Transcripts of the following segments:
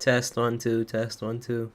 Test 1 2, test 1 2.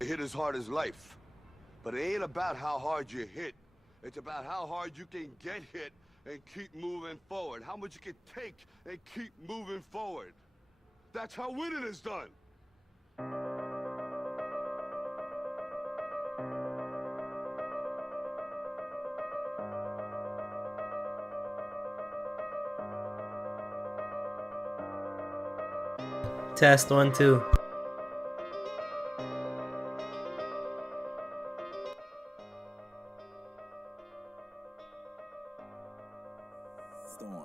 Hit as hard as life. But it ain't about how hard you hit. It's about how hard you can get hit and keep moving forward. How much you can take and keep moving forward. That's how winning is done. Test 1 2. Storm.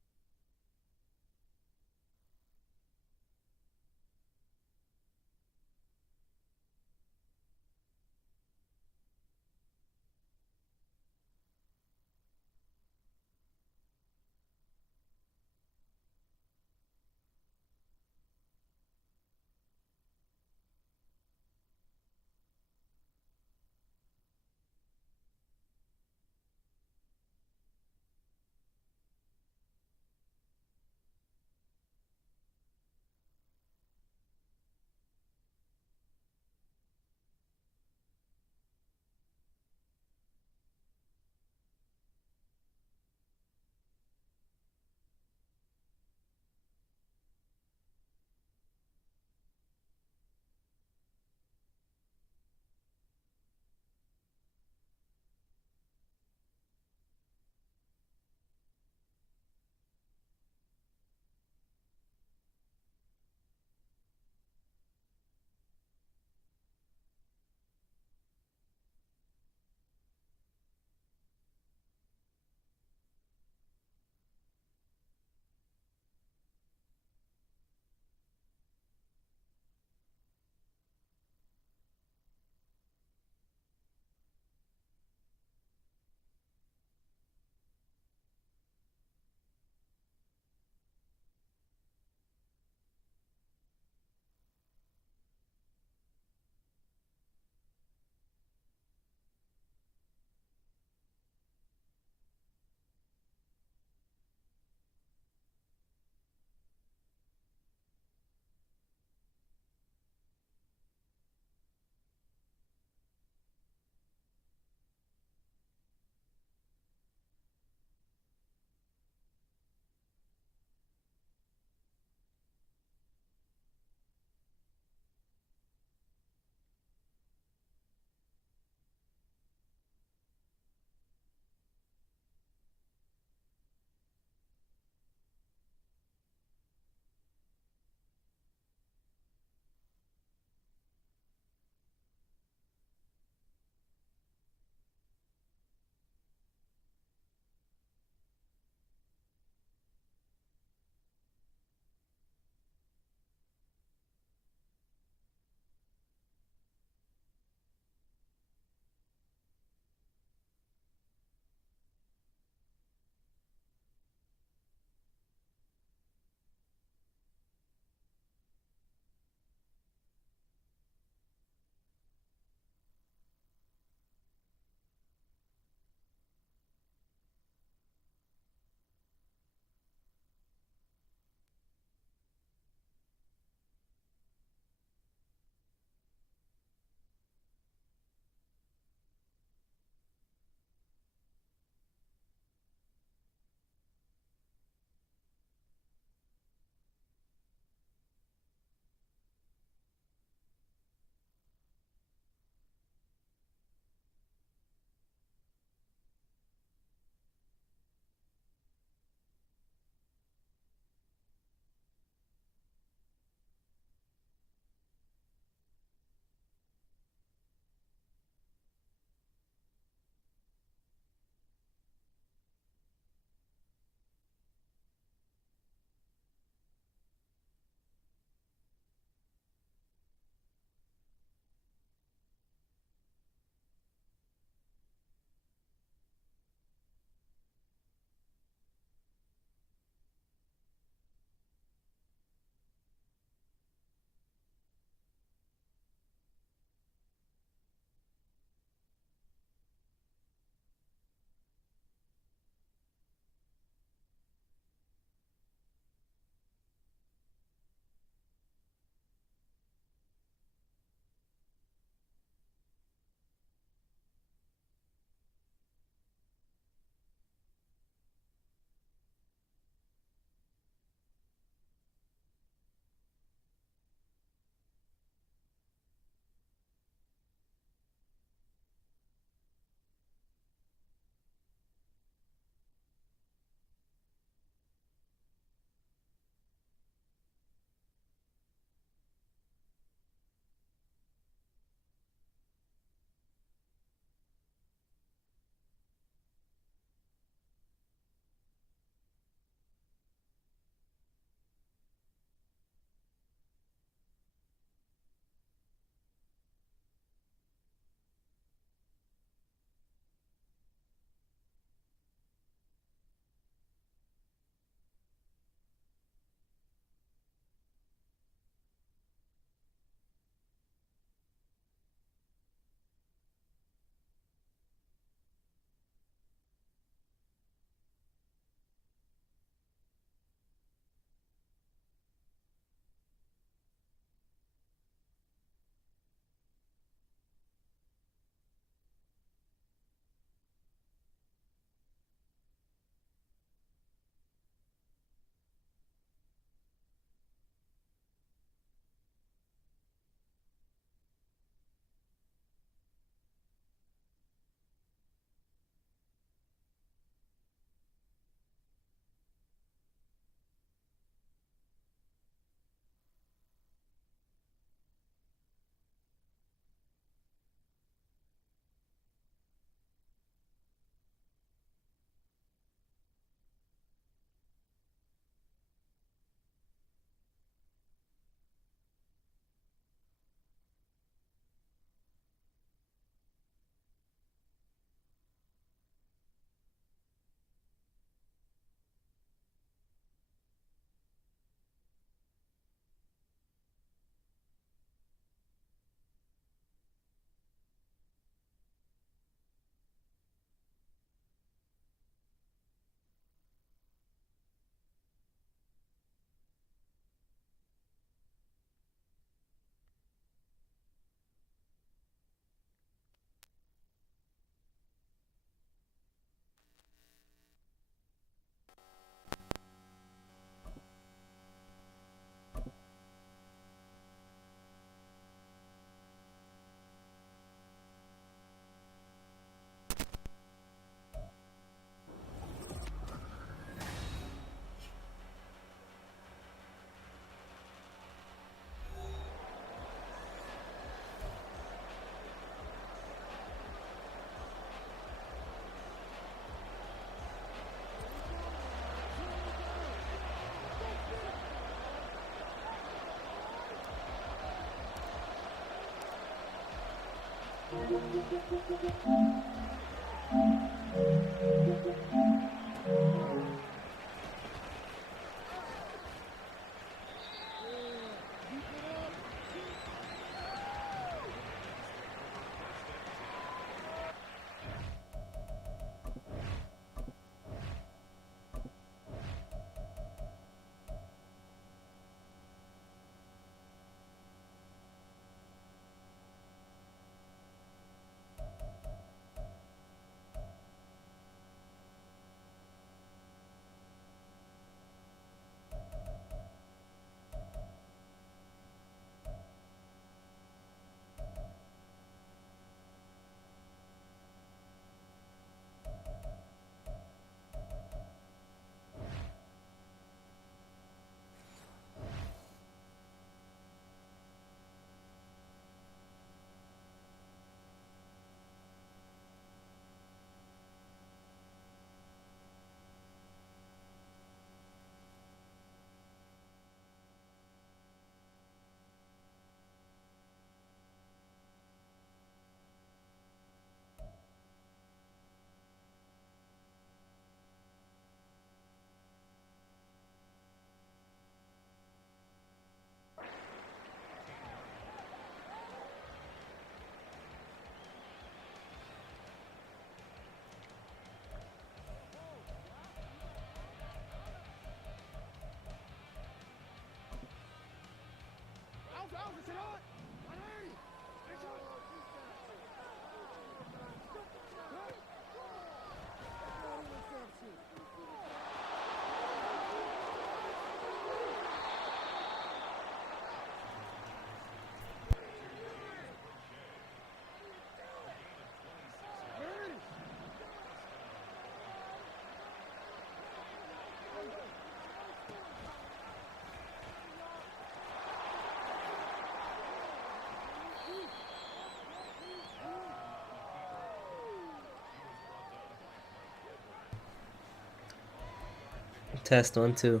Test 1 2.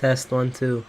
Test 1 2.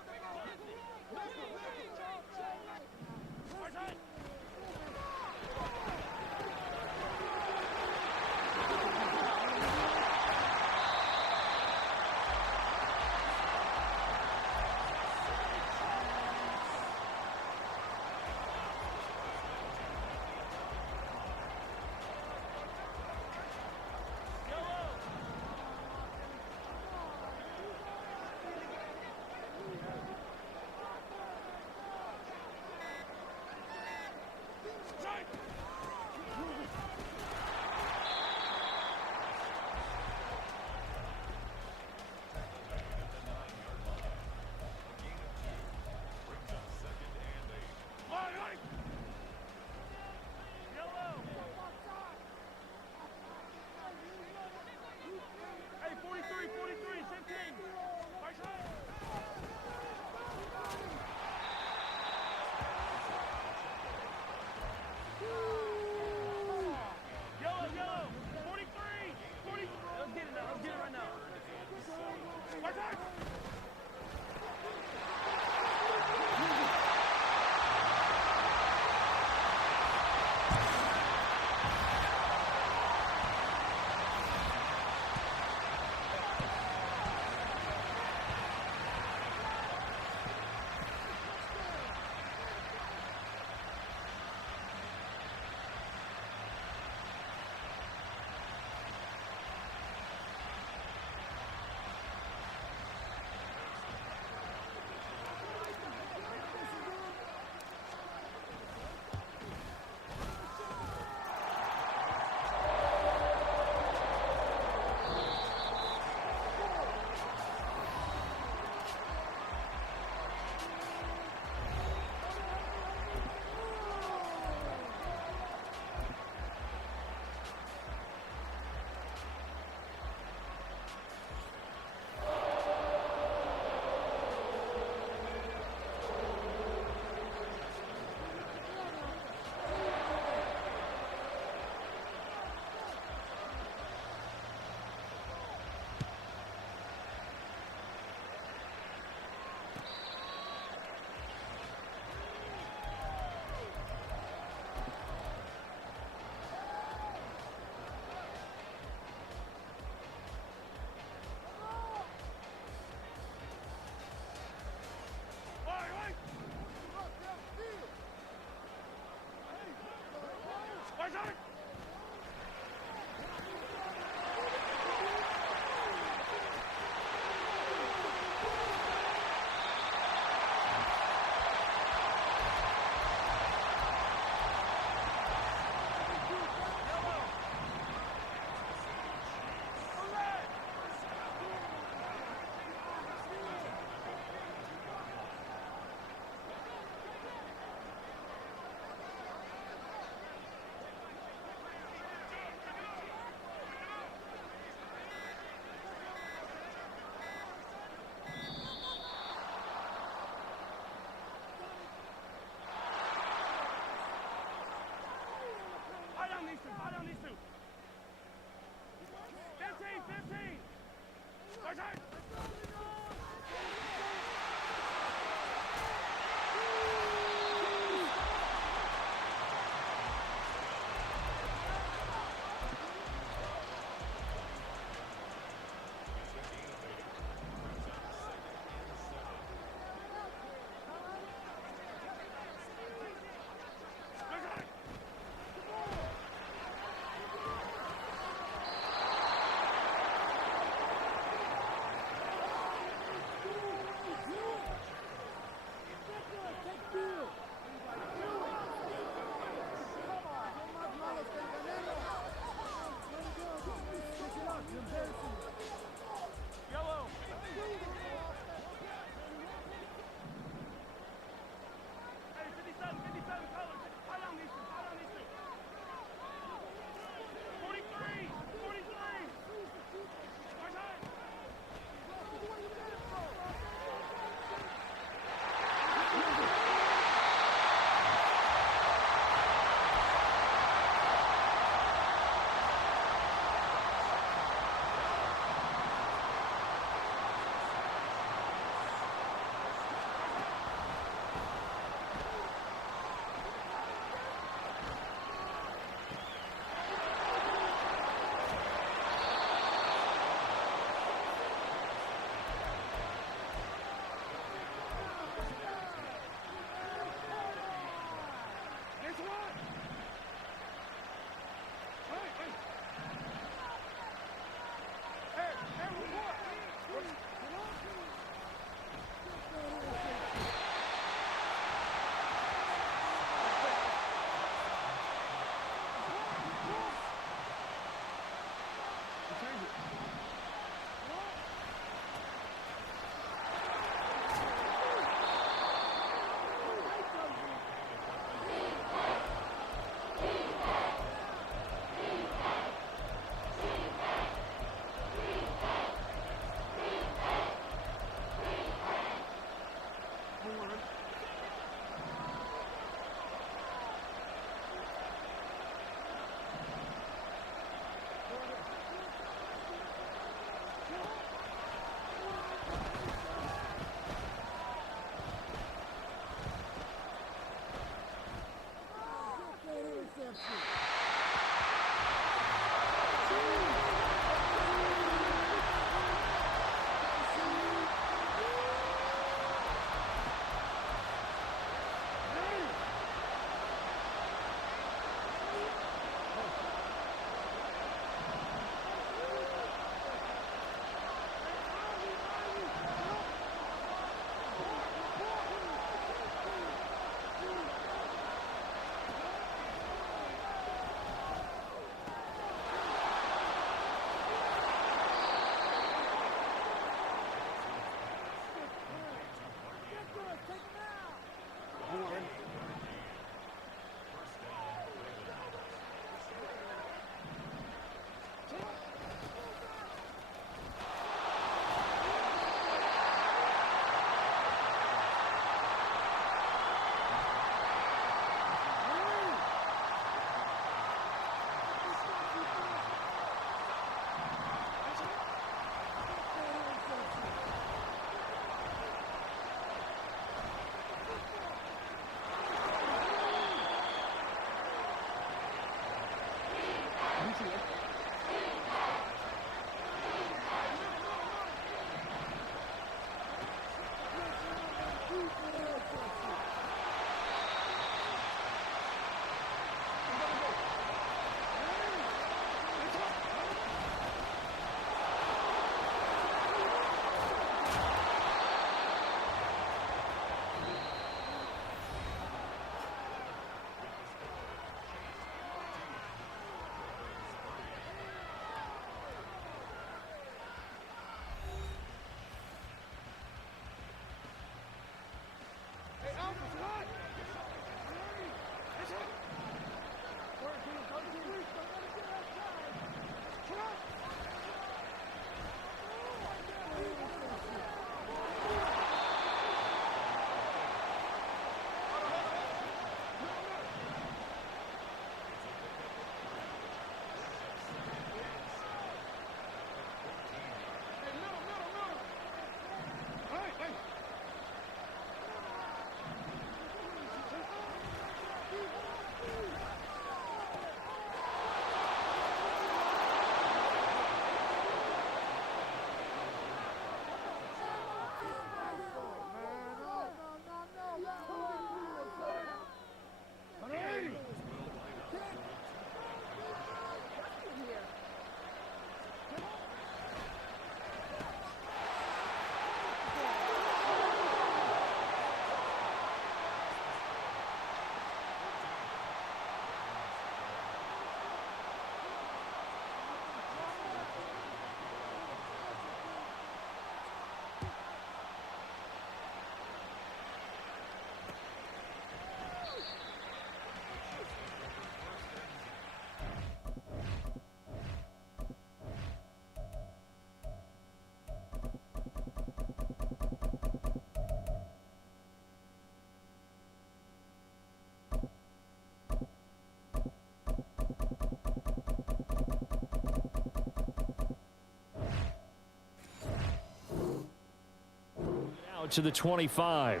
out to the 25.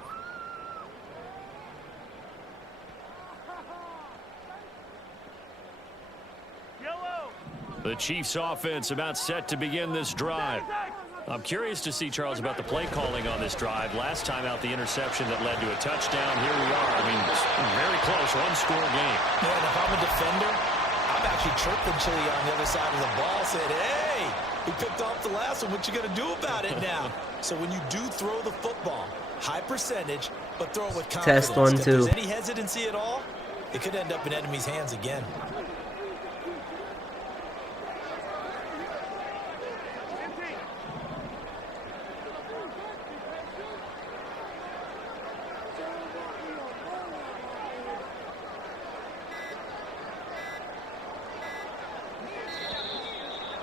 The Chiefs offense about set to begin this drive. I'm curious to see, Charles, about the play calling on this drive. Last time out, the interception that led to a touchdown. Here we are. I mean, very close, one-score game. Yeah, and if I'm a defender, I'm actually chirping Chili on the other side of the ball, saying, hey, we picked off the last one. What you going to do about it now? So when you do throw the football, high percentage, but throw it with confidence. Test 1, 2. If there's any hesitancy at all, it could end up in enemy's hands again.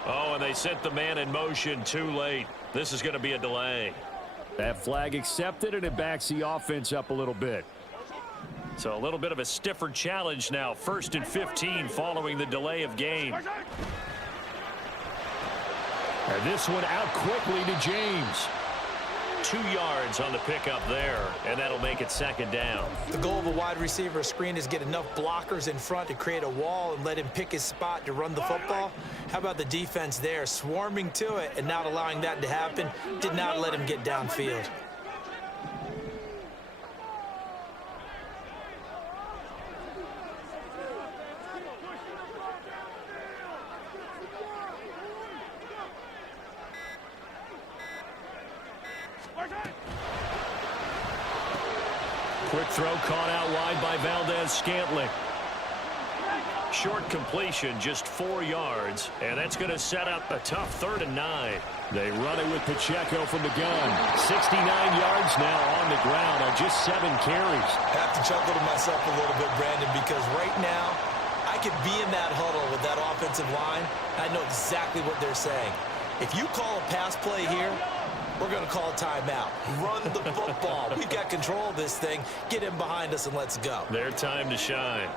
Oh, and they sent the man in motion too late. This is going to be a delay. That flag accepted, and it backs the offense up a little bit. So a little bit of a stiffer challenge now. 1st and 15 following the delay of game. And this one out quickly to James. 2 yards on the pickup there, and that'll make it 2nd down. The goal of a wide receiver screen is get enough blockers in front to create a wall and let him pick his spot to run the football. How about the defense there, swarming to it and not allowing that to happen? Did not let him get downfield. Quick throw caught out wide by Valdez-Scantling. Short completion, just 4 yards, and that's going to set up a tough 3rd and 9. They run it with Pacheco from the gun. 69 yards now on the ground on just 7 carries. I have to chuckle to myself a little bit, Brandon, because right now I could be in that huddle with that offensive line. I know exactly what they're saying. If you call a pass play here, we're going to call a timeout. Run the football. We've got control of this thing. Get him behind us and let's go. Their time to shine.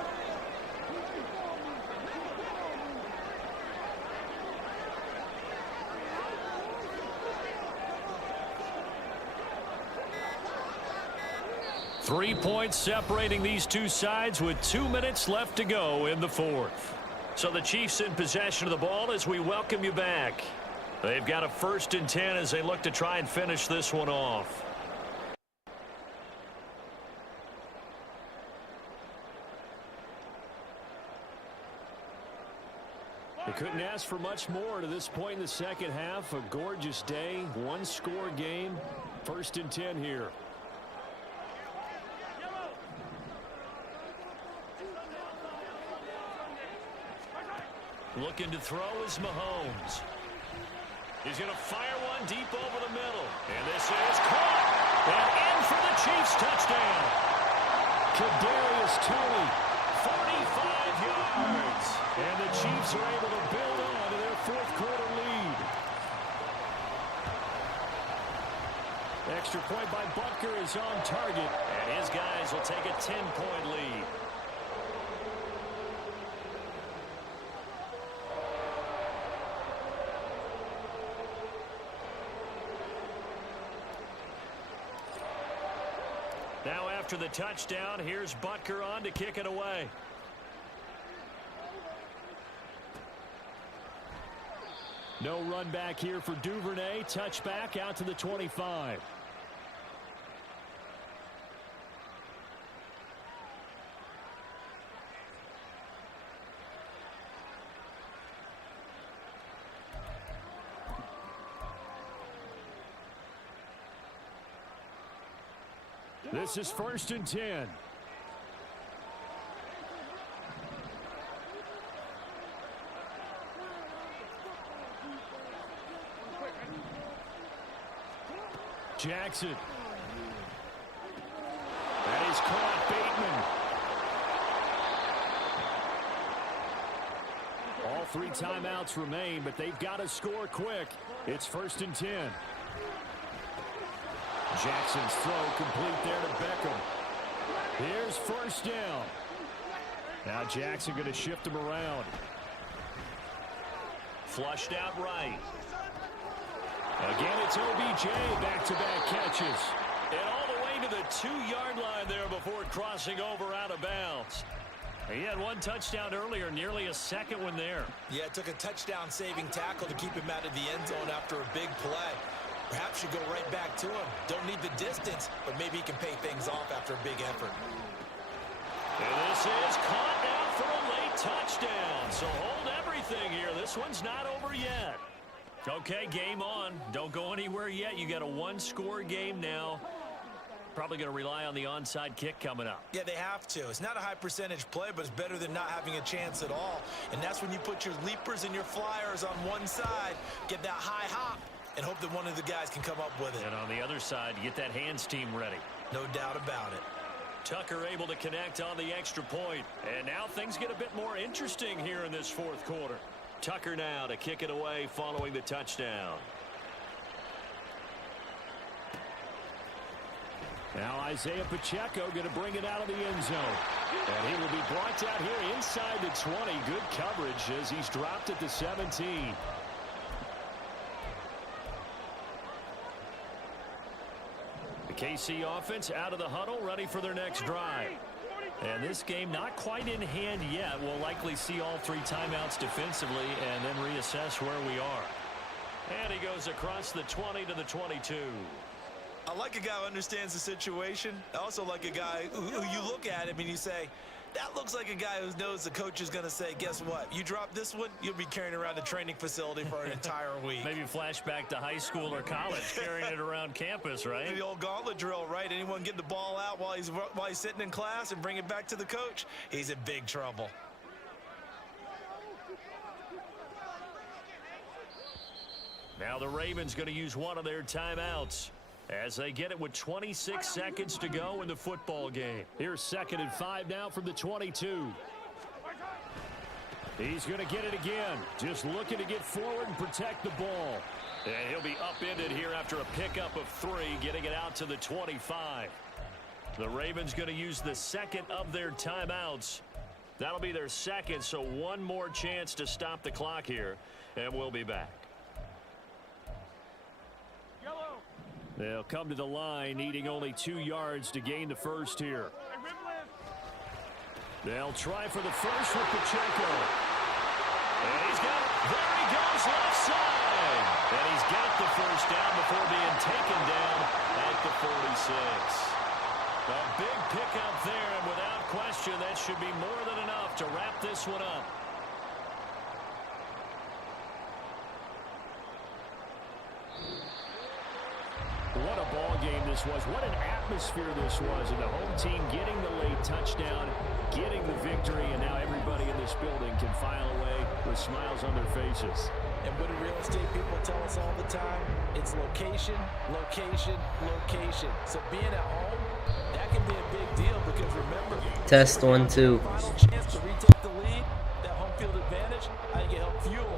Three points separating these two sides with 2 minutes left to go in the 4th. So the Chiefs in possession of the ball as we welcome you back. They've got a 1st and 10 as they look to try and finish this one off. They couldn't ask for much more to this point in the 2nd half. A gorgeous day, 1-score game. 1st and 10 here. Looking to throw is Mahomes. He's going to fire one deep over the middle. And this is caught. And in for the Chiefs touchdown. Kadarius Toney, 45 yards. And the Chiefs are able to build on to their 4th quarter lead. Extra point by Butker is on target. And his guys will take a 10-point lead. Now after the touchdown, here's Butker on to kick it away. No run back here for Duvernay. Touchback out to the 25. This is 1st and 10. Jackson. That is caught. Bateman. All 3 timeouts remain, but they've got to score quick. It's 1st and 10. Jackson's throw complete there to Beckham. Here's 1st down. Now Jackson going to shift him around. Flushed out right. Again, it's OBJ, back-to-back catches. And all the way to the 2-yard line there before crossing over out of bounds. He had one touchdown earlier, nearly a second one there. Yeah, it took a touchdown-saving tackle to keep him out of the end zone after a big play. Perhaps you go right back to him. Don't need the distance, but maybe he can pay things off after a big effort. And this is caught now for a late touchdown. So hold everything here. This one's not over yet. Okay, game on. Don't go anywhere yet. You got a one-score game now. Probably going to rely on the onside kick coming up. Yeah, they have to. It's not a high-percentage play, but it's better than not having a chance at all. And that's when you put your leapers and your flyers on one side, get that high hop, and hope that one of the guys can come up with it. And on the other side, you get that hands team ready. No doubt about it. Tucker able to connect on the extra point. And now things get a bit more interesting here in this fourth quarter. Tucker now to kick it away following the touchdown. Now Isaiah Pacheco going to bring it out of the end zone. And he will be brought out here inside the 20. Good coverage as he's dropped at the 17. The KC offense out of the huddle, ready for their next drive. And this game not quite in hand yet. We'll likely see all 3 timeouts defensively and then reassess where we are. And he goes across the 20 to the 22. I like a guy who understands the situation. I also like a guy who you look at him and you say, that looks like a guy who knows the coach is going to say, guess what? You drop this one, you'll be carrying around the training facility for an entire week. Maybe flashback to high school or college, carrying it around campus, right? The old gauntlet drill, right? Anyone get the ball out while he's sitting in class and bring it back to the coach? He's in big trouble. Now the Ravens going to use one of their timeouts as they get it with 26 seconds to go in the football game. Here's 2nd and 5 now from the 22. He's going to get it again. Just looking to get forward and protect the ball. And he'll be upended here after a pickup of 3, getting it out to the 25. The Ravens going to use the second of their timeouts. That'll be their second, so one more chance to stop the clock here, and we'll be back. They'll come to the line, needing only 2 yards to gain the first here. They'll try for the first with Pacheco. And he's got it. There he goes, left side. And he's got the first down before being taken down at the 46. A big pickup there, and without question, that should be more than enough to wrap this one up. What a ball game this was. What an atmosphere this was. And the home team getting the late touchdown, getting the victory, and now everybody in this building can file away with smiles on their faces. And what do real estate people tell us all the time? It's location, location, location. So being at home, that can be a big deal because remember, Test 1, 2. final chance to retake the lead, that home field advantage, I think it helped fuel.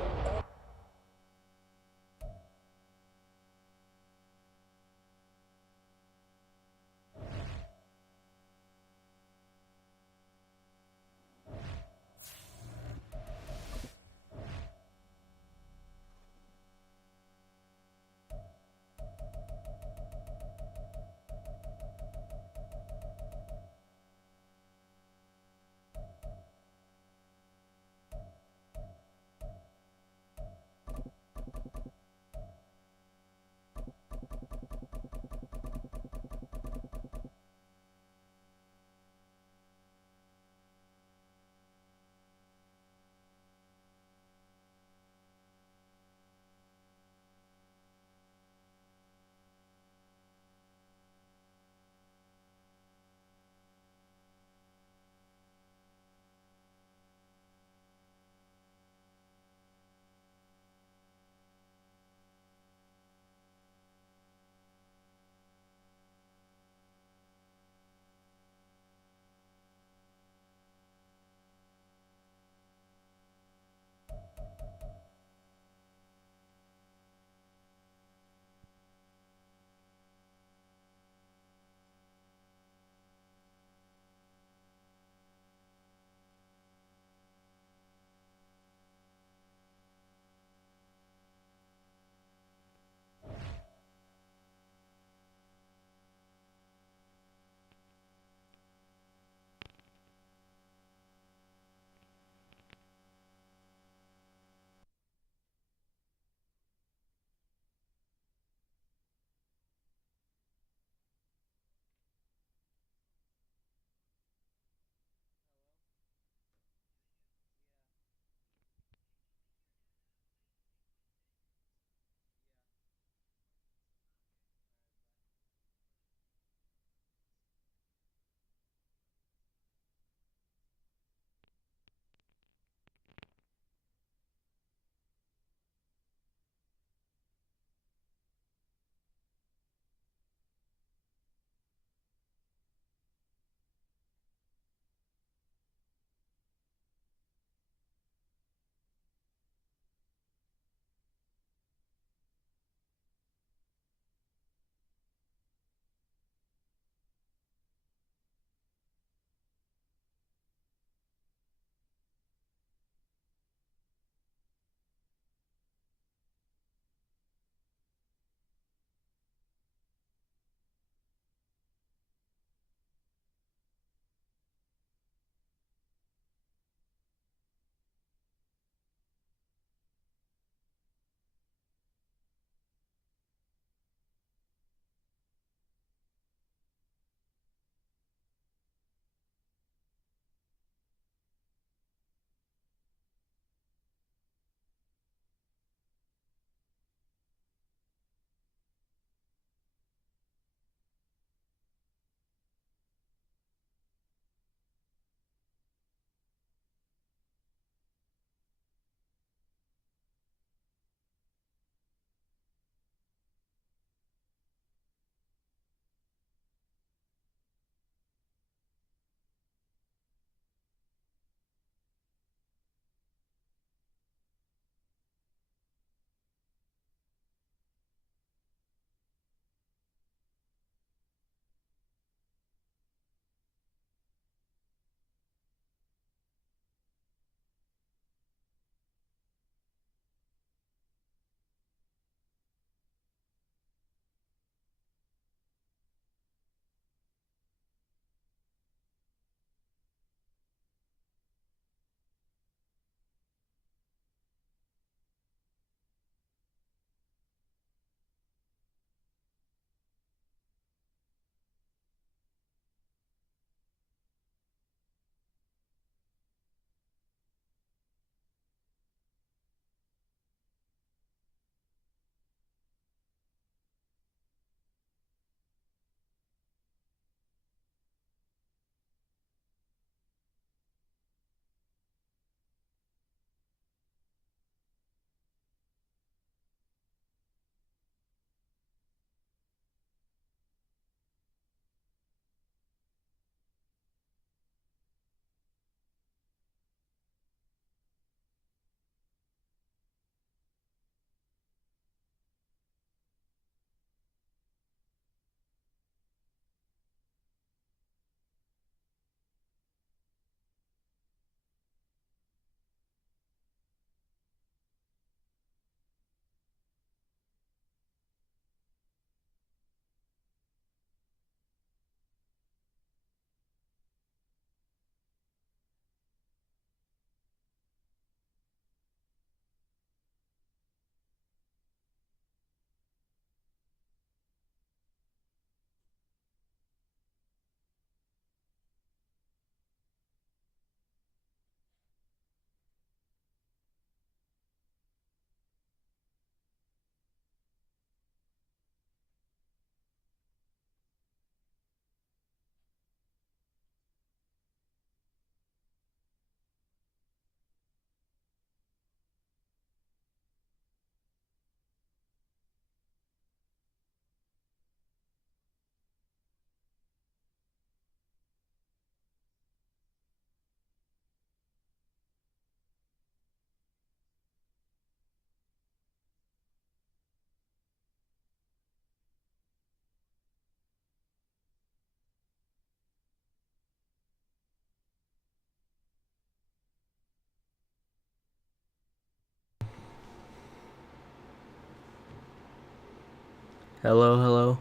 Hello, hello.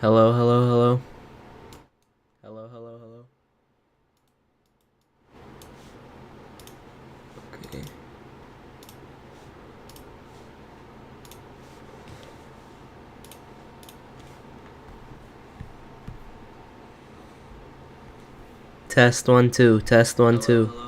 Hello, hello, hello. Hello, hello, hello. Okay. Test 1 2. Test 1 2.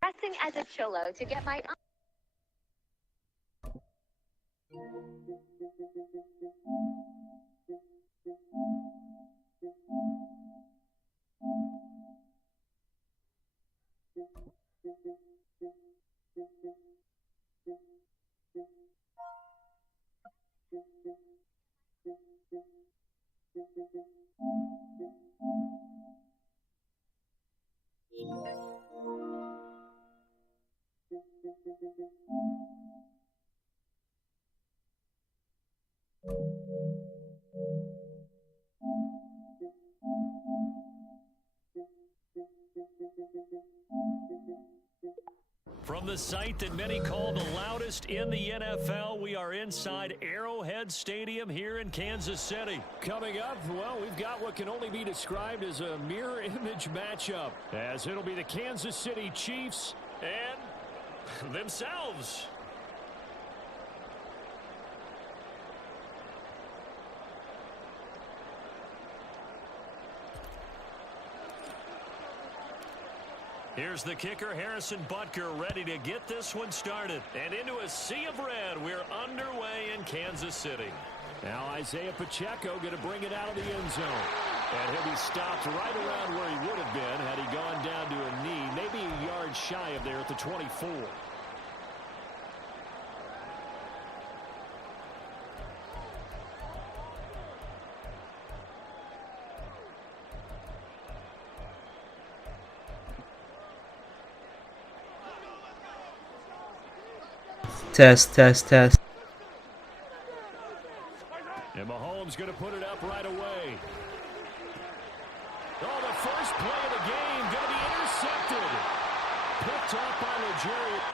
Dressing as a cholo to get my From the site that many call the loudest in the NFL, we are inside Arrowhead Stadium here in Kansas City. Coming up, well, we've got what can only be described as a mirror image matchup, as it'll be the Kansas City Chiefs and themselves. Here's the kicker, Harrison Butker, ready to get this one started. And into a sea of red, we're underway in Kansas City. Now Isaiah Pacheco going to bring it out of the end zone. And he'll be stopped right around where he would have been had he gone down to a knee, maybe a yard shy of there at the 24. Test, test, test. And Mahomes going to put it up right away. Oh, the first play of the game going to be intercepted. Picked off by Legere.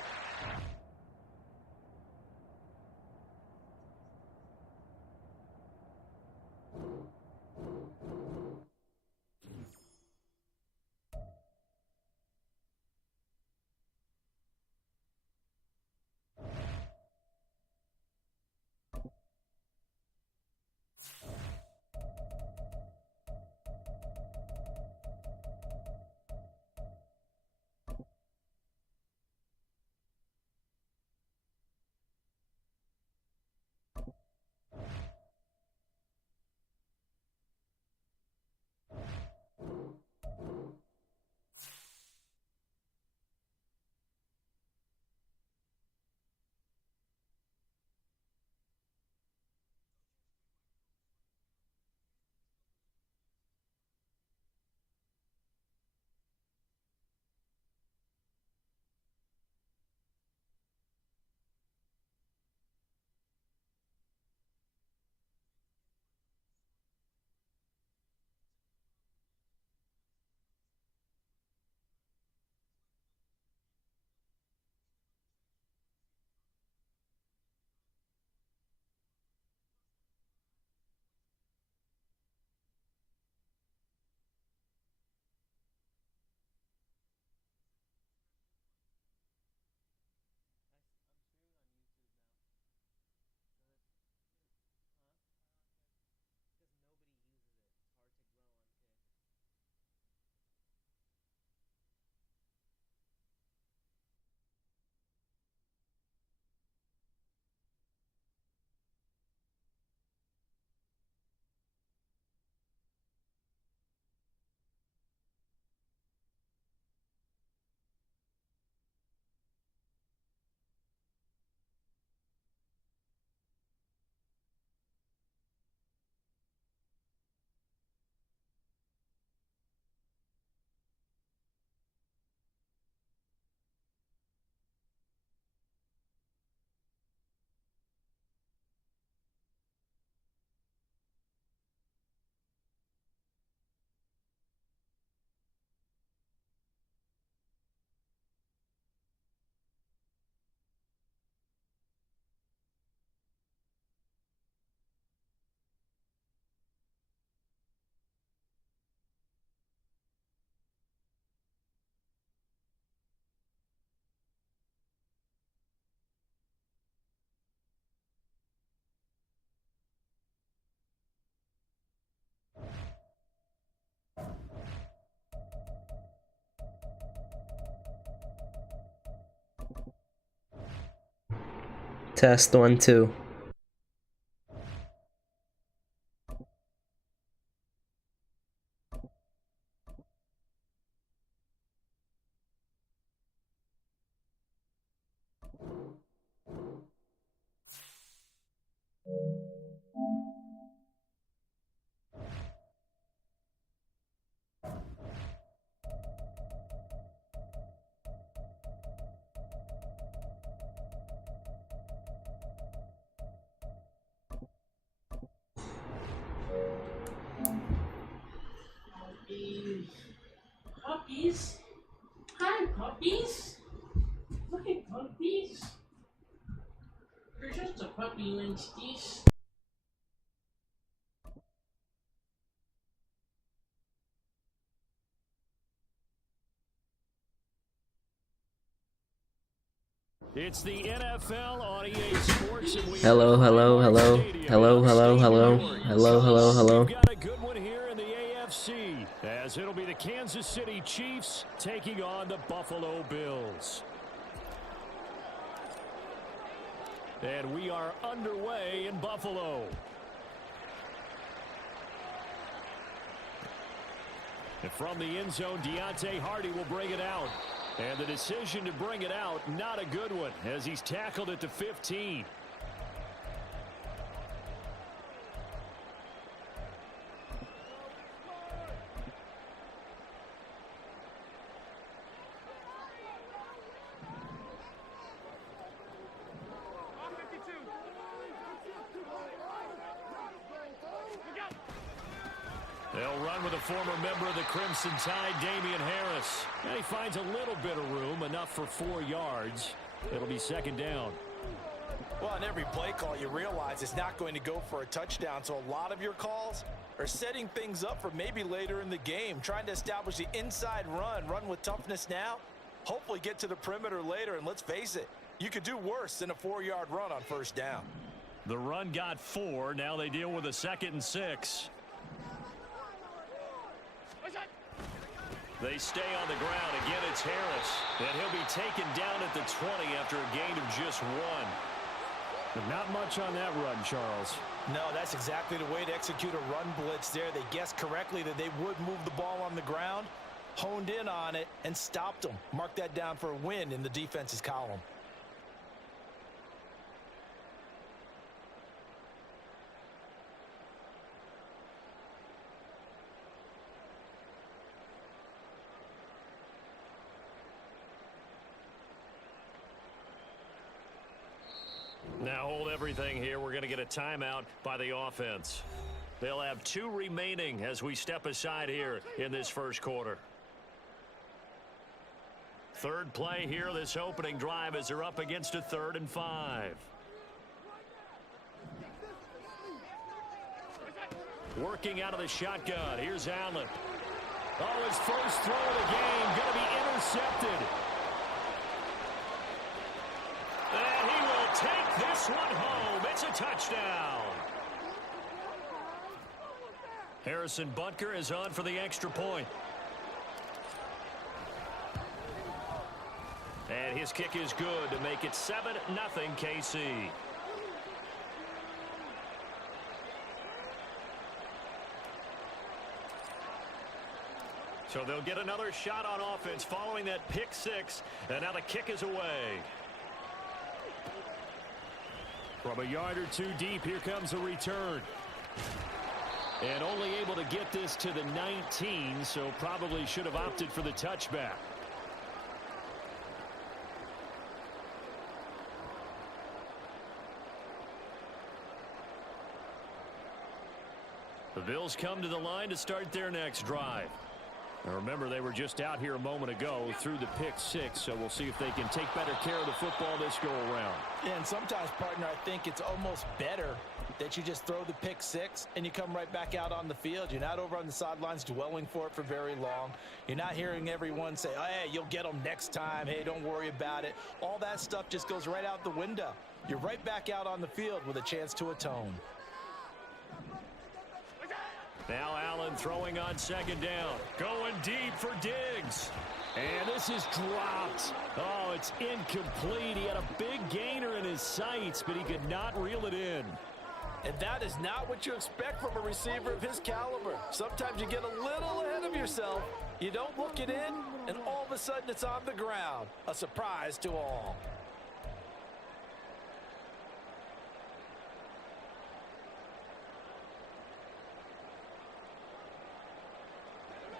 Test 1 2. Puppies. Hi, puppies. Look at puppies. You're just a puppy, Winsties. It's the NFL on EA Sports, and we Hello, hello, hello. Hello, hello, hello. Hello, hello, hello. We've got a good one here in the AFC, as it'll be the Kansas City Chiefs taking on the Buffalo Bills. And we are underway in Buffalo. And from the end zone, Deontay Hardy will bring it out. And the decision to bring it out, not a good one, as he's tackled at the 15. They'll run with a former member of the Crimson Tide, Damian Harris. And he finds a little bit of room, enough for 4 yards. It'll be second down. Well, on every play call, you realize it's not going to go for a touchdown, so a lot of your calls are setting things up for maybe later in the game, trying to establish the inside run with toughness now, hopefully get to the perimeter later, and let's face it, you could do worse than a 4-yard run on first down. The run got 4. Now they deal with a 2nd and 6. They stay on the ground. Again, it's Harris. And he'll be taken down at the 20 after a gain of just 1. But not much on that run, Charles. No, that's exactly the way to execute a run blitz there. They guessed correctly that they would move the ball on the ground, honed in on it, and stopped them. Mark that down for a win in the defense's column. Now hold everything here. We're going to get a timeout by the offense. They'll have 2 remaining as we step aside here in this first quarter. Third play here, this opening drive, as they're up against a 3rd and 5. Working out of the shotgun. Here's Allen. Oh, his first throw of the game going to be intercepted. And he will take this one home. It's a touchdown. Harrison Butker is on for the extra point. And his kick is good to make it 7-0 KC. So they'll get another shot on offense following that pick 6. And now the kick is away. From a yard or 2 deep, here comes a return. And only able to get this to the 19, so probably should have opted for the touchback. The Bills come to the line to start their next drive. Now remember, they were just out here a moment ago through the pick 6, so we'll see if they can take better care of the football this go-around. Yeah, and sometimes, partner, I think it's almost better that you just throw the pick 6 and you come right back out on the field. You're not over on the sidelines dwelling for it for very long. You're not hearing everyone say, oh, hey, you'll get them next time. Hey, don't worry about it. All that stuff just goes right out the window. You're right back out on the field with a chance to atone. Now Allen throwing on second down. Going deep for Diggs. And this is dropped. Oh, it's incomplete. He had a big gainer in his sights, but he could not reel it in. And that is not what you expect from a receiver of his caliber. Sometimes you get a little ahead of yourself. You don't look it in, and all of a sudden it's on the ground. A surprise to all.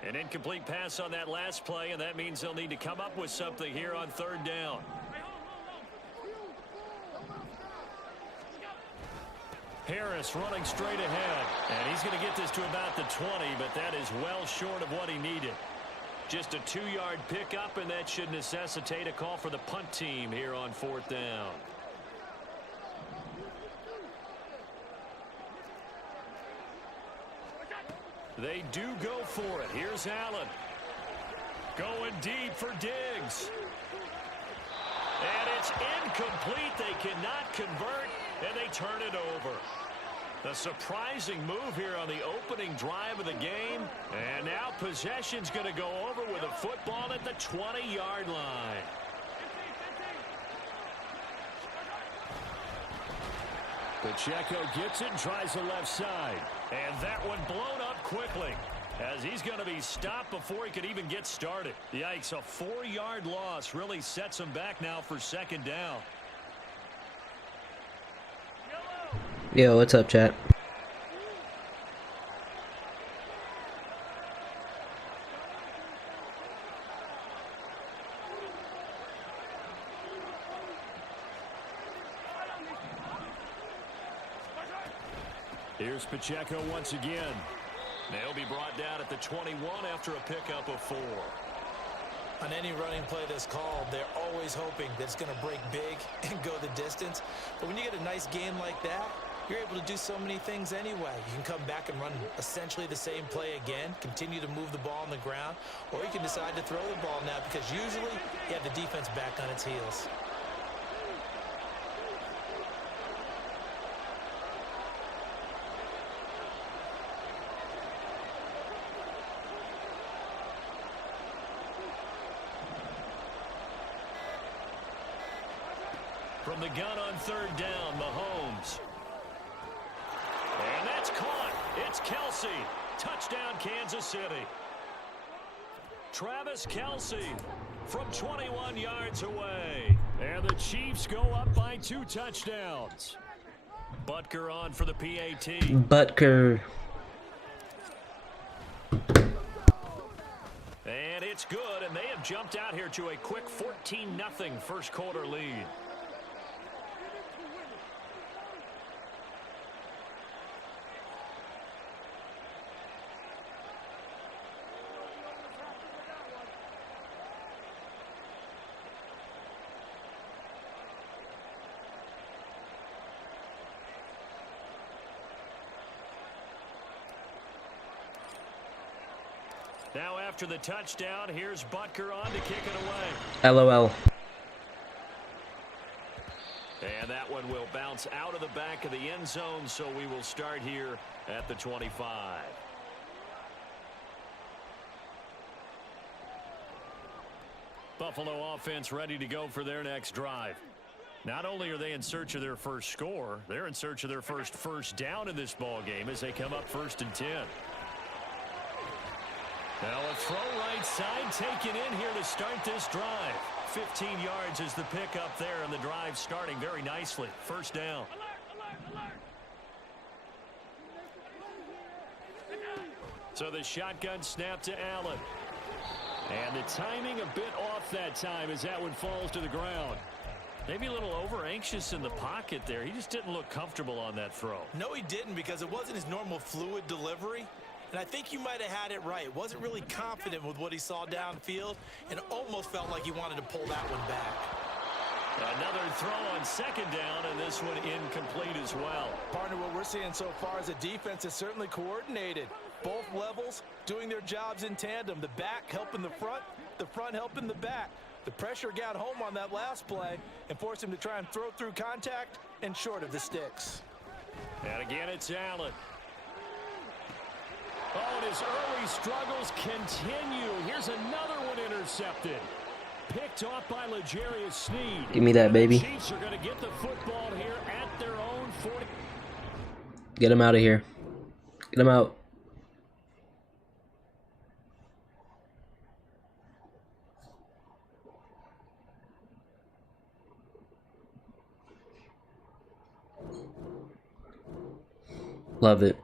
An incomplete pass on that last play, and that means they'll need to come up with something here on third down. Harris running straight ahead, and he's going to get this to about the 20, but that is well short of what he needed. Just a 2-yard pickup, and that should necessitate a call for the punt team here on fourth down. They do go for it. Here's Allen. Going deep for Diggs. And it's incomplete. They cannot convert, and they turn it over. The surprising move here on the opening drive of the game. And now possession's going to go over with a football at the 20-yard line. Pacheco gets it and tries the left side. And that one blown up quickly, as he's going to be stopped before he could even get started. Yikes, a 4-yard loss really sets him back now for second down. Yo, what's up, chat? Here's Pacheco once again. They'll be brought down at the 21 after a pickup of 4. On any running play that's called, they're always hoping that it's going to break big and go the distance. But when you get a nice game like that, you're able to do so many things anyway. You can come back and run essentially the same play again, continue to move the ball on the ground, or you can decide to throw the ball now because usually you have the defense back on its heels. From the gun on third down, Mahomes. And that's caught. It's Kelsey. Touchdown, Kansas City. Travis Kelsey from 21 yards away. And the Chiefs go up by 2 touchdowns. Butker on for the PAT. Butker. And it's good, and they have jumped out here to a quick 14-0 first quarter lead. Now after the touchdown, here's Butker on to kick it away. LOL. And that one will bounce out of the back of the end zone, so we will start here at the 25. Buffalo offense ready to go for their next drive. Not only are they in search of their first score, they're in search of their first down in this ball game as they come up 1st and 10. Now a throw right side taken in here to start this drive. 15 yards is the pickup there, and the drive starting very nicely. First down. So the shotgun snap to Allen. And the timing a bit off that time as that one falls to the ground. Maybe a little over-anxious in the pocket there. He just didn't look comfortable on that throw. No, he didn't, because it wasn't his normal fluid delivery. And I think you might have had it right. Wasn't really confident with what he saw downfield and almost felt like he wanted to pull that one back. Another throw on second down, and this one incomplete as well. Partner, what we're seeing so far is a defense is certainly coordinated. Both levels doing their jobs in tandem. The back helping the front helping the back. The pressure got home on that last play and forced him to try and throw through contact and short of the sticks. And again, it's Allen. Oh, and his early struggles continue. Here's another one intercepted. Picked off by L'Jarius Sneed. Give me that, baby. The Chiefs are going to get the football here at their own 40. Get him out of here. Get him out. Love it.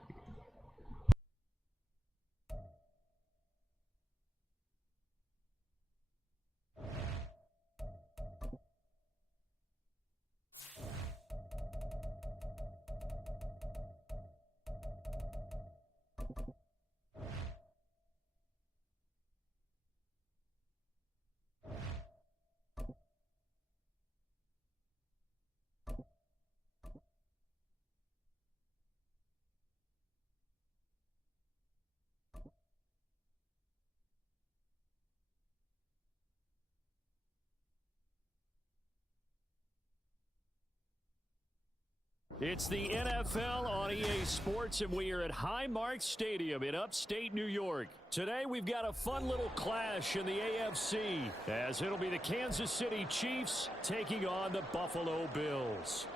It's the NFL on EA Sports, and we are at Highmark Stadium in upstate New York. Today, we've got a fun little clash in the AFC, as it'll be the Kansas City Chiefs taking on the Buffalo Bills.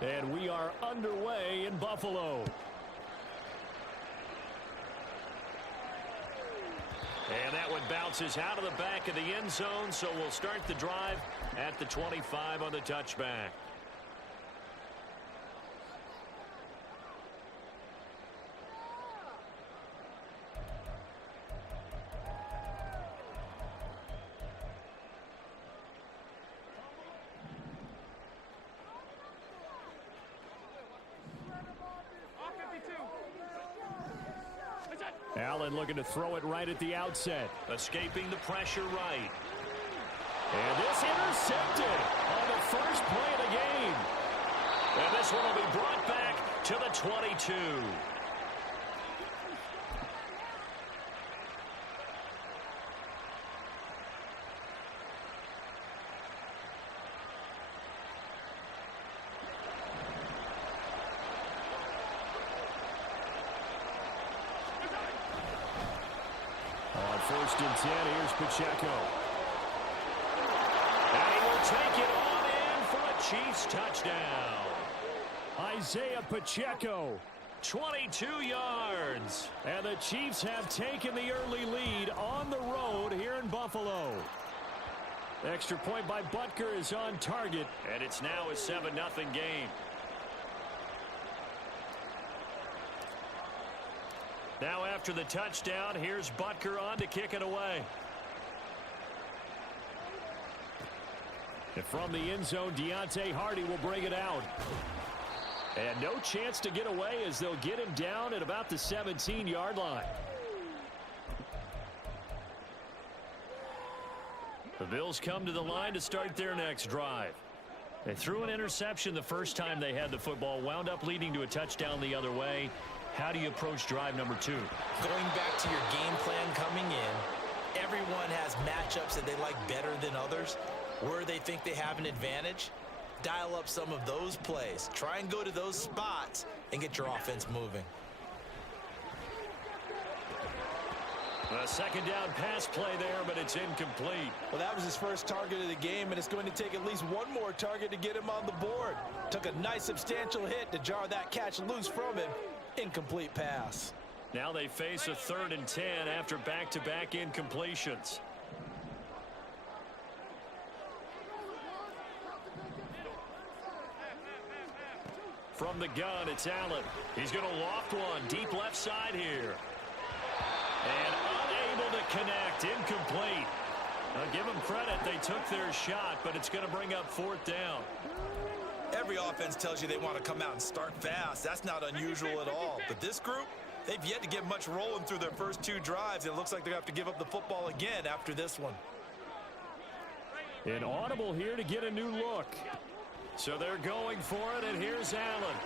And we are underway in Buffalo. And that one bounces out of the back of the end zone, so we'll start the drive at the 25 on the touchback. Allen looking to throw it right at the outset. Escaping the pressure right. And this intercepted on the first play of the game. And this one will be brought back to the 22. First and 10, here's Pacheco. And he will take it on in for a Chiefs touchdown. Isaiah Pacheco, 22 yards. And the Chiefs have taken the early lead on the road here in Buffalo. Extra point by Butker is on target, and it's now a 7-0 game. Now after the touchdown, here's Butker on to kick it away. And from the end zone, Deontay Hardy will bring it out. And no chance to get away as they'll get him down at about the 17-yard line. The Bills come to the line to start their next drive. They threw an interception the first time they had the football, wound up leading to a touchdown the other way. How do you approach drive number 2? Going back to your game plan coming in, everyone has matchups that they like better than others. Where they think they have an advantage, dial up some of those plays. Try and go to those spots and get your offense moving. A second down pass play there, but it's incomplete. Well, that was his first target of the game, and it's going to take at least one more target to get him on the board. Took a nice substantial hit to jar that catch loose from him. Incomplete pass. Now they face a 3rd and 10 after back-to-back incompletions. From the gun, it's Allen. He's going to loft one deep left side here. And unable to connect, incomplete. Now give them credit, they took their shot, but it's going to bring up 4th down. Every offense tells you they want to come out and start fast. That's not unusual at all. But this group, they've yet to get much rolling through their first 2 drives. It looks like they're going to have to give up the football again after this one. An audible here to get a new look. So they're going for it, and here's Allen.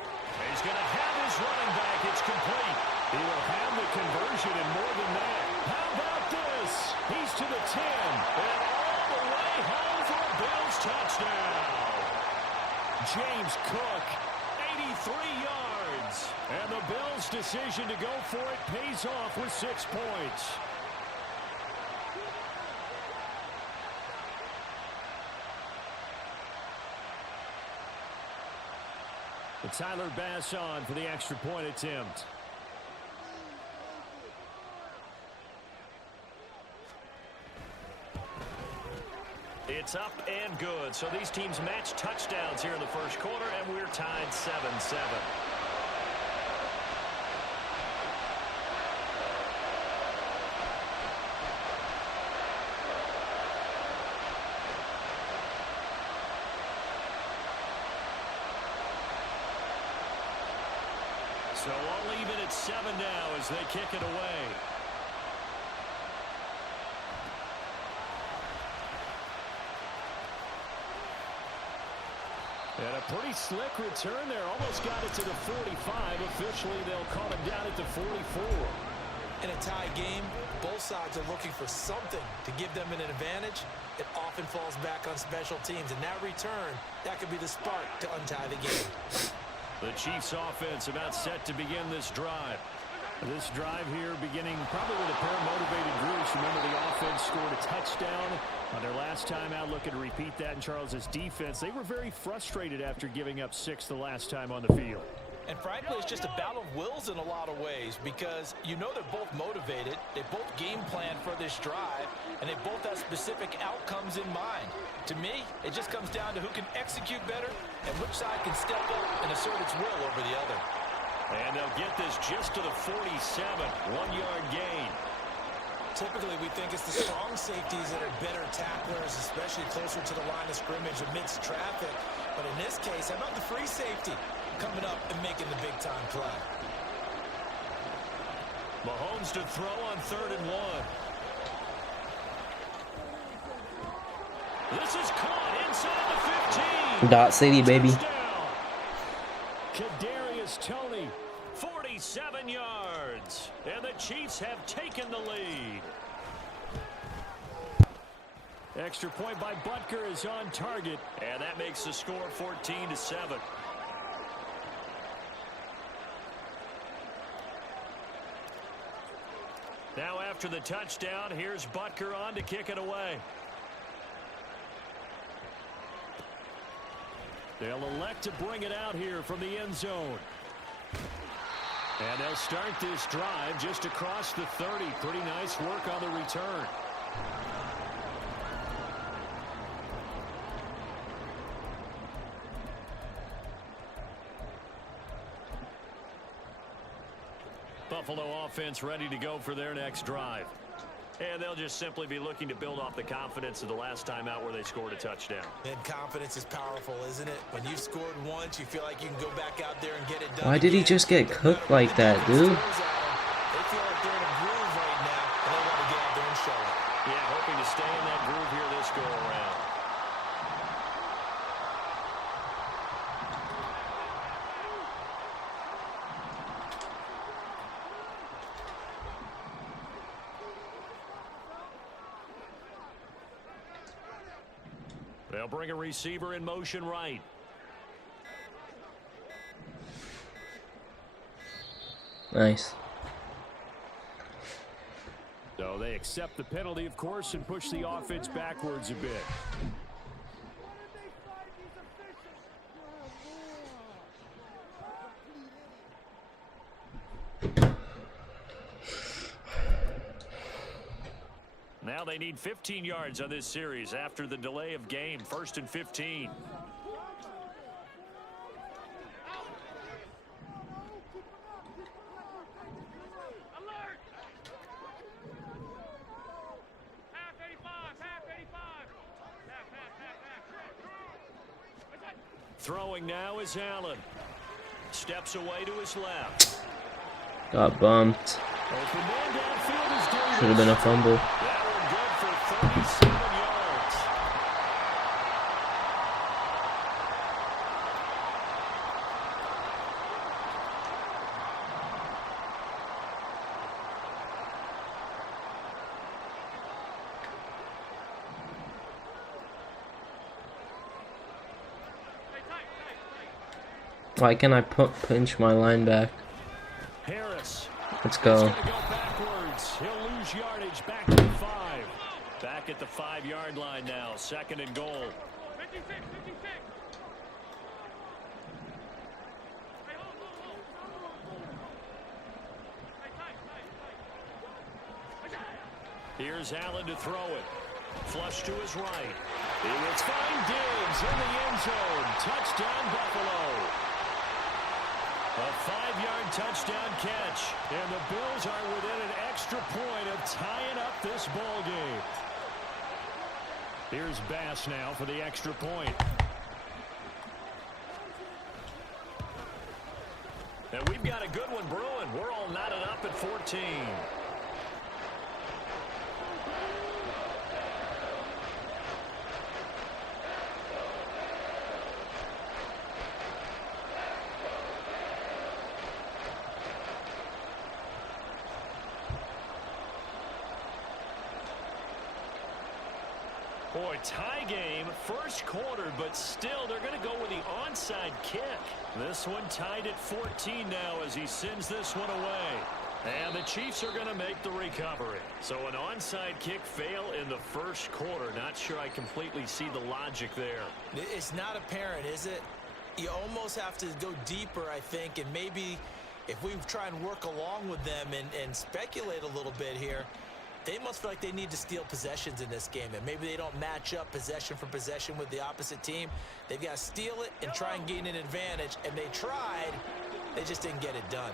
He's going to have his running back. It's complete. He will have the conversion and more than that. How about this? He's to the 10 and all the way home for a Bills touchdown. James Cook, 83 yards. And the Bills' decision to go for it pays off with 6 points. Tyler Bass on for the extra point attempt. It's up and good. So these teams match touchdowns here in the first quarter, and we're tied 7-7. So all even at 7 now as they kick it away. And a pretty slick return there. Almost got it to the 45. Officially, they'll call him down at the 44. In a tie game, both sides are looking for something to give them an advantage. It often falls back on special teams. And that return, that could be the spark to untie the game. The Chiefs offense about set to begin this drive. This drive here beginning probably with a pair of motivated groups. Remember, the offense scored a touchdown on their last time out. Looking to repeat that in Charles's defense. They were very frustrated after giving up 6 the last time on the field. And frankly, it's just a battle of wills in a lot of ways because you know they're both motivated. They both game plan for this drive, and they both have specific outcomes in mind. To me, it just comes down to who can execute better and which side can step up and assert its will over the other. And they'll get this just to the 47, 1-yard gain. Typically, we think it's the strong safeties that are better tacklers, especially closer to the line of scrimmage amidst traffic. But in this case, how about the free safety coming up and making the big-time play? Mahomes to throw on 3rd and 1. This is caught inside the 15. Dot City, baby. Kadarius Toney, 47 yards. And the Chiefs have taken the lead. Extra point by Butker is on target. And that makes the score 14-7. Now after the touchdown, here's Butker on to kick it away. They'll elect to bring it out here from the end zone. And they'll start this drive just across the 30. Pretty nice work on the return. Buffalo offense ready to go for their next drive. And they'll just simply be looking to build off the confidence of the last time out where they scored a touchdown. And confidence is powerful, isn't it? When you've scored once, you feel like you can go back out there and get it done. Why did he just get cooked like that, dude? They feel like they're in a groove right now, and they want to get out there and show it. Yeah, hoping to stay in that groove here this go-around. They'll bring a receiver in motion right. Nice. So they accept the penalty, of course, and push the offense backwards a bit. Now they need 15 yards on this series after the delay of game. 1st and 15. Throwing now is Allen. Steps away to his left. Got bumped. Open man downfield is Davis. Should have been a fumble. That one good for 37 yards. Why can't I pinch my line back? Harris. Let's He's go. gonna go backwards. He'll lose yardage back to the 5. Back at the 5-yard line now. 2nd and goal. 56. Here's Allen to throw it. Flush to his right. He will find Diggs in the end zone. Touchdown, Buffalo. A 5-yard touchdown catch. And the Bills are within an extra point of tying up this ball game. Here's Bass now for the extra point. And we've got a good one brewing. We're all knotted up at 14. Boy, tie game, first quarter, but still they're going to go with the onside kick. This one tied at 14 now as he sends this one away. And the Chiefs are going to make the recovery. So an onside kick fail in the first quarter. Not sure I completely see the logic there. It's not apparent, is it? You almost have to go deeper, I think, and maybe if we try and work along with them and speculate a little bit here, they must feel like they need to steal possessions in this game, and maybe they don't match up possession for possession with the opposite team. They've got to steal it and try and gain an advantage, and they tried. They just didn't get it done.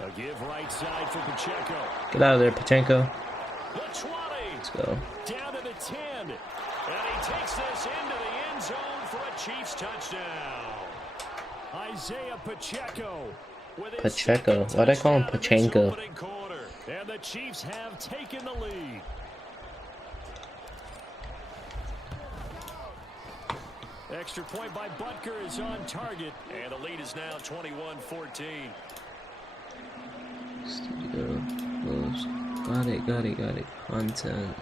A give right side for Pacheco. Get out of there, Pachenko. The 20. Let's go. Down to the 10. And he takes this into the end zone for a Chiefs touchdown. Isaiah Pacheco. Pacheco. Why'd I call him Pachenko? And the Chiefs have taken the lead. Extra point by Butker is on target. And the lead is now 21-14. Studio. Close. Got it. Content.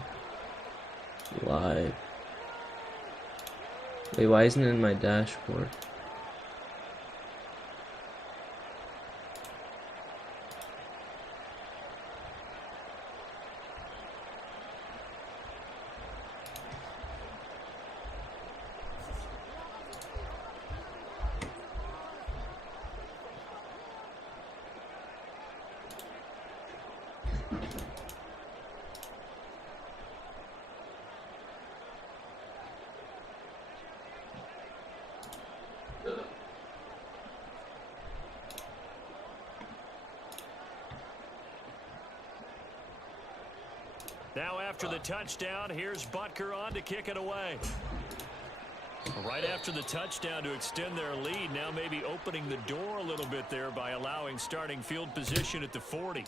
Live. Wait, why isn't it in my dashboard? Now after the touchdown, here's Butker on to kick it away. Right after the touchdown to extend their lead, now maybe opening the door a little bit there by allowing starting field position at the 40.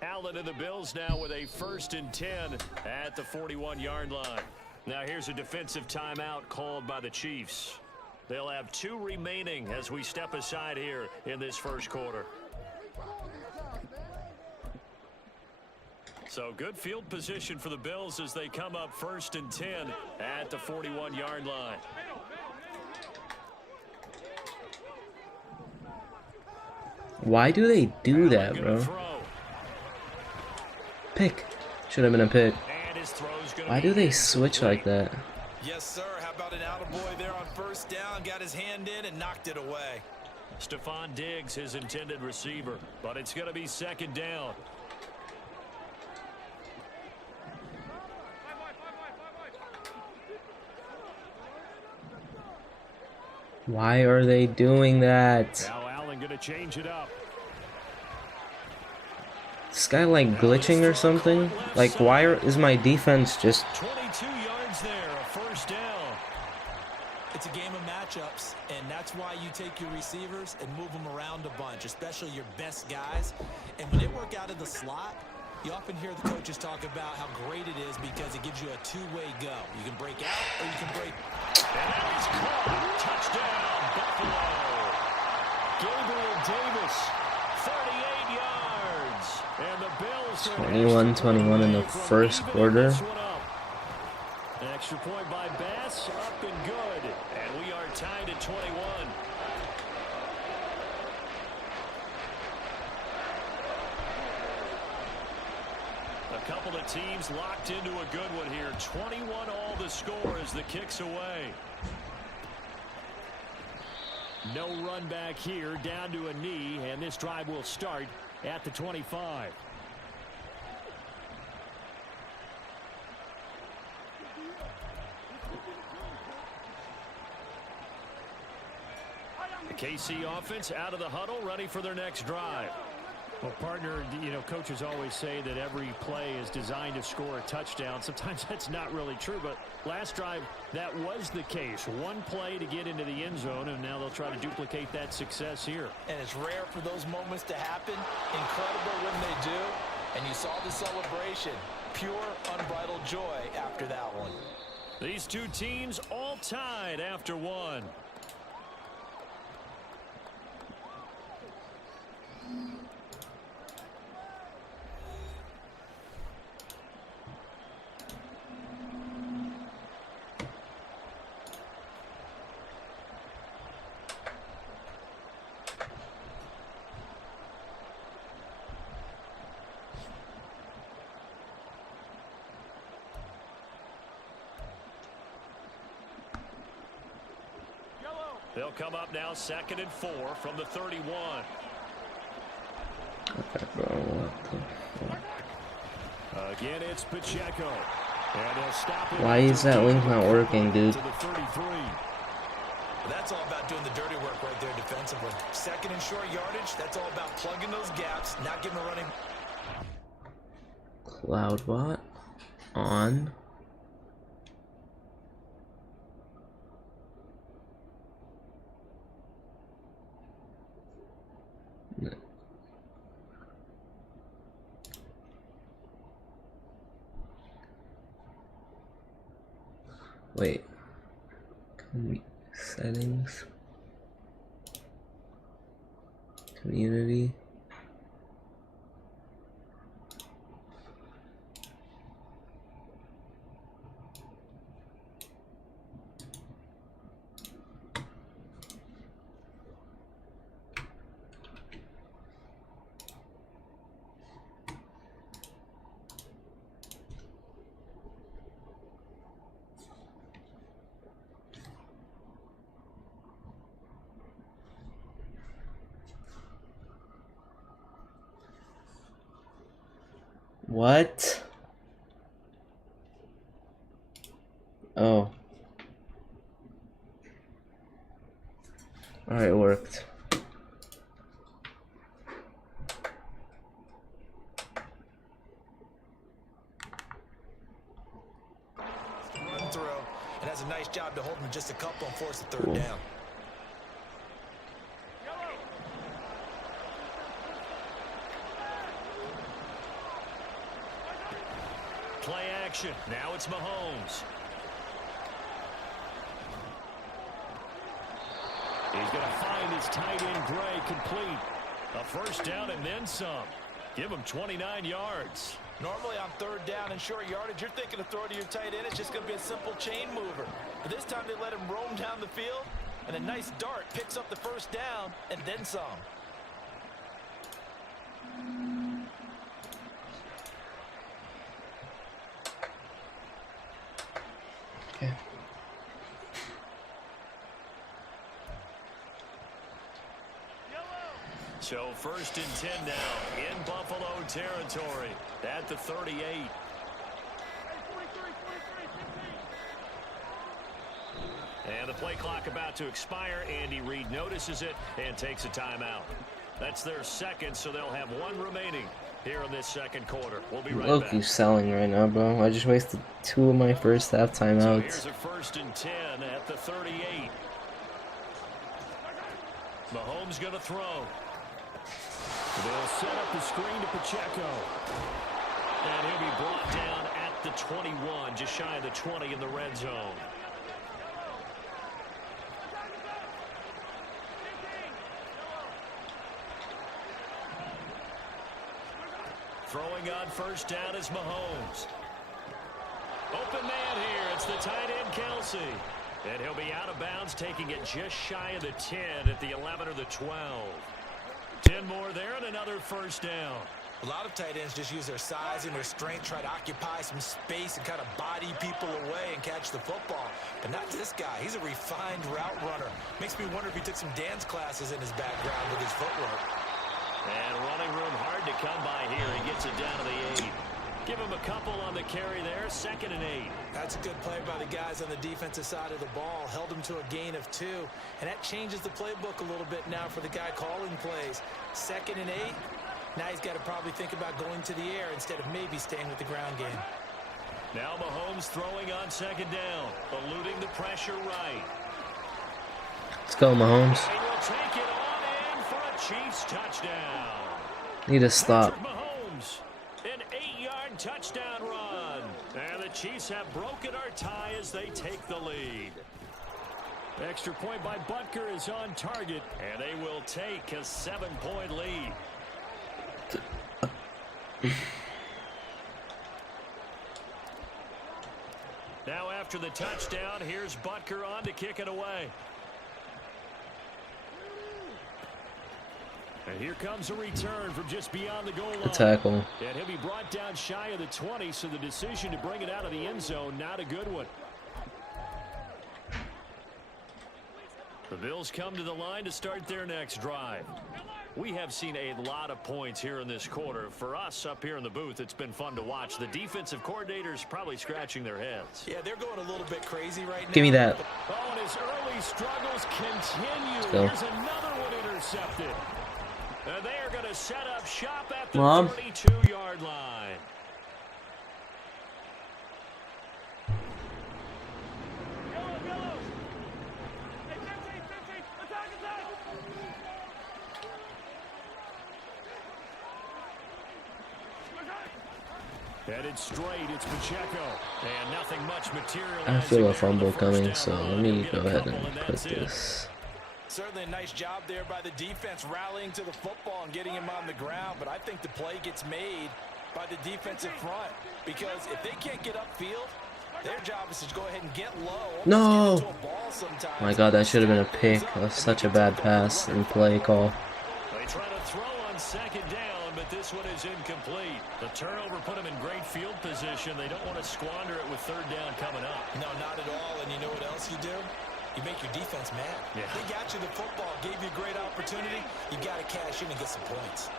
Allen and the Bills now with a 1st and 10 at the 41-yard line. Now here's a defensive timeout called by the Chiefs. They'll have 2 remaining as we step aside here in this first quarter. So good field position for the Bills as they come up 1st and 10 at the 41-yard line. Why do they do that, bro? Pick. Should have been a pick. Why do they switch like that? Yes, sir. How about an attaboy there on 1st down? Got his hand in and knocked it away. Stephon Diggs, his intended receiver, but it's going to be 2nd down. Why are they doing that? Now Allen going to change it up. This guy like glitching or something? Like, why is my defense just... 22 yards there, a 1st down. It's a game of matchups, and that's why you take your receivers and move them around a bunch, especially your best guys. And when they work out of the slot, you often hear the coaches talk about how great it is because it gives you a two-way go. You can break out or you can break. And that is caught. Touchdown, Buffalo. Gabriel Davis, 38 yards. And the Bills are 21-21 in the first quarter. Extra point by Bass, up and good. And we are tied at 21. A couple of teams locked into a good one here. 21 all the score as the kick's away. No run back here, down to a knee, and this drive will start at the 25. The KC offense out of the huddle, ready for their next drive. Well, partner, you know, coaches always say that every play is designed to score a touchdown. Sometimes that's not really true, but last drive, that was the case. One play to get into the end zone, and now they'll try to duplicate that success here. And it's rare for those moments to happen. Incredible when they do. And you saw the celebration. Pure, unbridled joy after that one. These two teams all tied after one. They'll come up now 2nd and 4 from the 31. Okay, bro, what the fuck? Again, it's Pacheco. And they'll stop it. Why is that link not working, dude? To the 33. That's all about doing the dirty work right there defensively. 2nd and short yardage, that's all about plugging those gaps, not giving a running. Cloudbot on. Wait. Settings. Community. What? Oh. Alright, it worked. Run through, and has a nice job to hold him just a couple and force the 3rd down. Play action. Now it's Mahomes. He's going to find his tight end Gray complete. A 1st down and then some. Give him 29 yards. Normally on 3rd down and short yardage, you're thinking of throwing to your tight end. It's just going to be a simple chain mover. But this time they let him roam down the field, and a nice dart picks up the 1st down and then some. Okay. So 1st and 10 now in Buffalo territory at the 38. And the play clock about to expire. Andy Reid notices it and takes a timeout. That's their 2nd, so they'll have 1 remaining here in this second quarter. We'll be right Loki's back. selling right now, bro. I just wasted 2 of my first half So timeouts. here's a 1st and 10 at the 38. Mahomes going to throw. They'll set up the screen to Pacheco. And he'll be brought down at the 21, just shy of the 20 in the red zone. Throwing on 1st down is Mahomes. Open man here. It's the tight end, Kelsey. And he'll be out of bounds, taking it just shy of the 10 at the 11 or the 12. 10 more there and another 1st down. A lot of tight ends just use their size and their strength, try to occupy some space and kind of body people away and catch the football. But not this guy. He's a refined route runner. Makes me wonder if he took some dance classes in his background with his footwork. And running room hard to come by here. He gets it down to the 8. Give him a couple on the carry there. 2nd and 8. That's a good play by the guys on the defensive side of the ball. Held him to a gain of 2. And that changes the playbook a little bit now for the guy calling plays. 2nd and 8. Now he's got to probably think about going to the air instead of maybe staying with the ground game. Now Mahomes throwing on 2nd down. Eluding the pressure right. Let's go, Mahomes. He will take it on in for a Chiefs touchdown. Need to stop. Patrick Mahomes, an 8-yard touchdown run. And the Chiefs have broken our tie as they take the lead. Extra point by Butker is on target, and they will take a 7-point lead. Now after the touchdown, here's Butker on to kick it away. And here comes a return from just beyond the goal line. A tackle. And he'll be brought down shy of the 20, so the decision to bring it out of the end zone, not a good one. The Bills come to the line to start their next drive. We have seen a lot of points here in this quarter. For us up here in the booth, it's been fun to watch. The defensive coordinators probably scratching their heads. Yeah, they're going a little bit crazy right now. Give me that. Oh, and his early struggles continue. Go. Here's another one intercepted. And they are going to set up shop at the Mom. 32-yard line. Headed straight, it's Pacheco. And nothing much materializing. I feel a there on fumble the coming, first so down let run. me He'll get go a ahead couple, and and put that's it. this. Certainly a nice job there by the defense rallying to the football and getting him on the ground, but I think the play gets made by the defensive front because if they can't get upfield, their job is to go ahead and get low. No! Get into a ball sometimes. My God, that should have been a pick. That was such a bad pass and play call. They try to throw on 2nd down, but this one is incomplete. The turnover put them in great field position. They don't want to squander it with 3rd down coming up. No, not at all. And you know what else you do? You make your defense mad. Yeah. They got you the football, gave you a great opportunity. You got to cash in and get some points.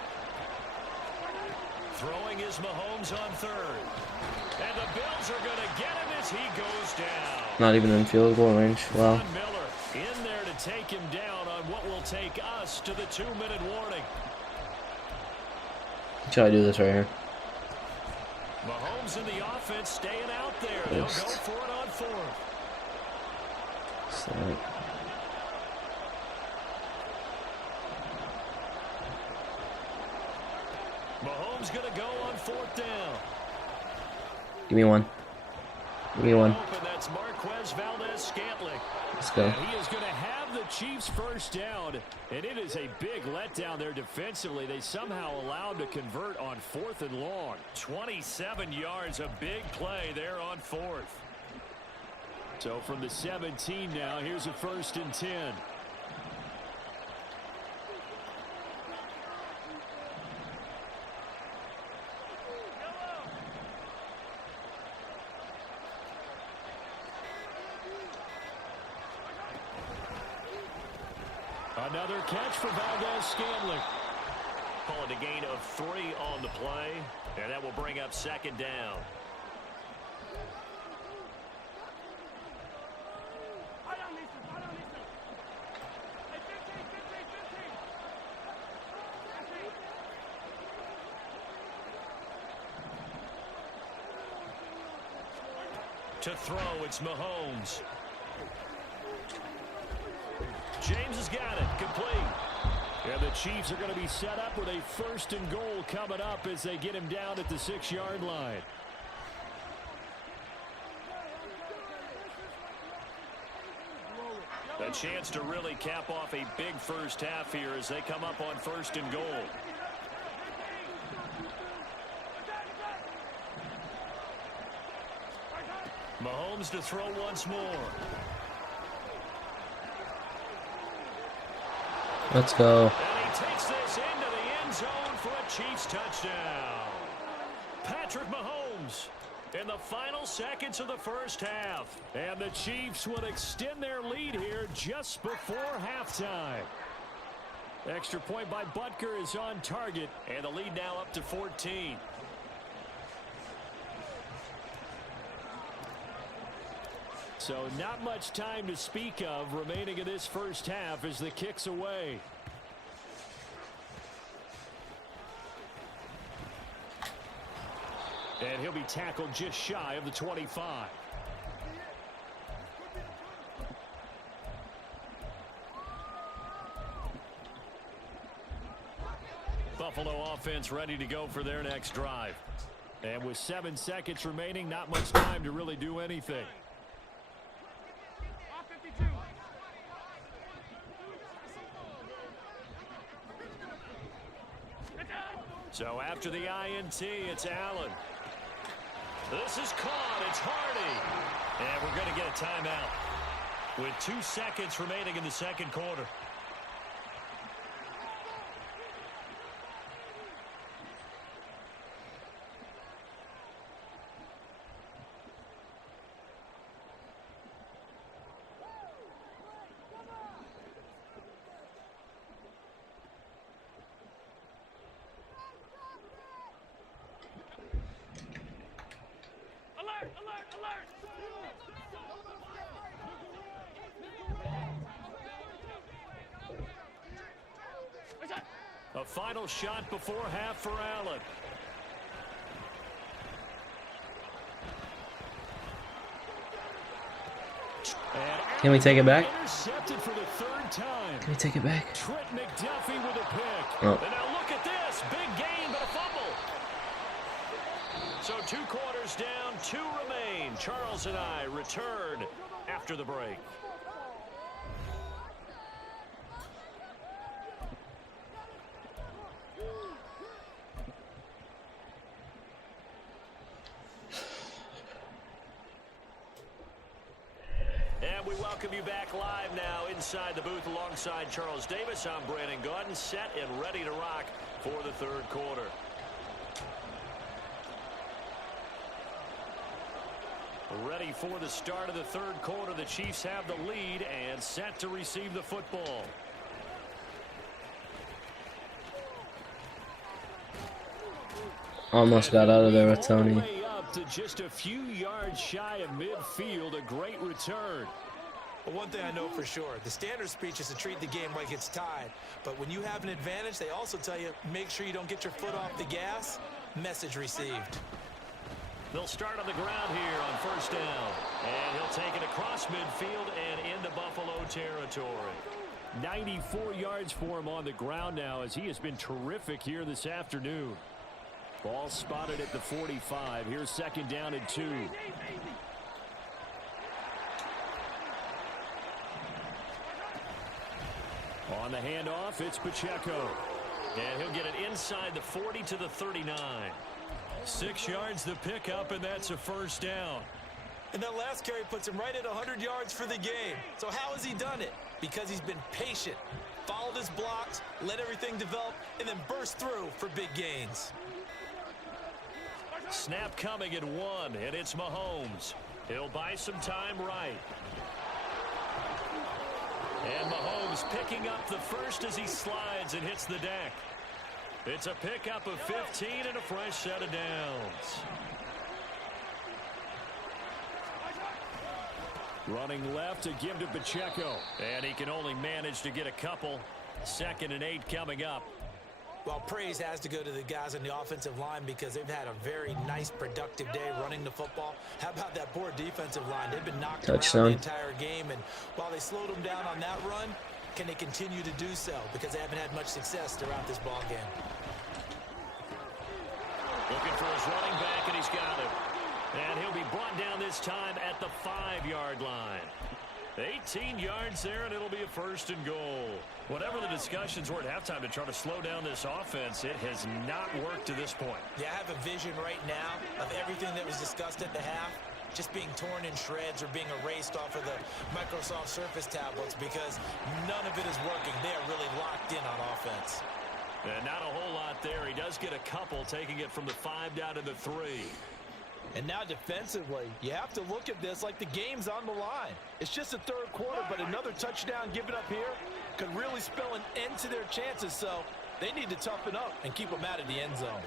Throwing is Mahomes on 3rd. And the Bills are going to get him as he goes down. Not even in field goal range. Wow. Von Miller in there to take him down on what will take us to the 2-minute warning. Try to do this right here. Mahomes in the offense staying out there. They'll go for it on 4th. So, Mahomes going to go on 4th down. give me one. Give me one. Open, that's Marquez Valdez-Scantling. Let's go. And he is going to have the Chiefs 1st down, and it is a big letdown there defensively. They somehow allowed to convert on 4th and long. 27 yards, a big play there on 4th. So from the 17 now, here's a 1st and 10. Another catch for Valdez-Scantling. Call it a gain of 3 on the play, and that will bring up 2nd down. To throw, it's Mahomes. James has got it, complete. And the Chiefs are going to be set up with a 1st and goal coming up as they get him down at the 6-yard line. A chance to really cap off a big first half here as they come up on 1st and goal. Mahomes to throw once more. Let's go. And he takes this into the end zone for a Chiefs touchdown. Patrick Mahomes in the final seconds of the first half. And the Chiefs will extend their lead here just before halftime. Extra point by Butker is on target, and the lead now up to 14. So not much time to speak of remaining in this first half as the kick's away. And he'll be tackled just shy of the 25. Buffalo offense ready to go for their next drive. And with 7 seconds remaining, not much time to really do anything. So after the INT, it's Allen. This is caught. It's Hardy. And we're going to get a timeout with 2 seconds remaining in the second quarter. A final shot before half for Allen. Can we take it back? Intercepted for the 3rd time. Can we take it back? Trent McDuffie with a pick. Oh. And now look at this. Big gain, but a fumble. So 2 quarters down, 2 remain. Charles and I return after the break. And we welcome you back live now inside the booth alongside Charles Davis. I'm Brandon Gaudin, set and ready to rock for the 3rd quarter. Ready for the start of the 3rd quarter. The Chiefs have the lead and set to receive the football. Almost got out of there with Tony. Way up to just a few yards shy of midfield. A great return. Well, one thing I know for sure, the standard speech is to treat the game like it's tied. But when you have an advantage, they also tell you, make sure you don't get your foot off the gas. Message received. They'll start on the ground here on 1st down. And he'll take it across midfield and into Buffalo territory. 94 yards for him on the ground now as he has been terrific here this afternoon. Ball spotted at the 45. Here's 2nd down and 2. On the handoff, it's Pacheco. And he'll get it inside the 40 to the 39. 6 yards the pickup, and that's a 1st down. And that last carry puts him right at 100 yards for the game. So how has he done it? Because he's been patient, followed his blocks, let everything develop, and then burst through for big gains. Snap coming at 1, and it's Mahomes. He'll buy some time right. And Mahomes picking up the first as he slides and hits the deck. It's a pickup of 15 and a fresh set of downs. Running left to give to Pacheco. And he can only manage to get a couple. 2nd and 8 coming up. Well, praise has to go to the guys on the offensive line because they've had a very nice, productive day running the football. How about that poor defensive line? They've been knocked around the entire game, and while they slowed them down on that run, can they continue to do so? Because they haven't had much success throughout this ball game. Looking for his running back, and he's got him. And he'll be brought down this time at the 5-yard line. 18 yards there, and it'll be a 1st and goal. Whatever the discussions were at halftime to try to slow down this offense, it has not worked to this point. Yeah, I have a vision right now of everything that was discussed at the half just being torn in shreds or being erased off of the Microsoft Surface tablets because none of it is working. They are really locked in on offense. And not a whole lot there. He does get a couple, taking it from the 5 down to the 3. And now defensively, you have to look at this like the game's on the line. It's just the 3rd quarter, but another touchdown given up here could really spell an end to their chances, so they need to toughen up and keep them out of the end zone.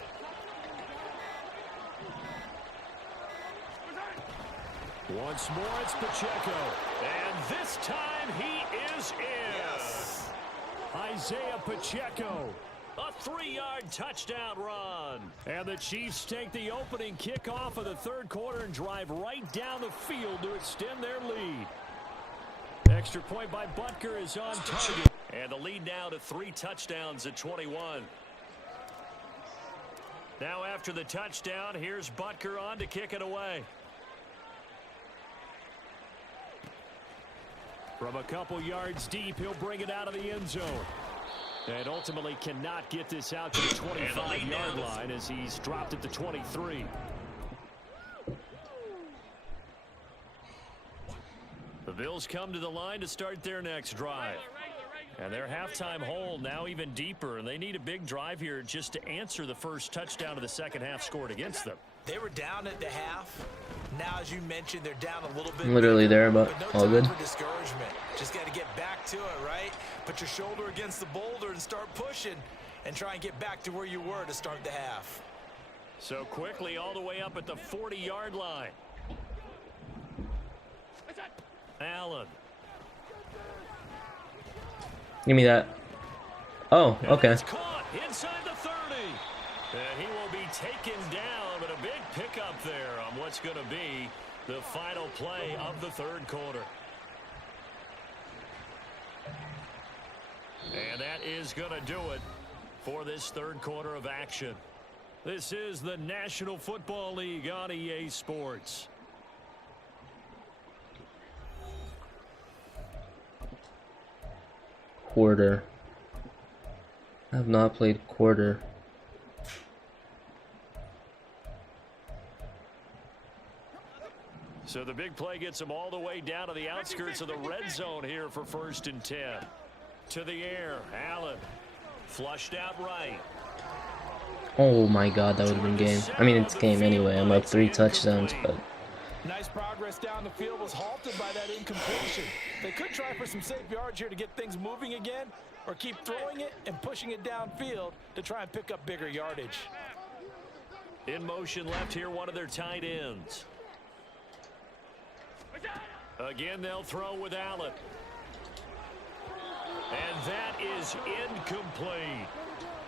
Once more, it's Pacheco. And this time, he is in. Yes. Isaiah Pacheco. A 3-yard touchdown run. And the Chiefs take the opening kickoff of the 3rd quarter and drive right down the field to extend their lead. Extra point by Butker is on target. And the lead now to 3 touchdowns at 21. Now after the touchdown, here's Butker on to kick it away. From a couple yards deep, he'll bring it out of the end zone. And ultimately cannot get this out to the 25-yard line as he's dropped at the 23. The Bills come to the line to start their next drive. And their halftime hole now even deeper, and they need a big drive here just to answer the first touchdown of the second half scored against them. They were down at the half. Now, as you mentioned, they're down a little bit. Literally there, but no all good. For discouragement. Just got to get back to it, right? Put your shoulder against the boulder and start pushing and try and get back to where you were to start the half. So quickly all the way up at the 40-yard line. Allen. Give me that. Oh, okay. It's caught inside the 30. And he will be taken down, but a big pickup there on what's going to be the final play of the 3rd quarter. And that is going to do it for this 3rd quarter of action. This is the National Football League on EA Sports. Quarter. I have not played quarter. So the big play gets him all the way down to the outskirts of the red zone here for 1st and 10. To the air, Allen. Flushed out right. Oh my god, that would have been game. I mean, it's game anyway. I'm up 3 touchdowns, but... Nice progress down the field was halted by that incompletion. They could try for some safe yards here to get things moving again, or keep throwing it and pushing it downfield to try and pick up bigger yardage. In motion left here, one of their tight ends. Again, they'll throw with Allen. And that is incomplete.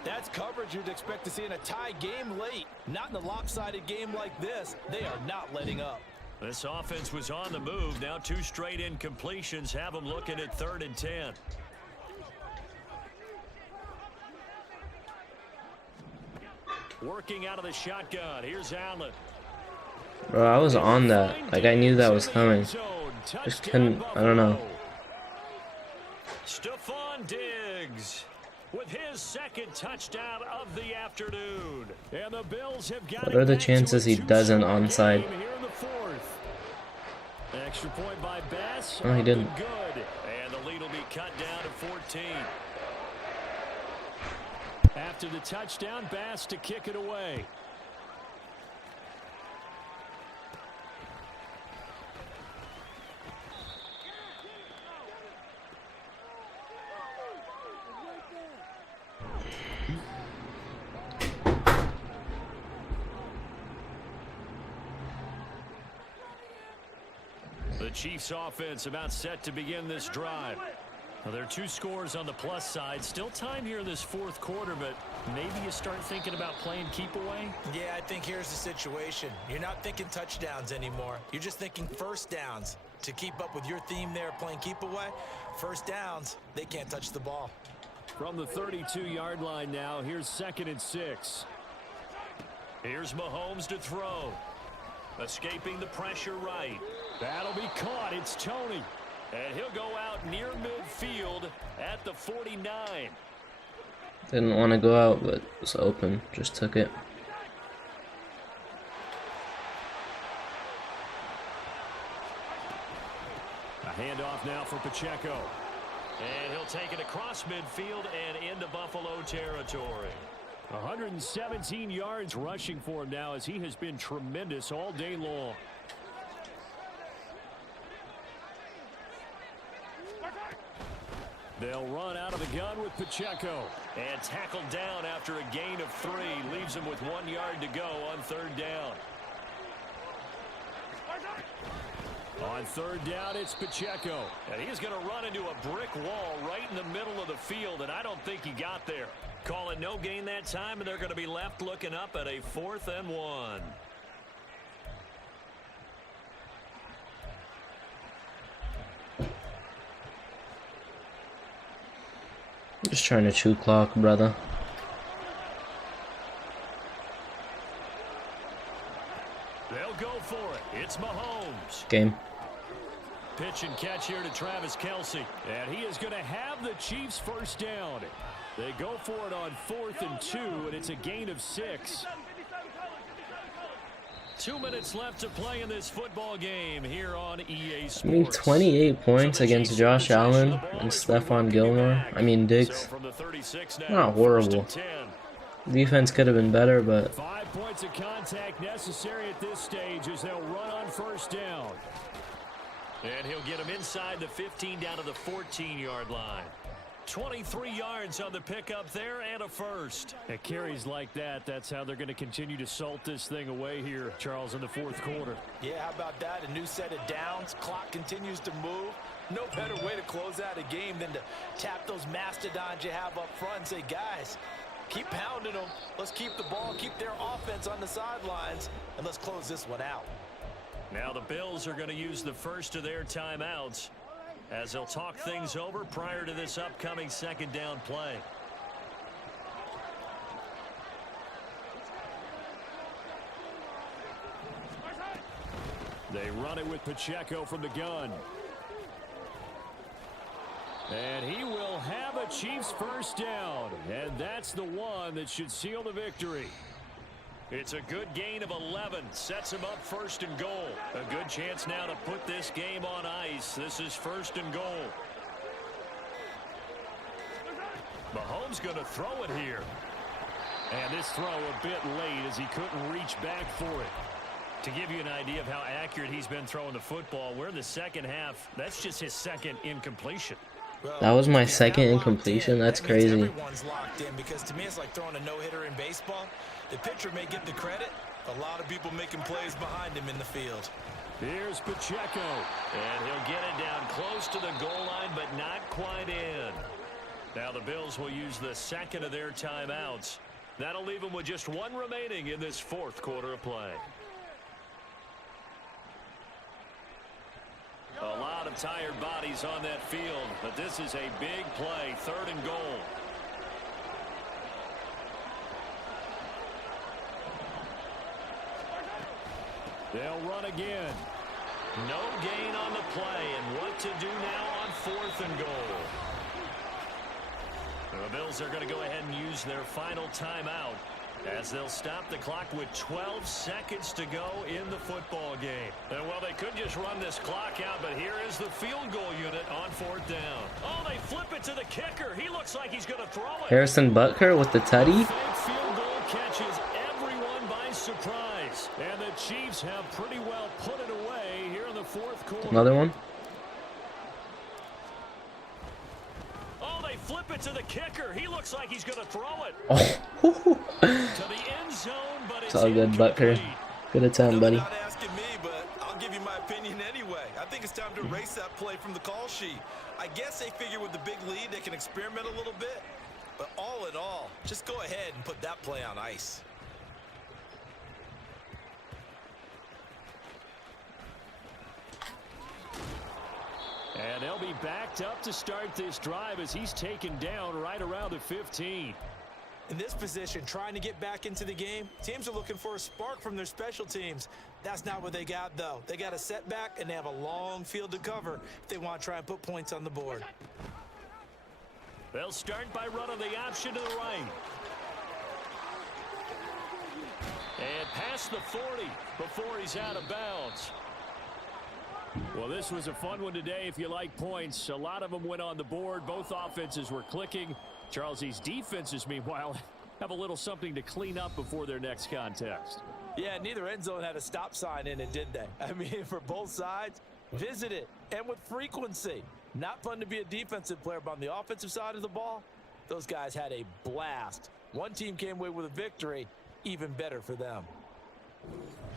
That's coverage you'd expect to see in a tie game late. Not in a lopsided game like this. They are not letting up. This offense was on the move. Now 2 straight incompletions have them looking at 3rd and 10. Working out of the shotgun. Here's Allen. Bro, I was on that. Like, I knew that was coming. Just couldn't, I don't know. Stephon Diggs with his 2nd touchdown of the afternoon. And the Bills have got What are the chances he doesn't onside? Extra point by Bass. Oh, he didn't. Good. And the lead will be cut down to 14. After the touchdown, Bass to kick it away. The Chiefs offense about set to begin this drive. Well, there are 2 scores on the plus side. Still time here in this 4th quarter, but maybe you start thinking about playing keep away? Yeah, I think here's the situation. You're not thinking touchdowns anymore. You're just thinking first downs. To keep up with your theme there, playing keep away, first downs, they can't touch the ball. From the 32-yard line now, here's 2nd and 6. Here's Mahomes to throw. Escaping the pressure right. That'll be caught. It's Tony. And he'll go out near midfield at the 49. Didn't want to go out, but it was open. Just took it. A handoff now for Pacheco. And he'll take it across midfield and into Buffalo territory. 117 yards rushing for him now as he has been tremendous all day long. They'll run out of the gun with Pacheco. And tackled down after a gain of 3. Leaves him with 1 yard to go on 3rd down. On 3rd down, it's Pacheco. And he's going to run into a brick wall right in the middle of the field, and I don't think he got there. Call it no gain that time, and they're going to be left looking up at a 4th and 1. Just trying to chew clock, brother. They'll go for it. It's Mahomes. Game. Pitch and catch here to Travis Kelce. And he is going to have the Chiefs first down. They go for it on 4th and 2, and it's a gain of 6. 2 minutes left to play in this football game here on EA Sports. I mean, 28 points against Josh Allen and Stephon Diggs. Not horrible. Defense could have been better, but 5 points of contact necessary at this stage as they'll run on first down. And he'll get him inside the 15 down to the 14-yard line. 23 yards on the pickup there and a first. At carries like that, that's how they're going to continue to salt this thing away here, Charles, in the 4th quarter. Yeah, how about that? A new set of downs. Clock continues to move. No better way to close out a game than to tap those mastodons you have up front and say, guys, keep pounding them. Let's keep the ball, keep their offense on the sidelines, and let's close this one out. Now the Bills are going to use the first of their timeouts as they'll talk things over prior to this upcoming 2nd down play. They run it with Pacheco from the gun. And he will have a Chiefs first down. And that's the one that should seal the victory. It's a good gain of 11. Sets him up 1st and goal. A good chance now to put this game on ice. This is 1st and goal. Mahomes going to throw it here. And this throw a bit late as he couldn't reach back for it. To give you an idea of how accurate he's been throwing the football, we're in the 2nd half. That's just his 2nd incompletion. that was my 2nd incompletion. That's crazy. Everyone's locked in because to me it's like throwing a no-hitter in baseball. The pitcher may get the credit. A lot of people making plays behind him in the field. Here's Pacheco. And he'll get it down close to the goal line, but not quite in. Now the Bills will use the 2nd of their timeouts. That'll leave them with just 1 remaining in this 4th quarter of play. A lot of tired bodies on that field, but this is a big play, 3rd and goal. They'll run again. No gain on the play, and what to do now on 4th and goal. The Bills are going to go ahead and use their final timeout as they'll stop the clock with 12 seconds to go in the football game. And well, they could just run this clock out, but here is the field goal unit on 4th down. Oh, they flip it to the kicker. He looks like he's going to throw it. Harrison Butker with the tutty. Fake field goal catches everyone by surprise. And the Chiefs have pretty well put it away here in the 4th quarter. Another one. Flip it to the kicker. He looks like he's going to throw it. Oh. To the end zone, but It's all good, Butker. Good attempt, buddy. Not asking me, but I'll give you my opinion anyway. I think it's time to erase that play from the call sheet. I guess they figure with the big lead they can experiment a little bit. But all in all, just go ahead and put that play on ice. And they'll be backed up to start this drive as he's taken down right around the 15. In this position, trying to get back into the game, teams are looking for a spark from their special teams. That's not what they got, though. They got a setback, and they have a long field to cover if they want to try and put points on the board. They'll start by running the option to the right. And past the 40 before he's out of bounds. Well, this was a fun one today if you like points. A lot of them went on the board. Both offenses were clicking. Charles's defenses, meanwhile, have a little something to clean up before their next contest. Yeah, neither end zone had a stop sign in it, did they? I mean, for both sides, visit it, and with frequency. Not fun to be a defensive player, but on the offensive side of the ball, those guys had a blast. One team came away with a victory, even better for them.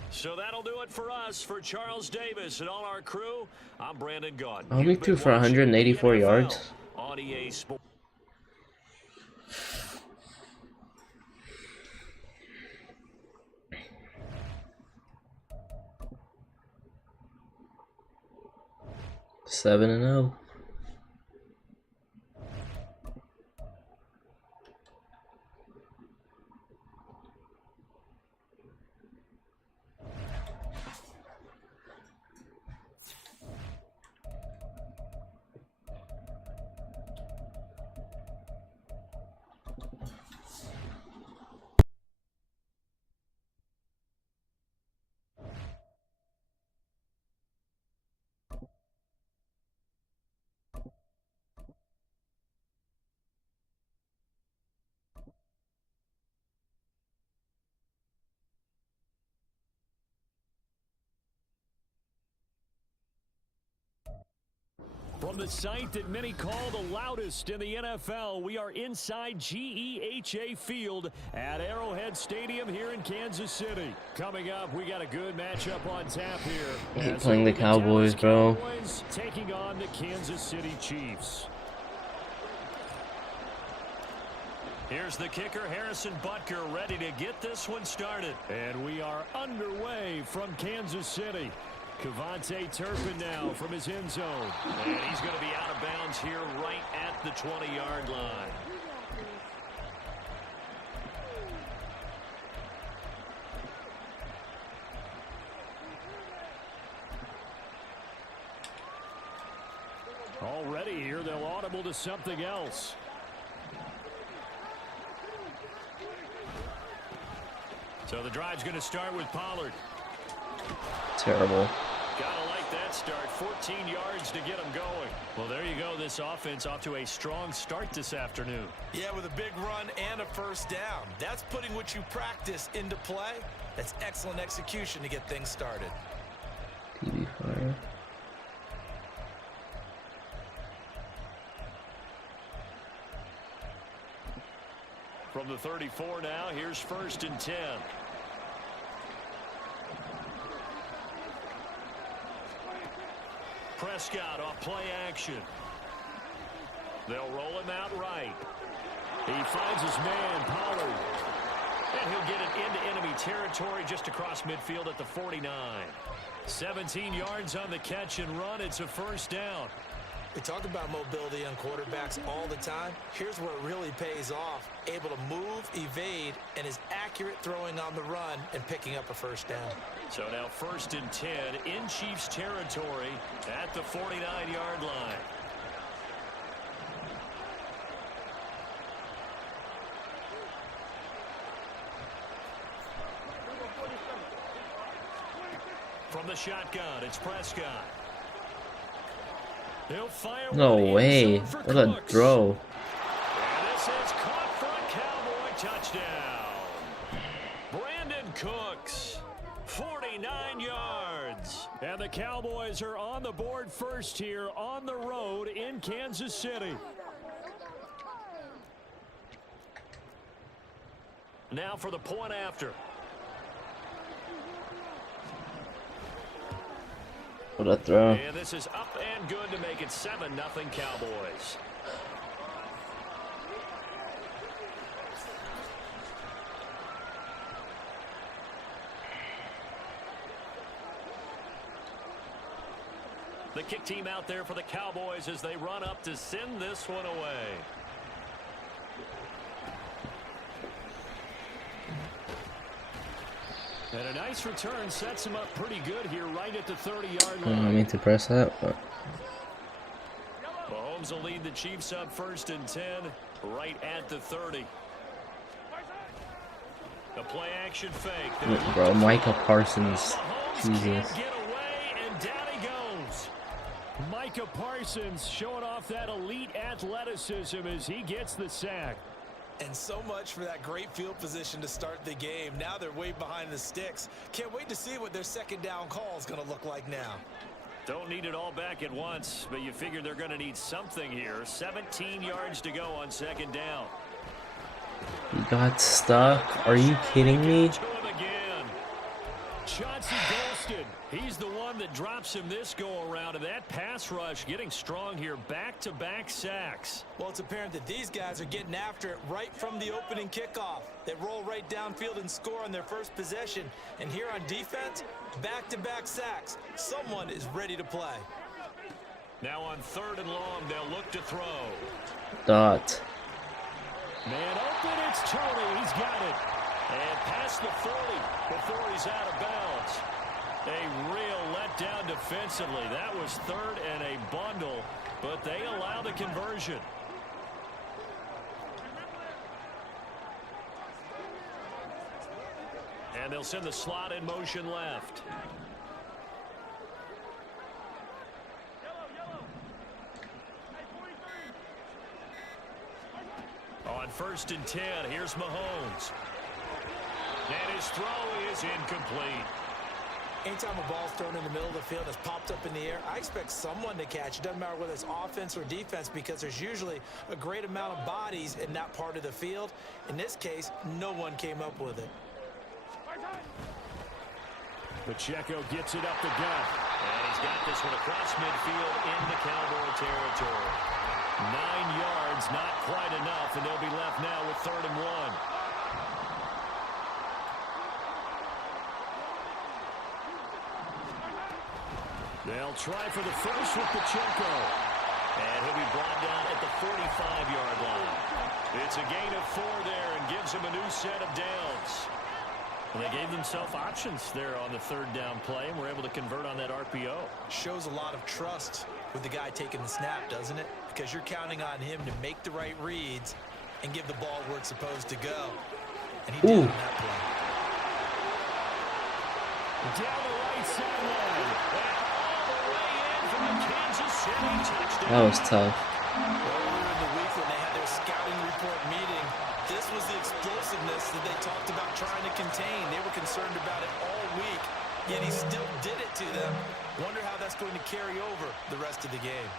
So that'll do it for us. For Charles Davis and all our crew, I'm Brandon Gaudin. Only threw for 184 yards. On EA Sports. Seven and 0. From the site that many call the loudest in the NFL, we are inside GEHA Field at Arrowhead Stadium here in Kansas City. Coming up, we got a good matchup on tap here. I hate playing the Cowboys, bro. Cowboys taking on the Kansas City Chiefs. Here's the kicker, Harrison Butker, ready to get this one started. And we are underway from Kansas City. Cavante Turpin now from his end zone. And he's going to be out of bounds here right at the 20-yard line. Already here, they'll audible to something else. So the drive's going to start with Pollard. Terrible. Gotta like that start. 14 yards to get them going. Well, there you go. This offense off to a strong start this afternoon. Yeah, with a big run and a first down. That's putting what you practice into play. That's excellent execution to get things started. TV fire. From the 34 now, here's 1st and 10. Prescott off play action. They'll roll him out right. He finds his man, Pollard. And he'll get it into enemy territory just across midfield at the 49. 17 yards on the catch and run. It's a first down. We talk about mobility on quarterbacks all the time. Here's where it really pays off. Able to move, evade, and is accurate throwing on the run and picking up a first down. So now 1st and 10 in Chiefs territory at the 49-yard line. From the shotgun, it's Prescott. He'll fire No way. What a throw. And this is caught for a Cowboy touchdown. Brandon Cooks, 49 yards. And the Cowboys are on the board first here on the road in Kansas City. Now for the point after. What a throw. And this is up and good to make it 7-0 Cowboys. The kick team out there for the Cowboys as they run up to send this one away. And a nice return sets him up pretty good here right at the 30-yard line. I mean to press that, but Mahomes will lead the Chiefs up 1st and 10 right at the 30. The play action fake. bro, Micah Parsons. Mahomes Jesus. can't get away, and down he goes. Micah Parsons showing off that elite athleticism as he gets the sack. And so much for that great field position to start the game. Now they're way behind the sticks. Can't wait to see what their second down call is going to look like now. Don't need it all back at once, but you figure they're going to need something here. 17 yards to go on 2nd down. He got stuck. Are you kidding me? To him again. Chauncey Golston, he's the one that drops him this go-around, and that pass rush getting strong here. Back-to-back sacks. Well, it's apparent that these guys are getting after it right from the opening kickoff. They roll right downfield and score on their first possession. And here on defense, back-to-back sacks. Someone is ready to play. Now on 3rd and long, they'll look to throw. Dot. Man open, it's Tony. He's got it. And past the 40 before he's out of bounds. A real letdown defensively. That was 3rd and a bundle, but they allow the conversion. And they'll send the slot in motion left. On 1st and 10, here's Mahomes. And his throw is incomplete. Anytime a ball's thrown in the middle of the field that's popped up in the air, I expect someone to catch. It doesn't matter whether it's offense or defense, because there's usually a great amount of bodies in that part of the field. In this case, no one came up with it. Pacheco gets it up the gut. And he's got this one across midfield into Cowboy territory. 9 yards, not quite enough, and they'll be left now with 3rd and 1. They'll try for the first with Pacheco. And he'll be brought down at the 45-yard line. It's a gain of 4 there and gives him a new set of downs. And they gave themselves options there on the 3rd down play and were able to convert on that RPO. Shows a lot of trust with the guy taking the snap, doesn't it? Because you're counting on him to make the right reads and give the ball where it's supposed to go. And he did on that play. Down the right sideline. And all the way in from the Kansas City touchdown. That was tough. Earlier in the week when they had their scouting report meeting, this was the explosiveness that they talked about trying to contain. They were concerned about it all week, yet he still did it to them. Wonder how that's going to carry over the rest of the game.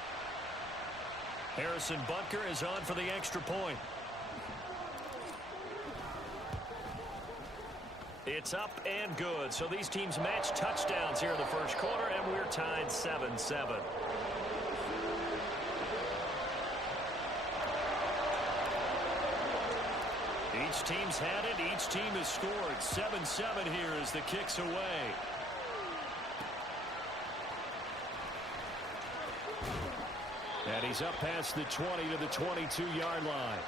Harrison Butker is on for the extra point. It's up and good. So these teams match touchdowns here in the first quarter, and we're tied 7-7. Each team's had it. Each team has scored. 7-7 here as the kick's away. And he's up past the 20 to the 22-yard line.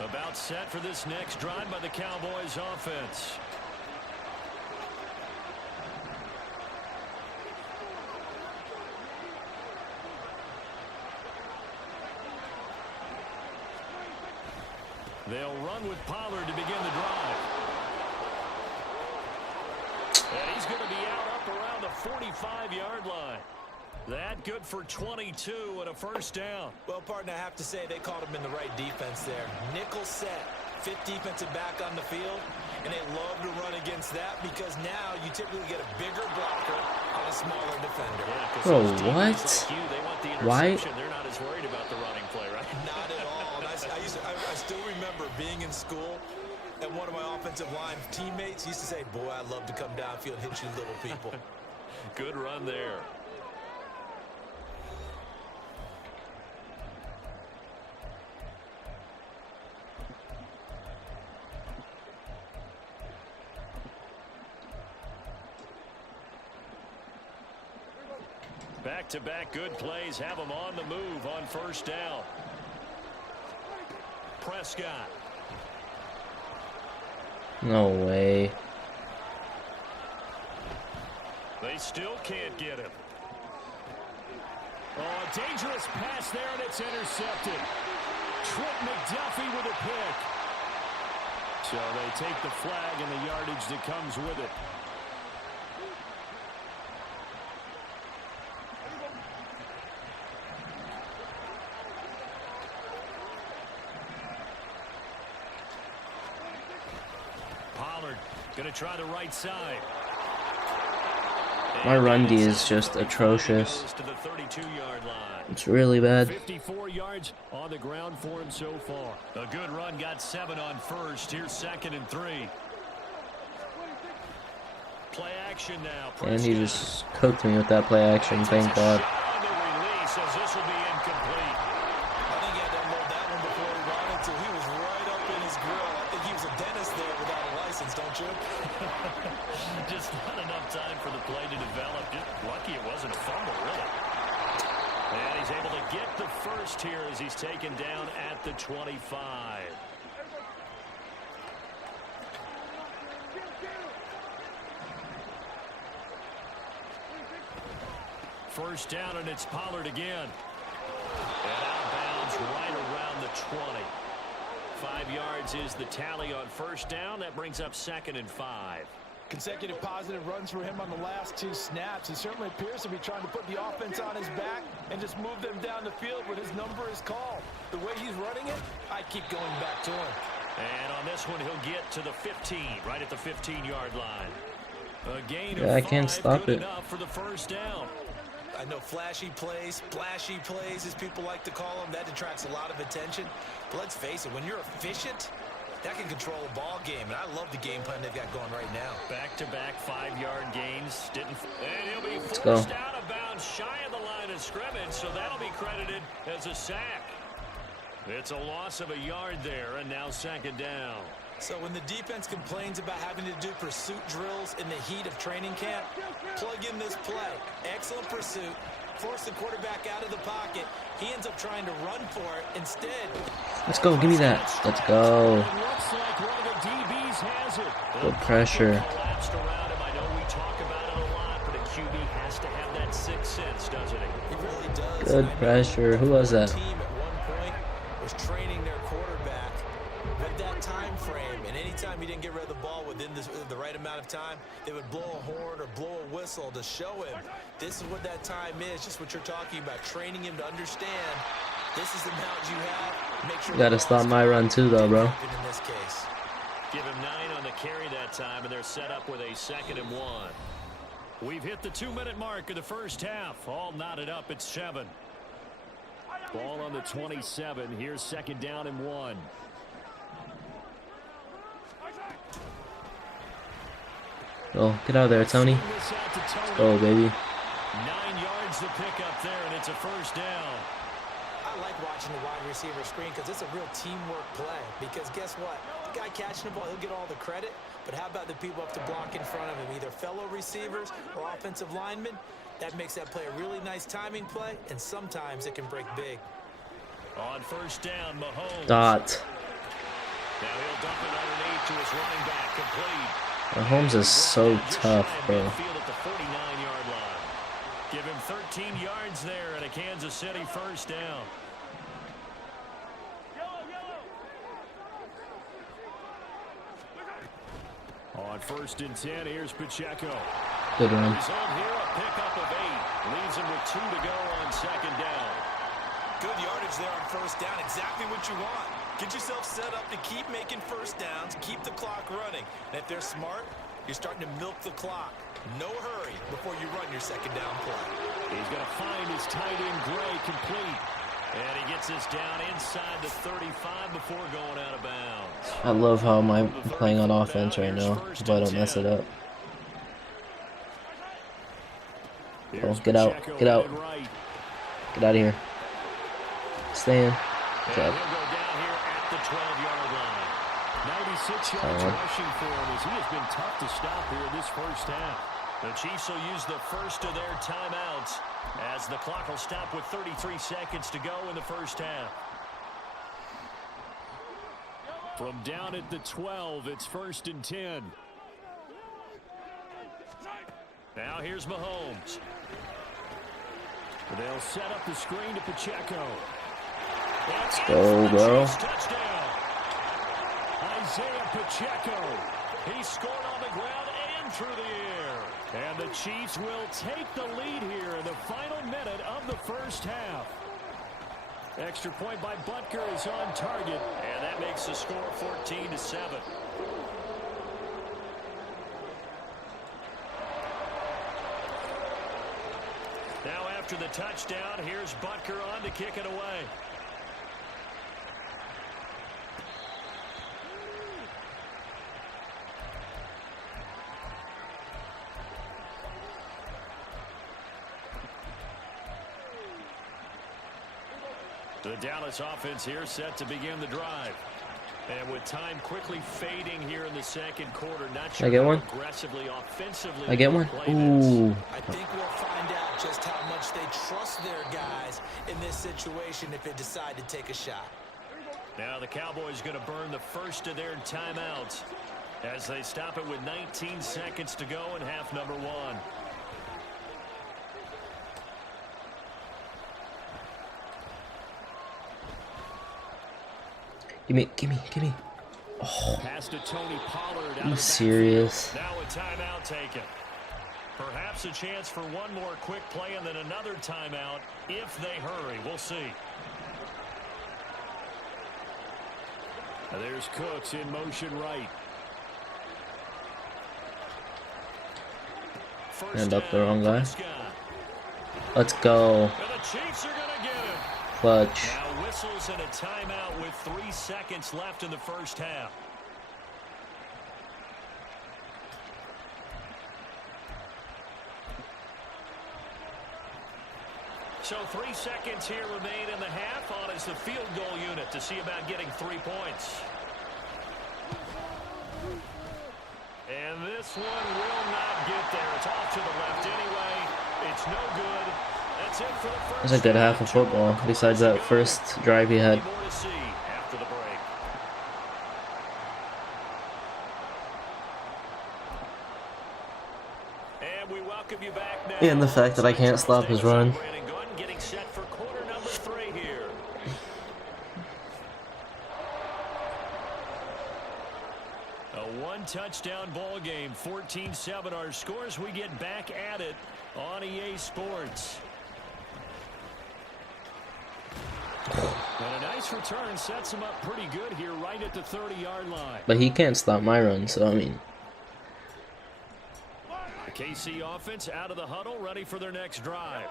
About set for this next drive by the Cowboys offense. They'll run with Pollard to begin the drive. And he's going to be out up around the 45-yard line. That good for 22 and a first down. Well, partner, I have to say they called him in the right defense there. Nickel set, 5th defensive back on the field, and they love to run against that because now you typically get a bigger blocker on a smaller defender. Bro, what? Like you, they want the Why? interception. They're not as worried about the running play, right? Not at all. And I I still remember being in school, and one of my offensive line teammates used to say, boy, I'd love to come downfield and hit you little people. Good run there. Back-to-back good plays have them on the move on first down. Prescott. No way. They still can't get him. Oh, a dangerous pass there, and it's intercepted. Trent McDuffie with a pick. So they take the flag and the yardage that comes with it. Going to try the right side. My run D is just atrocious. It's really bad. 54 yards on the ground for him so far. A good run, got 7 on first. Here's 2nd and 3. Play action now. And he just cooked me with that play action, thank God. This will be incomplete. I think he had to unload that one before he wanted to. He was right up in his grill. I think he was a dentist there without a license, don't you? Just not enough time for the play to develop. Just lucky it wasn't a fumble, really. And he's able to get the first here as he's taken down at the 25. First down, and it's Pollard again. And out of bounds right around the 20. 5 yards is the tally on first down. That brings up 2nd and 5. Consecutive positive runs for him on the last 2 snaps. He certainly appears to be trying to put the offense on his back and just move them down the field when his number is called. The way he's running it, I keep going back to him. And on this one, he'll get to the 15, right at the 15-yard line. A gain Yeah, of I can't 5, stop good it. enough for the first down. I know flashy plays, splashy plays, as people like to call them, that attracts a lot of attention. But let's face it, when you're efficient, that can control a ball game. And I love the game plan they've got going right now. Back-to-back 5-yard gains. And he'll be Let's forced go. out of bounds shy of the line of scrimmage, so that'll be credited as a sack. It's a loss of a yard there, and now 2nd down. So when the defense complains about having to do pursuit drills in the heat of training camp, plug in this play. Excellent pursuit. Force the quarterback out of the pocket. He ends up trying to run for it. Instead, Let's go, give me that. Let's go. It looks like one of the DBs has it. Good pressure. Collapsed around him. I know we talk about it a lot, but a QB has to have that sixth sense, doesn't he? he really does. Good pressure. Who was that? The team at one point was training their quarterback with that time frame, and anytime he didn't get rid of the ball within the right amount of time, they would blow a horn or blow a whistle to show him this is what that time is, just what you're talking about, training him to understand this is the amount you have. Make sure You gotta stop my run too, though, bro. in this case. Give him 9 on the carry that time, and they're set up with a 2nd and 1. We've hit the 2-minute mark of the first half. All knotted up at 7. Ball on the 27. Here's 2nd down and 1. Oh, get out of there, Tony. Let's go, baby. 9 yards to pick up there, and it's a first down. I like watching the wide receiver screen because it's a real teamwork play. Because guess what? The guy catching the ball, he'll get all the credit. But how about the people up to block in front of him, either fellow receivers or offensive linemen? That makes that play a really nice timing play, and sometimes it can break big. On first down, Mahomes. Dot. Now he'll dump it underneath to his running back, complete. Mahomes is so tough, bro. Midfield at the 49-yard line. Give him 13 yards there and a Kansas City first down. On 1st and 10, here's Pacheco. Good run. Result here, a pickup of 8. Leaves him with 2 to go on 2nd down. Good yardage there on first down. Exactly what you want. Get yourself set up to keep making first downs, keep the clock running. And if they're smart, you're starting to milk the clock. No hurry before you run your 2nd down play. He's going to find his tight end, Gray, complete. And he gets this down inside the 35 before going out of bounds. I love how I'm playing on offense right now, but I don't mess it up. Oh, get out, get out. Get out of here. Stay in. Good job. 96 yards rushing for him as he has been tough to stop here this first half. The Chiefs will use the first of their timeouts as the clock will stop with 33 seconds to go in the first half. From down at the 12, it's 1st and 10. Now here's Mahomes. They'll set up the screen to Pacheco. Let's go, bro. Touchdown. Isaiah Pacheco. He scored on the ground and through the air. And the Chiefs will take the lead here in the final minute of the first half. Extra point by Butker is on target. And that makes the score 14-7. Now after the touchdown, here's Butker on to kick it away. The Dallas offense here set to begin the drive. And with time quickly fading here in the second quarter, not sure I get one? aggressively, offensively. I get one? Ooh. I think we'll find out just how much they trust their guys in this situation if they decide to take a shot. Now the Cowboys going to burn the first of their timeouts as they stop it with 19 seconds to go in half number 1. Gimme. Oh, Pass to Tony Pollard. are you serious? Now a timeout taken. Perhaps a chance for one more quick play and then another timeout if they hurry. We'll see. There's Cooks in motion right. End up the wrong guy. Let's go. And the Chiefs are going to get him. Clutch. Now whistles and a timeout with 3 seconds left in the first half. So 3 seconds here remain in the half. On is the field goal unit to see about getting 3 points. And this one will not get there. It's off to the left anyway. It's no good. That's it for the first. That's a good half of football, besides that first drive he had. More to see after the break. And we welcome you back now. And the fact that I can't stop his run. Getting set for quarter number 3 here. A one-touchdown ball game, 14-7 our scores. We get back at it on EA Sports. And a nice return sets him up pretty good here right at the 30-yard line. But he can't stop my run, so I mean. The KC offense out of the huddle, ready for their next drive.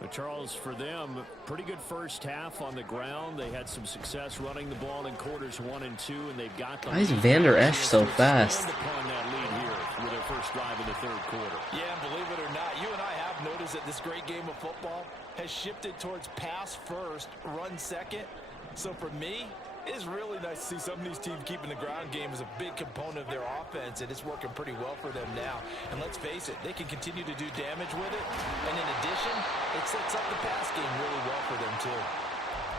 But Charles, for them, pretty good first half on the ground. They had some success running the ball in quarters 1 and 2, and they've got the. Why is Van Der Esch so fast? Upon that lead here with their first drive in the third quarter. Yeah, and believe it or not, you and I have noticed that this great game of football has shifted towards pass first, run second. So for me, it is really nice to see some of these teams keeping the ground game as a big component of their offense, and it's working pretty well for them now. And let's face it, they can continue to do damage with it. And in addition, it sets up the pass game really well for them too.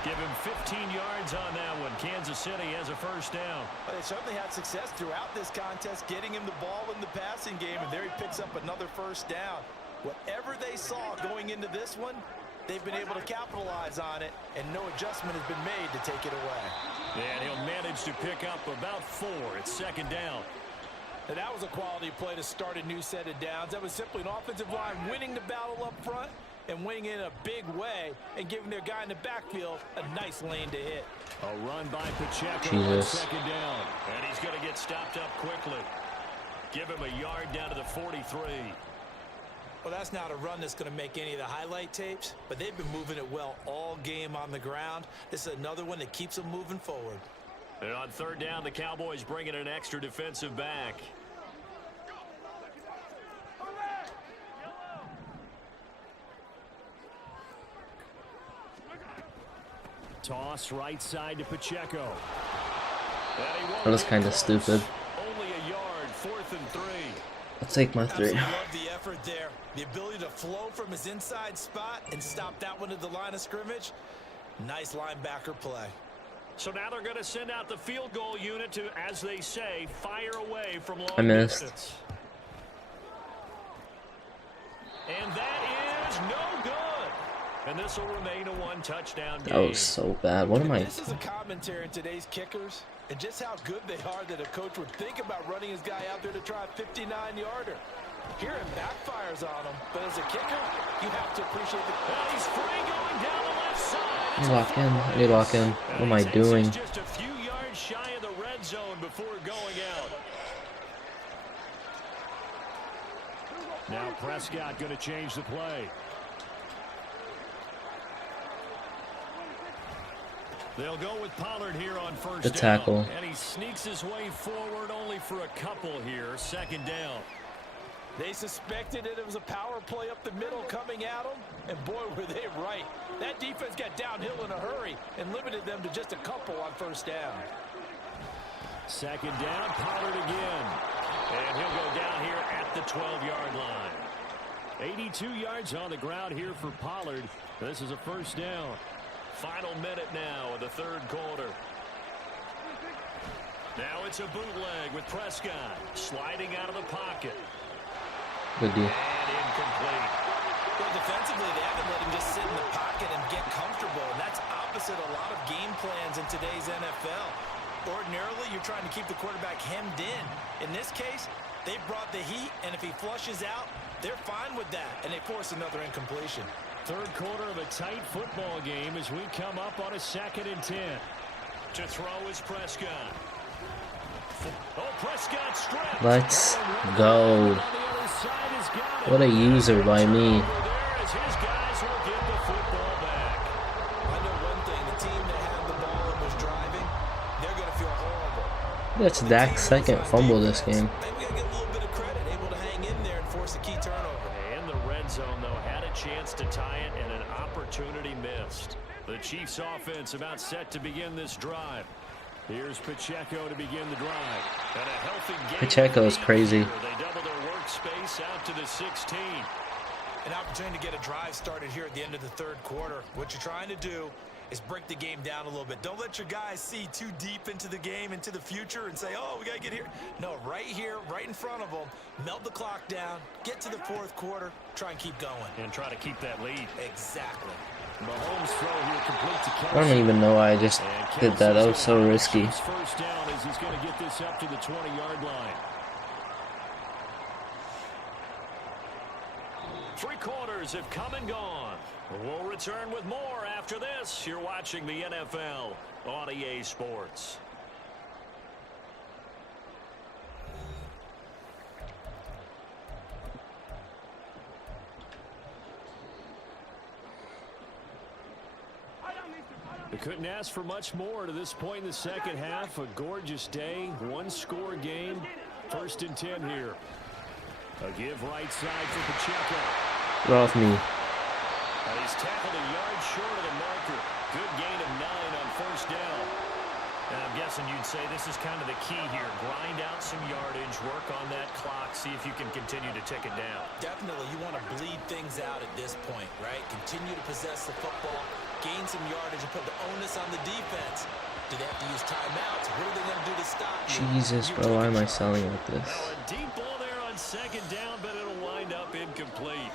Give him 15 yards on that one. Kansas City has a first down. But they certainly had success throughout this contest, getting him the ball in the passing game, and there he picks up another first down. Whatever they saw going into this one, they've been able to capitalize on it, and no adjustment has been made to take it away. And he'll manage to pick up about 4. It's second down. And that was a quality play to start a new set of downs. That was simply an offensive line winning the battle up front and winning in a big way and giving their guy in the backfield a nice lane to hit. A run by Pacheco on Jesus. second down. And he's going to get stopped up quickly. Give him a yard down to the 43. Well, that's not a run that's going to make any of the highlight tapes, but they've been moving it well all game on the ground. This is another one that keeps them moving forward. And on third down, the Cowboys bring in an extra defensive back. Toss right side to Pacheco. That was kind of stupid. Only a yard, 4th and 3. I'll take my 3. Absolutely love the effort there. The ability to flow from his inside spot and stop that one at the line of scrimmage. Nice linebacker play. So now they're going to send out the field goal unit to, as they say, fire away from long I missed. distance. And that is no good. And this will remain a 1-touchdown game. That was so bad. What am I? This is a commentary in today's kickers and just how good they are that a coach would think about running his guy out there to try a 59-yarder. Here it backfires on him, but as a kicker, you have to appreciate the... Well, he's free going down the left side. I need to lock in. I need to lock in. What am I doing? Just a few yards shy of the red zone before going out. Now Prescott going to change the play. They'll go with Pollard here on first The tackle. down. And he sneaks his way forward only for a couple here. 2nd down. They suspected it was a power play up the middle coming at them, and boy, were they right. That defense got downhill in a hurry and limited them to just a couple on first down. 2nd down, Pollard again. And he'll go down here at the 12-yard line. 82 yards on the ground here for Pollard. This is a first down. Final minute now of the 3rd quarter. Now it's a bootleg with Prescott sliding out of the pocket. Good deal. And incomplete. Well, defensively, they haven't let him just sit in the pocket and get comfortable, and that's opposite a lot of game plans in today's NFL. Ordinarily, you're trying to keep the quarterback hemmed in. In this case, they brought the heat, and if he flushes out, they're fine with that, and they force another incompletion. 3rd quarter of a tight football game as we come up on a 2nd and 10. To throw is Prescott. Oh, Prescott stripped. Let's go. What a user by me. As his guys will get the football back. I know one thing, the team that had the ball and was driving, they're going to feel horrible. That's Dak's 2nd fumble this game. Maybe I get a little bit of credit, able to hang in there and force a key turnover. In the red zone, though, had a chance to tie it and an opportunity missed. The Chiefs offense about set to begin this drive. Here's Pacheco to begin the drive. And a healthy game. Pacheco is crazy. They double their workspace out to the 16. An opportunity to get a drive started here at the end of the 3rd quarter. What you're trying to do is break the game down a little bit. Don't let your guys see too deep into the game, into the future, and say, oh, we got to get here. No, right here, right in front of them, melt the clock down, get to the 4th quarter, try and keep going. And try to keep that lead. Exactly. Mahomes throw here complete to Kelsey. I don't even know why I just did that. That was so risky. First down as he's going to get this up to the 20-yard line. 3 quarters have come and gone. We'll return with more after this. You're watching the NFL on EA Sports. They couldn't ask for much more to this point in the 2nd half. A gorgeous day, 1-score game. 1st and 10 here. A give right side for Pacheco. Get off me. He's tackled a yard short of the marker. Good gain of 9 on first down. And I'm guessing you'd say this is kind of the key here. Grind out some yardage, work on that clock, see if you can continue to tick it down. Definitely, you want to bleed things out at this point, right? Continue to possess the football, gain some yardage, and put the onus on the defense. Do they have to use timeouts? What are they going to do to stop you? Jesus, bro, why am I selling like this? Now a deep ball there on 2nd down, but it'll wind up incomplete.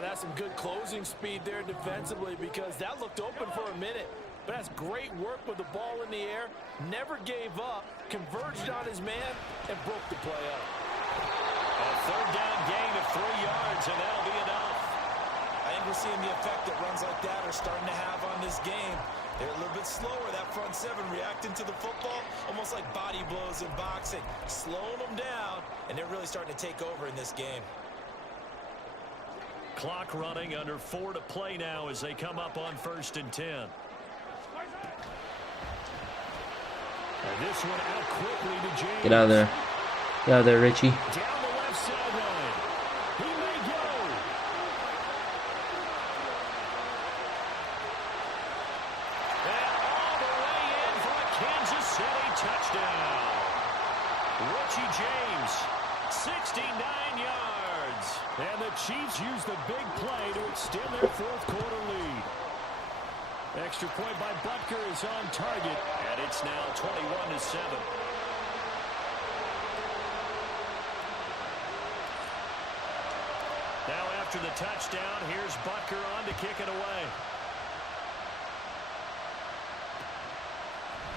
That's some good closing speed there defensively because that looked open for a minute. But that's great work with the ball in the air. Never gave up, converged on his man, and broke the play up. A 3rd down gain of 3 yards, and that'll be enough. I think we're seeing the effect that runs like that are starting to have on this game. They're a little bit slower, that front 7 reacting to the football, almost like body blows in boxing, slowing them down, and they're really starting to take over in this game. Clock running, under 4 to play now as they come up on 1st and 10. And this one out quickly to James. Get out of there. Get out of there, Richie. Down the left sideline. He may go. And all the way in for a Kansas City touchdown. Richie James, 69 yards. And the Chiefs use the big play to extend their 4th quarter lead. Extra point by Butker is on target, and it's now 21-7. Now after the touchdown, here's Butker on to kick it away.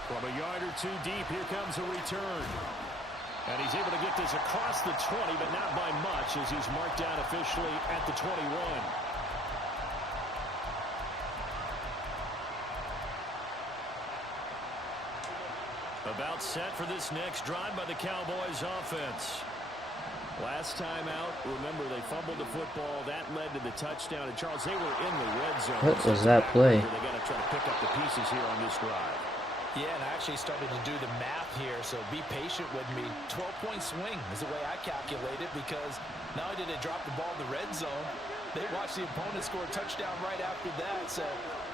From a yard or 2 deep, here comes a return. And he's able to get this across the 20, but not by much, as he's marked down officially at the 21. About set for this next drive by the Cowboys offense. Last time out, remember, they fumbled the football. That led to the touchdown. And Charles, they were in the red zone. What was that play? They got to try to pick up the pieces here on this drive. Yeah, and I actually started to do the math here, so be patient with me. 12-point swing is the way I calculate it, because not only did they drop the ball in the red zone, they watched the opponent score a touchdown right after that. So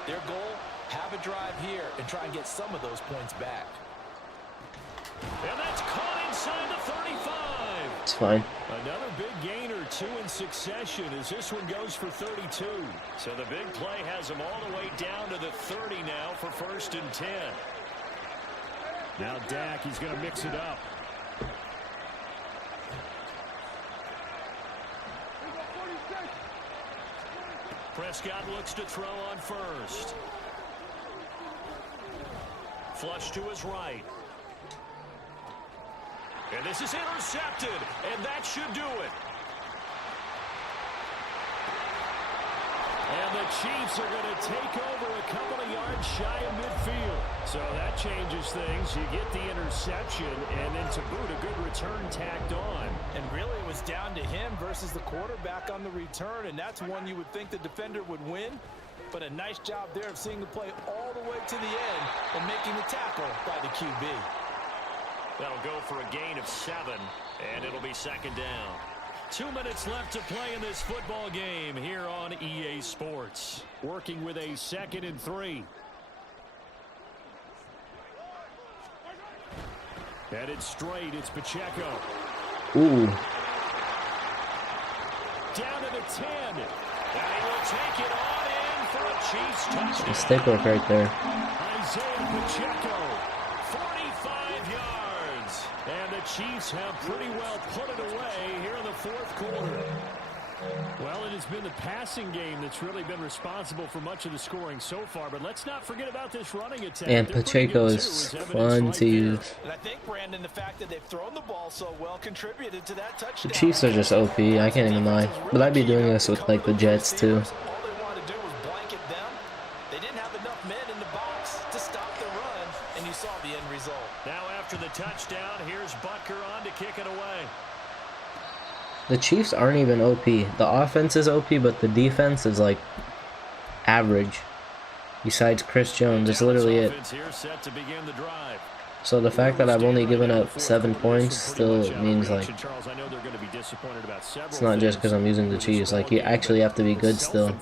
their goal, have a drive here and try and get some of those points back. And that's caught inside the 35. It's fine. Another big gain or 2 in succession as this one goes for 32. So the big play has them all the way down to the 30 now for 1st and 10. Now Dak, he's going to mix it up. Prescott looks to throw on first. Flush to his right. And this is intercepted, and that should do it. And the Chiefs are going to take over a couple of yards shy of midfield. So that changes things. You get the interception, and then to boot, a good return tacked on. And really, it was down to him versus the quarterback on the return, and that's one you would think the defender would win. But a nice job there of seeing the play all the way to the end and making the tackle by the QB. That'll go for a gain of 7, and it'll be 2nd down. 2 minutes left to play in this football game here on EA Sports. Working with a 2nd and 3. Headed straight, it's Pacheco. Ooh. Down to the 10. And he will take it on in for a Chiefs touchdown. Stick work right there. Isaiah Pacheco, 45 yards. And the Chiefs have pretty well put it away here in the 4th quarter. Well, it has been the passing game that's really been responsible for much of the scoring so far. But let's not forget about this running attack. And Pacheco is fun to use. And I think, Brandon, the fact that they've thrown the ball so well contributed to that touchdown. The Chiefs are just OP. I can't even lie. But I'd be doing this with like the Jets too. All they wanted to do was blanket them. They didn't have enough men in the box to stop the run, and you saw the end result. Now after the touchdown, here's Butker on to kick it away. The Chiefs aren't even OP. The offense is OP, but the defense is like average. Besides Chris Jones, it's literally it. So the fact that I've only given up 7 points still means like it's not just because I'm using the Chiefs. Like you actually have to be good still.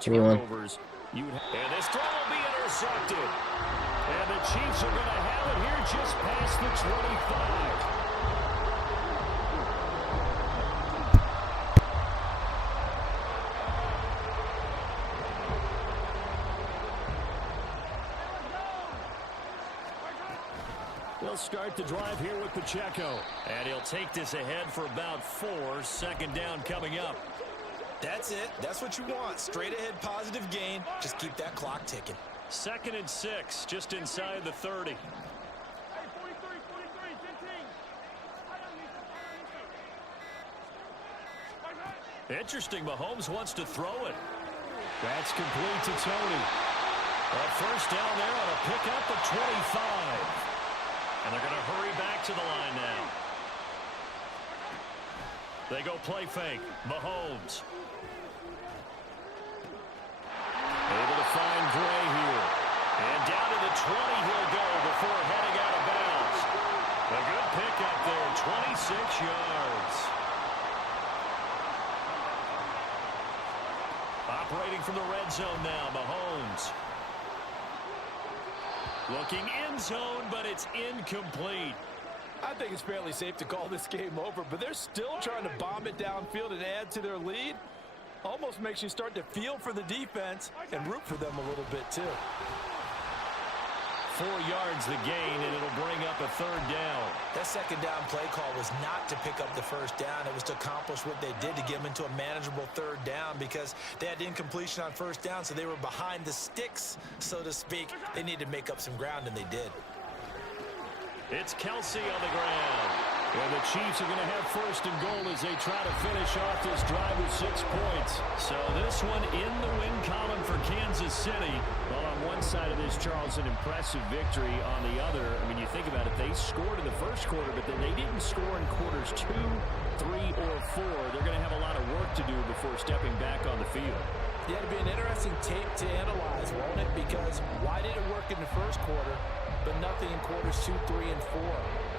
Give me one. And this throw will be intercepted. And the Chiefs are going to have it here just past the 25. They'll start the drive here with Pacheco. And he'll take this ahead for about 4. 2nd down coming up. That's it. That's what you want. Straight ahead positive gain. Just keep that clock ticking. 2nd and 6, just inside the 30. Interesting, Mahomes wants to throw it. That's complete to Tony. A 1st down there on a pickup of 25. And they're going to hurry back to the line now. They go play fake. Mahomes. Able to find Gray here. And down to the 20 he'll go before heading out of bounds. A good pickup there, 26 yards. Operating from the red zone now, Mahomes. Looking end zone, but it's incomplete. I think it's fairly safe to call this game over, but they're still trying to bomb it downfield and add to their lead. Almost makes you start to feel for the defense and root for them a little bit too. 4 yards the gain, and it'll bring up a third down. That second down play call was not to pick up the first down. It was to accomplish what they did to get them into a manageable third down because they had incompletion on first down, so they were behind the sticks, so to speak. They needed to make up some ground, and they did. It's Kelsey on the ground. And the Chiefs are going to have first and goal as they try to finish off this drive with 6 points. So this one in the win column for Kansas City. Well, on one side of this, Charles, an impressive victory. On the other, I mean, you think about it, they scored in the first quarter, but then they didn't score in quarters 2, 3, or 4. They're going to have a lot of work to do before stepping back on the field. Yeah, it'll be an interesting tape to analyze, won't it? Because why did it work in the first quarter, but nothing in quarters 2, 3, and 4?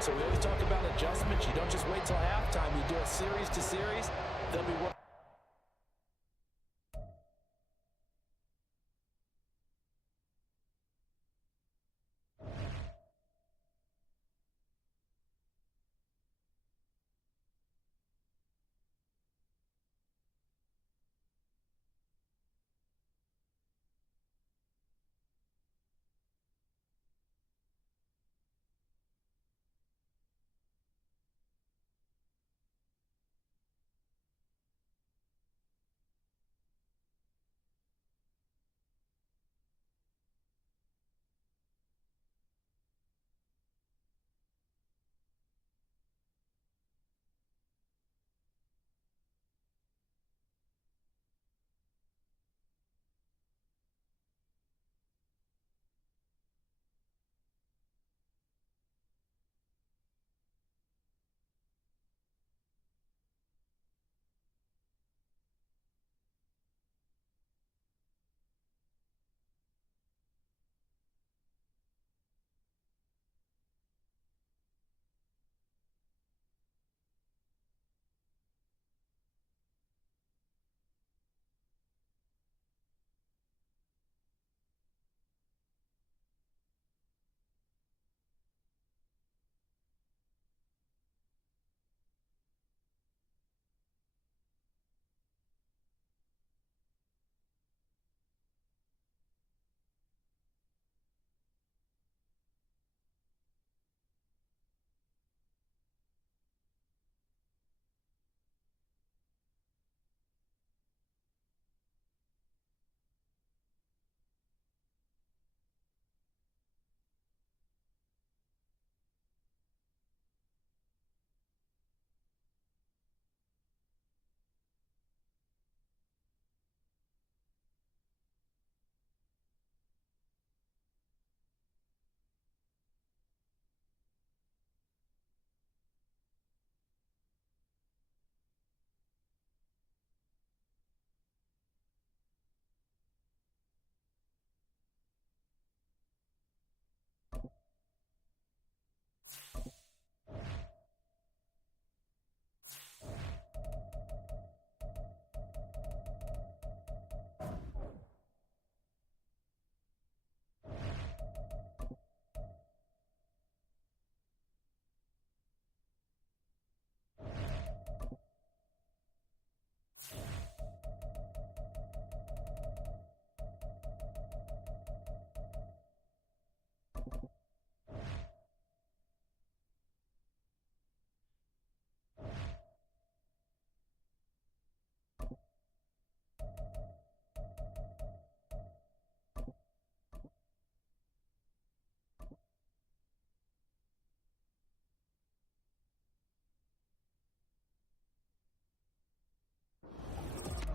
So we always talk about adjustments. You don't just wait till halftime. You do it series to series. They'll be working.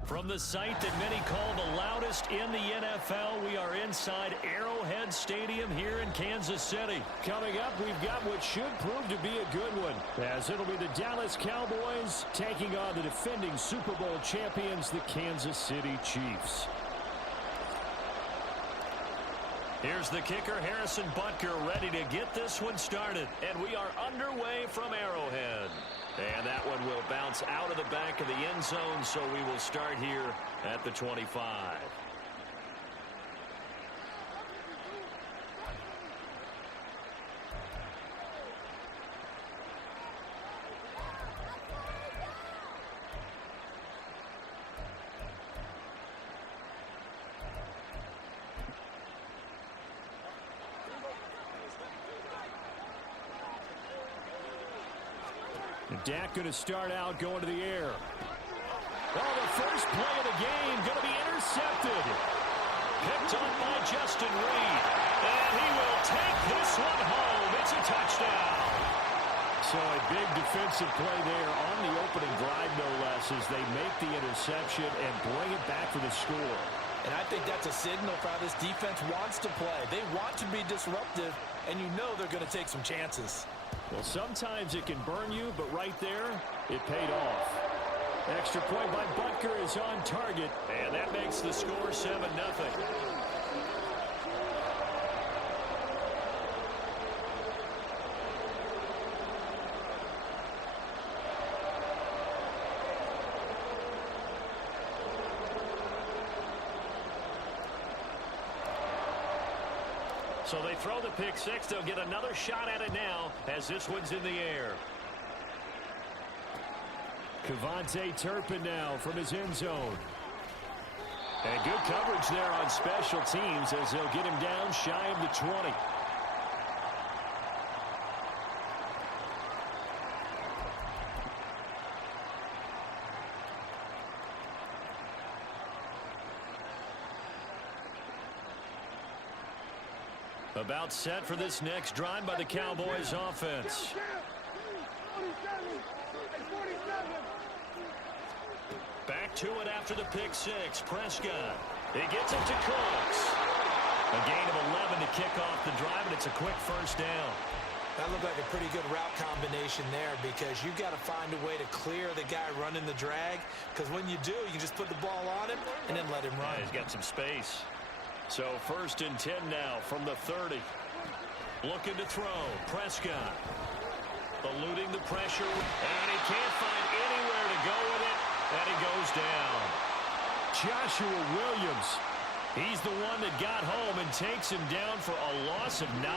From the site that many call the loudest in the NFL, we are inside Arrowhead Stadium here in Kansas City. Coming up, we've got what should prove to be a good one, as it'll be the Dallas Cowboys taking on the defending Super Bowl champions, the Kansas City Chiefs. Here's the kicker, Harrison Butker, ready to get this one started. And we are underway from Arrowhead. And that one will bounce out of the back of the end zone, so we will start here at the 25. Dak going to start out going to the air. Oh, the first play of the game going to be intercepted. Picked up by Justin Reed. And he will take this one home. It's a touchdown. So a big defensive play there on the opening drive, no less, as they make the interception and bring it back for the score. And I think that's a signal for how this defense wants to play. They want to be disruptive, and you know they're going to take some chances. Well, sometimes it can burn you, but right there, it paid off. Extra point by Butker is on target, and that makes the score 7-0. So they throw the pick six. They'll get another shot at it now as this one's in the air. Kevontae Turpin now from his end zone. And good coverage there on special teams as they'll get him down shy of the 20. About set for this next drive by the Cowboys offense. Back to it after the pick six. Prescott. He gets it to Cooks. A gain of 11 to kick off the drive, and it's a quick first down. That looked like a pretty good route combination there, because you've got to find a way to clear the guy running the drag, because when you do, you can just put the ball on him and then let him run. Yeah, he's got some space. So 1st and 10 now from the 30. Looking to throw. Prescott eluding the pressure, and he can't find anywhere to go with it, and he goes down. Joshua Williams, he's the one that got home and takes him down for a loss of 9.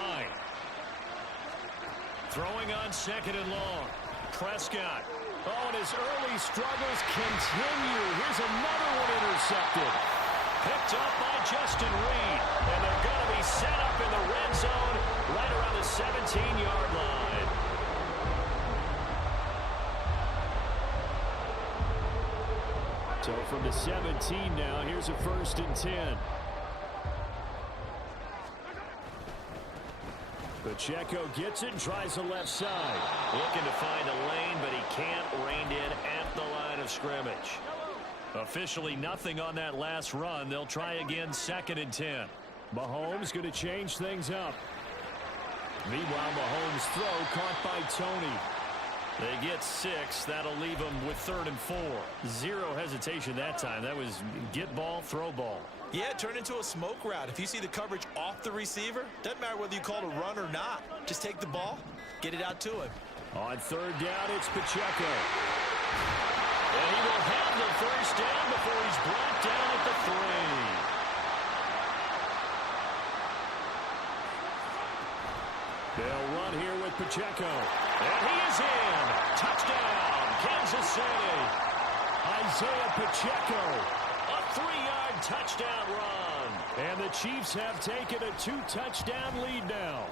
Throwing on 2nd and long. Prescott. Oh, and his early struggles continue. Here's another one intercepted. Picked up by Justin Reed, and they're going to be set up in the red zone right around the 17-yard line. So from the 17 now, here's a 1st and 10. Pacheco gets it and tries the left side. Looking to find a lane, but he can't. Reined in at the line of scrimmage. Officially nothing on that last run. They'll try again 2nd and 10. Mahomes going to change things up. Meanwhile, Mahomes' throw caught by Tony. They get 6. That'll leave them with 3rd and 4. Zero hesitation that time. That was get ball, throw ball. Yeah, turn into a smoke route. If you see the coverage off the receiver, doesn't matter whether you call it a run or not. Just take the ball, get it out to him. On 3rd down, it's Pacheco. And he will have the first down before he's brought down at the 3. They'll run here with Pacheco. And he is in. Touchdown, Kansas City. Isaiah Pacheco. A 3-yard touchdown run. And the Chiefs have taken a 2-touchdown lead now.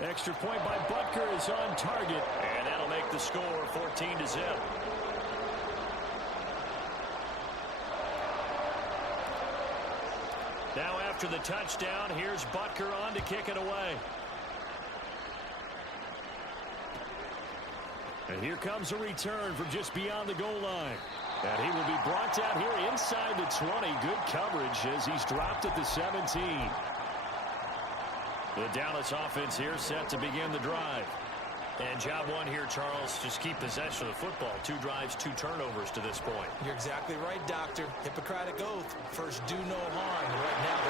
Extra point by Butker is on target. And that'll make the score 14-0. Now after the touchdown, here's Butker on to kick it away. And here comes a return from just beyond the goal line. And he will be brought down here inside the 20. Good coverage as he's dropped at the 17. The Dallas offense here set to begin the drive. And job one here, Charles, just keep possession of the football. 2 drives, 2 turnovers to this point. You're exactly right, Doctor. Hippocratic oath. First, do no harm. Right now,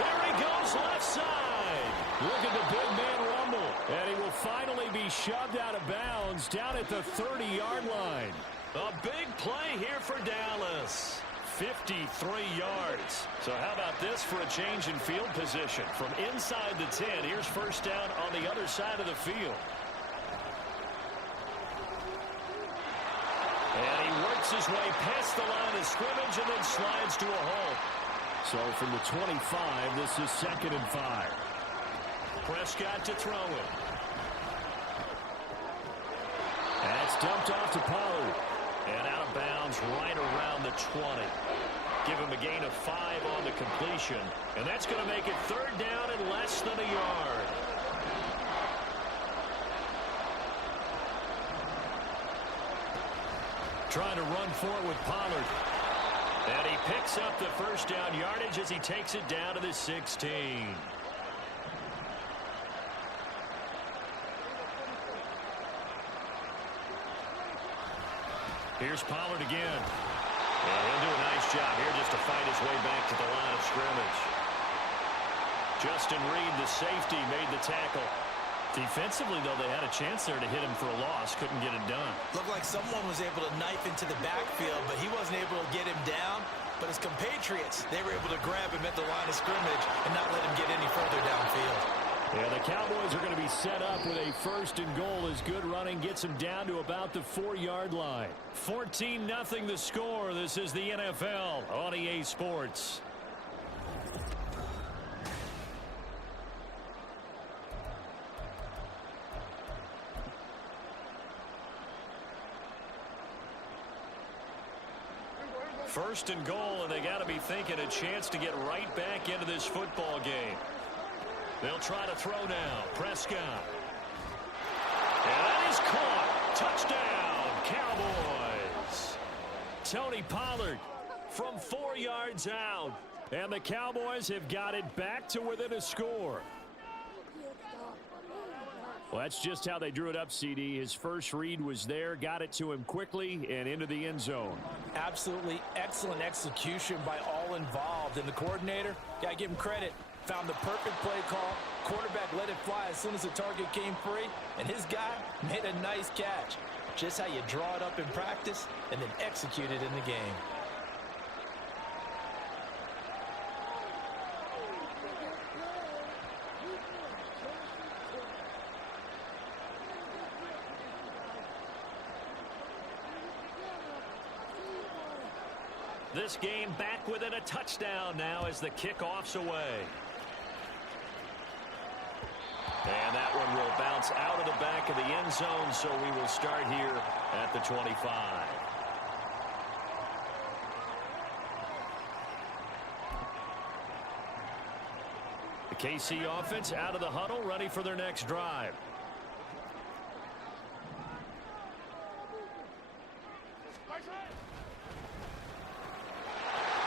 there he goes left side. Look at the big man rumble. And he will finally be shoved out of bounds down at the 30-yard line. A big play here for Dallas. 53 yards. So how about this for a change in field position? From inside the 10, here's first down on the other side of the field. And he works his way past the line of scrimmage and then slides to a hole. So from the 25, this is 2nd and 5. Prescott to throw it. That's dumped off to Pollard. And out of bounds right around the 20. Give him a gain of 5 on the completion. And that's going to make it 3rd down and less than a yard. Trying to run for it with Pollard. And he picks up the first down yardage as he takes it down to the 16. Here's Pollard again. And he'll do a nice job here just to fight his way back to the line of scrimmage. Justin Reed, the safety, made the tackle. Defensively, though, they had a chance there to hit him for a loss. Couldn't get it done. Looked like someone was able to knife into the backfield, but he wasn't able to get him down. But his compatriots, they were able to grab him at the line of scrimmage and not let him get any further downfield. Yeah, the Cowboys are going to be set up with a 1st and goal as good running gets them down to about the 4-yard line. 14-0 the score. This is the NFL on EA Sports. First and goal, and they got to be thinking a chance to get right back into this football game. They'll try to throw now. Prescott. And that is caught. Touchdown, Cowboys. Tony Pollard from 4 yards out. And the Cowboys have got it back to within a score. Well, that's just how they drew it up, CD. His first read was there, got it to him quickly, and into the end zone. Absolutely excellent execution by all involved. And the coordinator, got to give him credit, found the perfect play call. Quarterback let it fly as soon as the target came free, and his guy made a nice catch. Just how you draw it up in practice and then execute it in the game. This game back within a touchdown now as the kickoff's away. And that one will bounce out of the back of the end zone, so we will start here at the 25. The KC offense out of the huddle, ready for their next drive.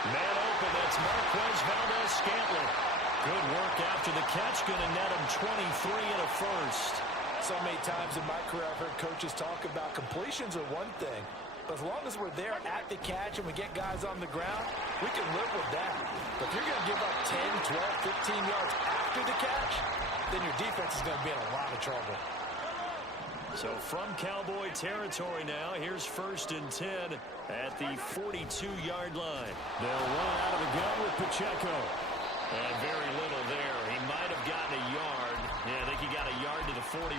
Man open, that's Marquez Valdez-Scantling. Good work after the catch, going to net him 23 and a first. So many times in my career I've heard coaches talk about completions are one thing, but as long as we're there at the catch and we get guys on the ground, we can live with that. But if you're going to give up 10, 12, 15 yards after the catch, then your defense is going to be in a lot of trouble. So from Cowboy territory now, here's 1st and 10 at the 42-yard line. They'll run out of the gun with Pacheco. And very little there. He might have gotten a yard. Yeah, I think he got a yard to the 41.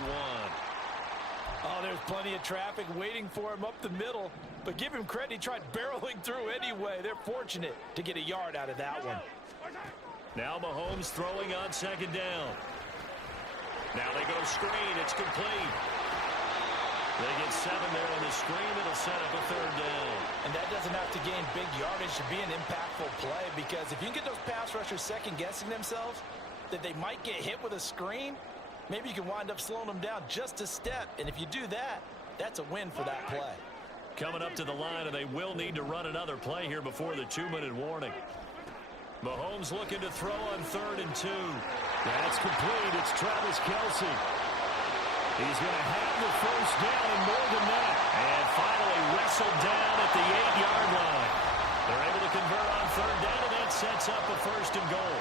Oh, there's plenty of traffic waiting for him up the middle. But give him credit, he tried barreling through anyway. They're fortunate to get a yard out of that one. Now Mahomes throwing on 2nd down. Now they go screen. It's complete. They get 7 there on the screen. It'll set up a 3rd down. And that doesn't have to gain big yardage to be an impactful play, because if you can get those pass rushers second-guessing themselves, that they might get hit with a screen, maybe you can wind up slowing them down just a step. And if you do that, that's a win for that play. coming up to the line, and they will need to run another play here before the 2-minute warning. Mahomes looking to throw on 3rd and 2. That's complete. It's Travis Kelce. He's going to have the first down and more than that. And finally wrestled down at the 8-yard line. They're able to convert on 3rd down, and that sets up a 1st and goal.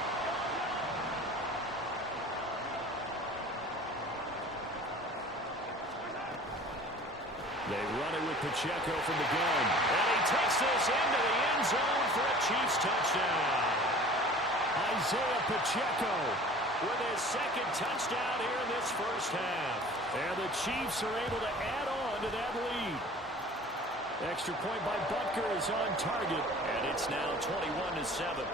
They run it with Pacheco from the gun. And he takes this into the end zone for a Chiefs touchdown. Isaiah Pacheco with his 2nd touchdown here in this first half. And the Chiefs are able to add on to that lead. Extra point by Butker is on target. And it's now 21-7.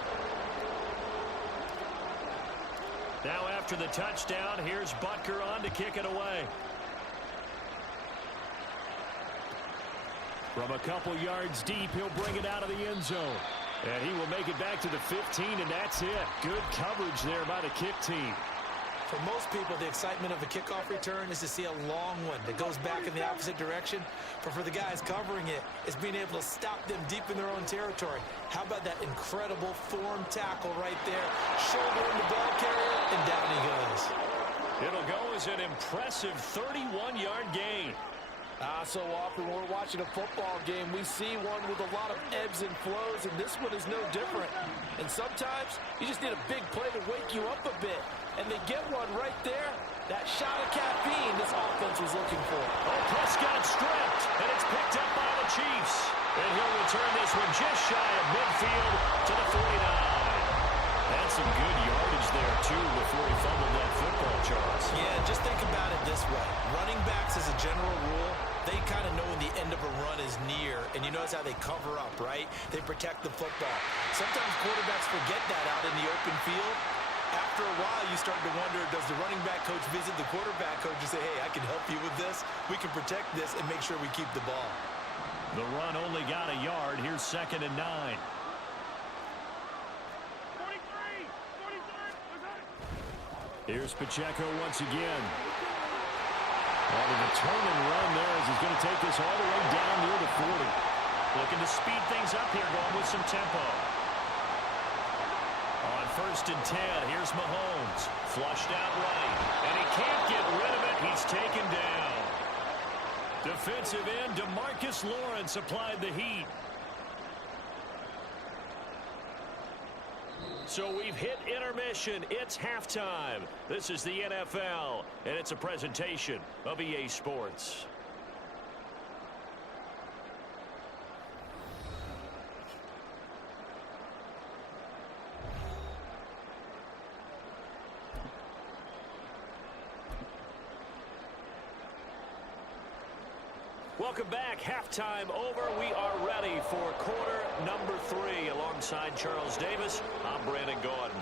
Now after the touchdown, here's Butker on to kick it away. From a couple yards deep, he'll bring it out of the end zone. And he will make it back to the 15, and that's it. Good coverage there by the kick team. For most people, the excitement of a kickoff return is to see a long one that goes back in the opposite direction. But for the guys covering it, it's being able to stop them deep in their own territory. How about that incredible form tackle right there? Shoulder in the ball carrier, and down he goes. It'll go as an impressive 31-yard gain. So often when we're watching a football game, we see one with a lot of ebbs and flows, and this one is no different. And sometimes you just need a big play to wake you up a bit. And they get one right there. That shot of caffeine this offense was looking for. Oh, Prescott stripped, and it's picked up by the Chiefs. And he'll return this one just shy of midfield to the 49. That's some good yardage there, too, before he fumbled that football, Charles. Yeah, just think about it this way. Running backs, as a general rule, they kind of know when the end of a run is near, and you notice how they cover up, right? They protect the football. Sometimes quarterbacks forget that out in the open field. After a while, you start to wonder, does the running back coach visit the quarterback coach and say, hey, I can help you with this. We can protect this and make sure we keep the ball. The run only got a yard. Here's 2nd and 9. Here's Pacheco once again. The turn and run there as he's going to take this all the way down near the 40. Looking to speed things up here, going with some tempo. On 1st and 10, here's Mahomes. Flushed out right. And he can't get rid of it. He's taken down. Defensive end DeMarcus Lawrence applied the heat. So we've hit intermission. It's halftime. This is the NFL, and it's a presentation of EA Sports. Welcome back. Halftime over. We are ready for quarter number 3. Alongside Charles Davis, I'm Brandon Gordon.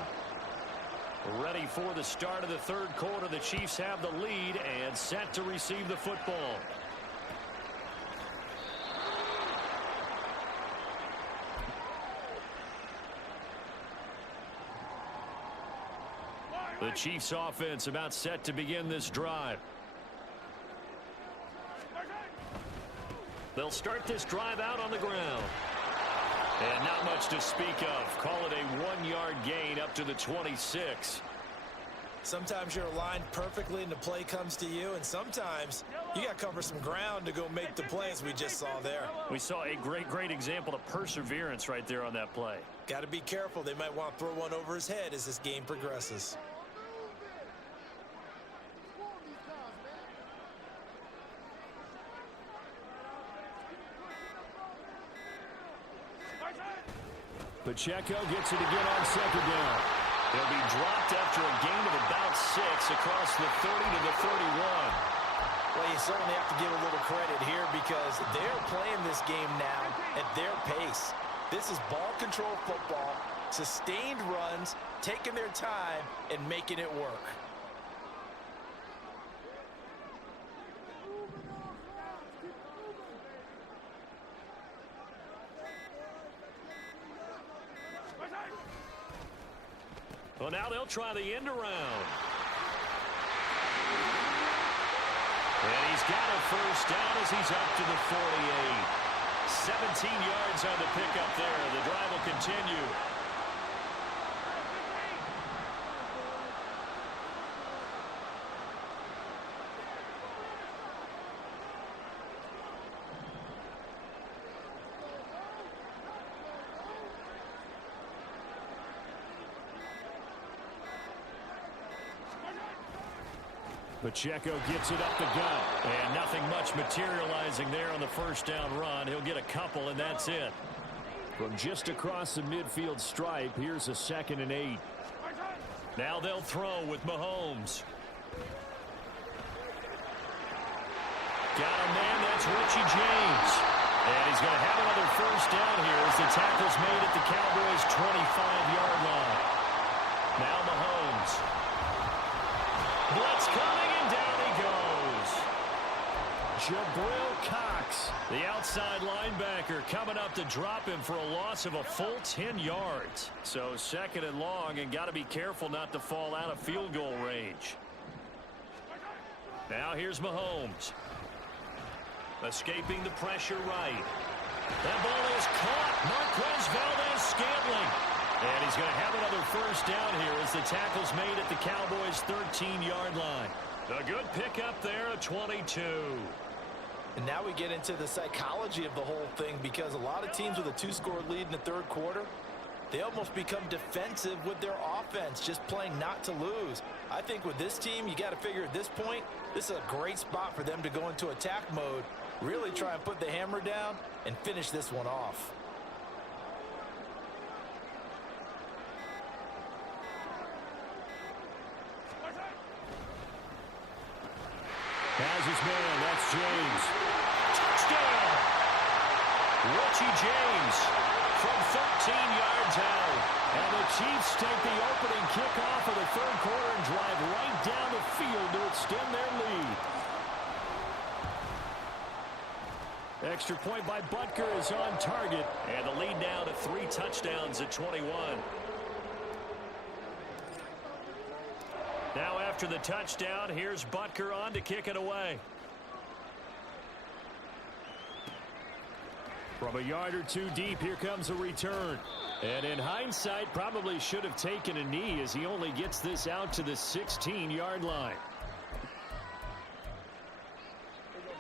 Ready for the start of the 3rd quarter. The Chiefs have the lead and set to receive the football. The Chiefs offense about set to begin this drive. They'll start this drive out on the ground. And not much to speak of. Call it a 1-yard gain up to the 26. Sometimes you're aligned perfectly and the play comes to you, and sometimes you got to cover some ground to go make the play, as we just saw there. We saw a great example of perseverance right there on that play. Got to be careful. They might want to throw one over his head as this game progresses. Pacheco gets it again on 2nd down. He'll be dropped after a gain of about 6 across the 30 to the 31. Well, you certainly have to give a little credit here because they're playing this game now at their pace. This is ball control football, sustained runs, taking their time, and making it work. Well, now they'll try the end around. And he's got a first down as he's up to the 48. 17 yards on the pickup there. The drive will continue. Pacheco gets it up the gut, and nothing much materializing there on the first down run. He'll get a couple, and that's it. From just across the midfield stripe, here's a 2nd and 8. Now they'll throw with Mahomes. Got a man, that's Richie James. And he's going to have another first down here as the tackle's made at the Cowboys' 25-yard line. Now Mahomes. Blitz coming, and down he goes. Jabril Cox, the outside linebacker, coming up to drop him for a loss of a full 10 yards. So 2nd and long, and got to be careful not to fall out of field goal range. Now here's Mahomes. Escaping the pressure right. That ball is caught. Marquez Valdes-Scantling. And he's going to have another first down here as the tackle's made at the Cowboys' 13-yard line. A good pickup there at 22. And now we get into the psychology of the whole thing, because a lot of teams with a 2-score lead in the third quarter, they almost become defensive with their offense, just playing not to lose. I think with this team, you got to figure at this point, this is a great spot for them to go into attack mode, really try and put the hammer down and finish this one off. Has his man, that's James. Touchdown! Richie James from 13 yards out. And the Chiefs take the opening kickoff of the third quarter and drive right down the field to extend their lead. Extra point by Butker is on target. And the lead now to 3 touchdowns at 21. Now after the touchdown, here's Butker on to kick it away. From a yard or two deep, here comes a return. And in hindsight, probably should have taken a knee as he only gets this out to the 16-yard line.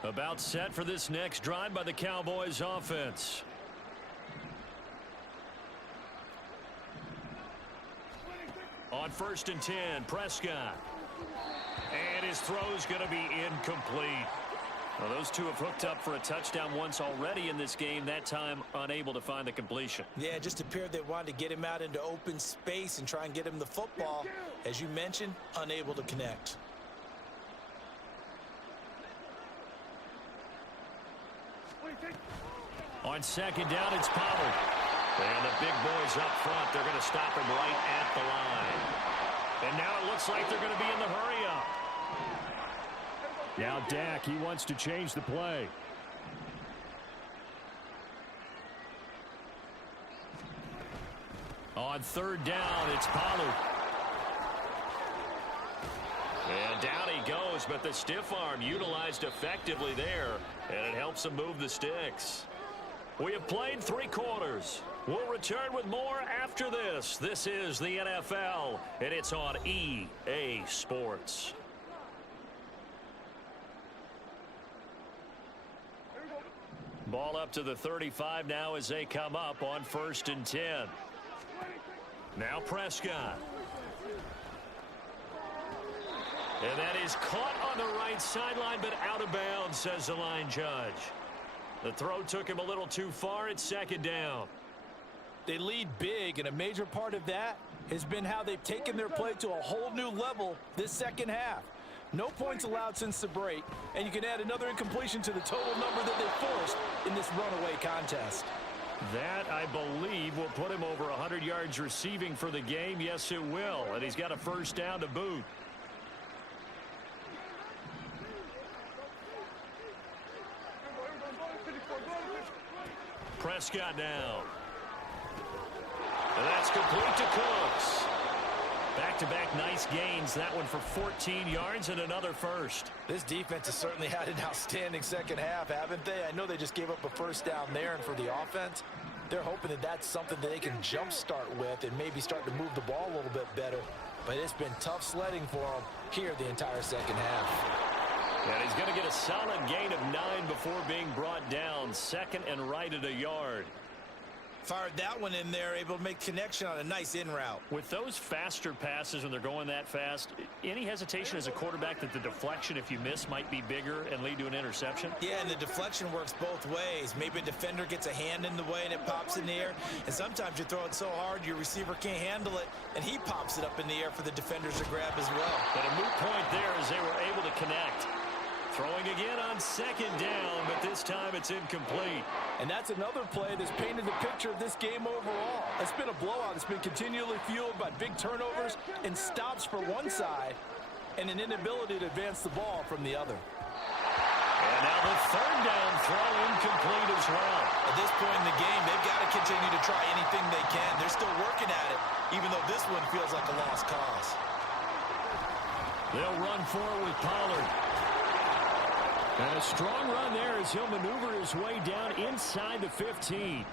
About set for this next drive by the Cowboys offense. On 1st and 10, Prescott. And his throw's going to be incomplete. Well, those two have hooked up for a touchdown once already in this game, that time unable to find the completion. Yeah, it just appeared they wanted to get him out into open space and try and get him the football. As you mentioned, unable to connect. On 2nd down, it's Pollard. And the big boys up front, they're going to stop him right at the line. And now it looks like they're going to be in the hurry-up. Now Dak, he wants to change the play. On 3rd down, it's Pollard. And down he goes, but the stiff arm utilized effectively there, and it helps him move the sticks. We have played 3 quarters. We'll return with more after this. This is the NFL, and it's on EA Sports. Ball up to the 35 now as they come up on 1st and 10. Now Prescott. And that is caught on the right sideline, but out of bounds, says the line judge. The throw took him a little too far at 2nd down. They lead big, and a major part of that has been how they've taken their play to a whole new level this second half. No points allowed since the break, and you can add another incompletion to the total number that they forced in this runaway contest. That, I believe, will put him over 100 yards receiving for the game. Yes, it will, and he's got a first down to boot. Prescott down. And that's complete to Cooks. Back-to-back nice gains. That one for 14 yards and another first. This defense has certainly had an outstanding second half, haven't they? I know they just gave up a first down there, and for the offense, they're hoping that that's something that they can jumpstart with and maybe start to move the ball a little bit better. But it's been tough sledding for them here the entire second half. And he's going to get a solid gain of 9 before being brought down. Second and right at a yard. Fired that one in there, able to make connection on a nice in route. With those faster passes when they're going that fast, any hesitation as a quarterback that the deflection, if you miss, might be bigger and lead to an interception? Yeah, and the deflection works both ways. Maybe a defender gets a hand in the way and it pops in the air. And sometimes you throw it so hard your receiver can't handle it, and he pops it up in the air for the defenders to grab as well. But a moot point there as they were able to connect. Throwing again on second down, but this time it's incomplete. And that's another play that's painted the picture of this game overall. It's been a blowout. It's been continually fueled by big turnovers and stops for one side and an inability to advance the ball from the other. And now the third down throw incomplete as well. At this point in the game, they've got to continue to try anything they can. They're still working at it, even though this one feels like a lost cause. They'll run forward with Pollard. And a strong run there as he'll maneuver his way down inside the 15.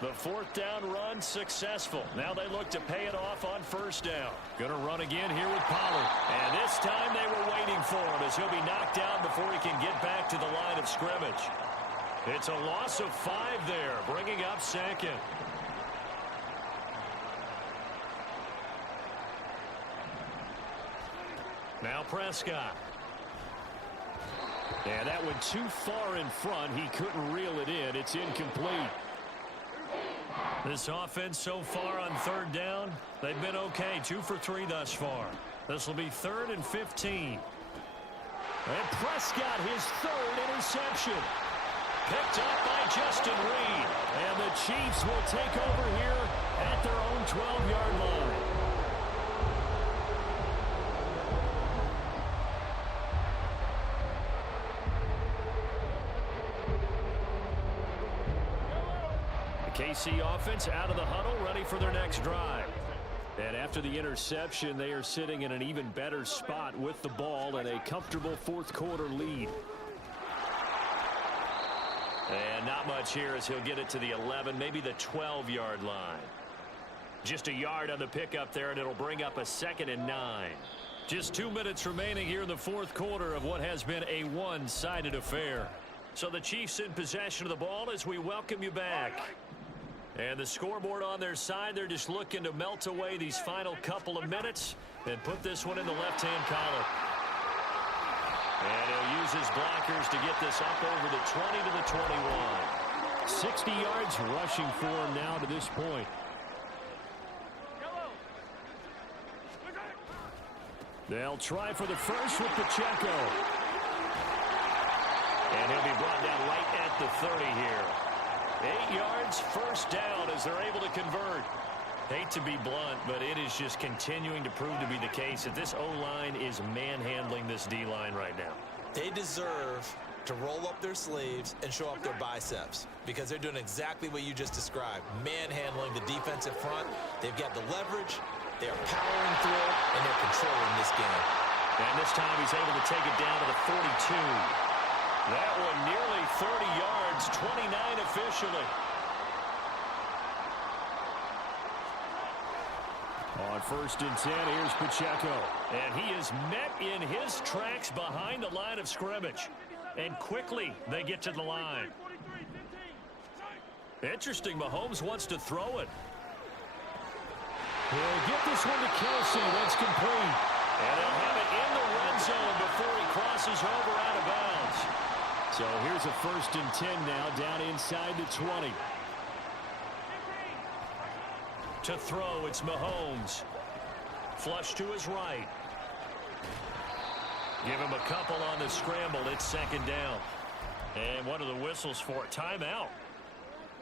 The fourth down run successful. Now they look to pay it off on first down. Going to run again here with Pollard. And this time they were waiting for him as he'll be knocked down before he can get back to the line of scrimmage. It's a loss of 5 there, bringing up second. Now Prescott. And that one too far in front. He couldn't reel it in. It's incomplete. This offense so far on third down, they've been okay. 2 for 3 thus far. This will be 3rd and 15. And Prescott, his 3rd interception. Picked up by Justin Reed. And the Chiefs will take over here at their own 12-yard line. KC offense out of the huddle, ready for their next drive. And after the interception, they are sitting in an even better spot with the ball and a comfortable fourth quarter lead. And not much here as he'll get it to the 11, maybe the 12-yard line. Just a yard on the pickup there, and it'll bring up a 2nd and 9. Just 2 minutes remaining here in the fourth quarter of what has been a one-sided affair. So the Chiefs in possession of the ball as we welcome you back. And the scoreboard on their side, they're just looking to melt away these final couple of minutes and put this one in the left-hand column. And he'll use his blockers to get this up over the 20 to the 21. 60 yards rushing for him now to this point. They'll try for the first with Pacheco. And he'll be brought down right at the 30 here. 8 yards, first down as they're able to convert. Hate to be blunt, but it is just continuing to prove to be the case that this O-line is manhandling this D-line right now. They deserve to roll up their sleeves and show up their biceps because they're doing exactly what you just described, manhandling the defensive front. They've got the leverage, they are powering through, and they're controlling this game. And this time he's able to take it down to the 42. That one nearly 30 yards, 29 officially. On 1st and 10, here's Pacheco. And he is met in his tracks behind the line of scrimmage. And quickly they get to the line. Interesting, Mahomes wants to throw it. He'll get this one to Kelsey. That's complete. And they'll have it in the red zone before he crosses over out of bounds. So here's a 1st and 10 now, down inside the 20. To throw, it's Mahomes. Flush to his right. Give him a couple on the scramble. It's 2nd down. And what are the whistles for? Timeout.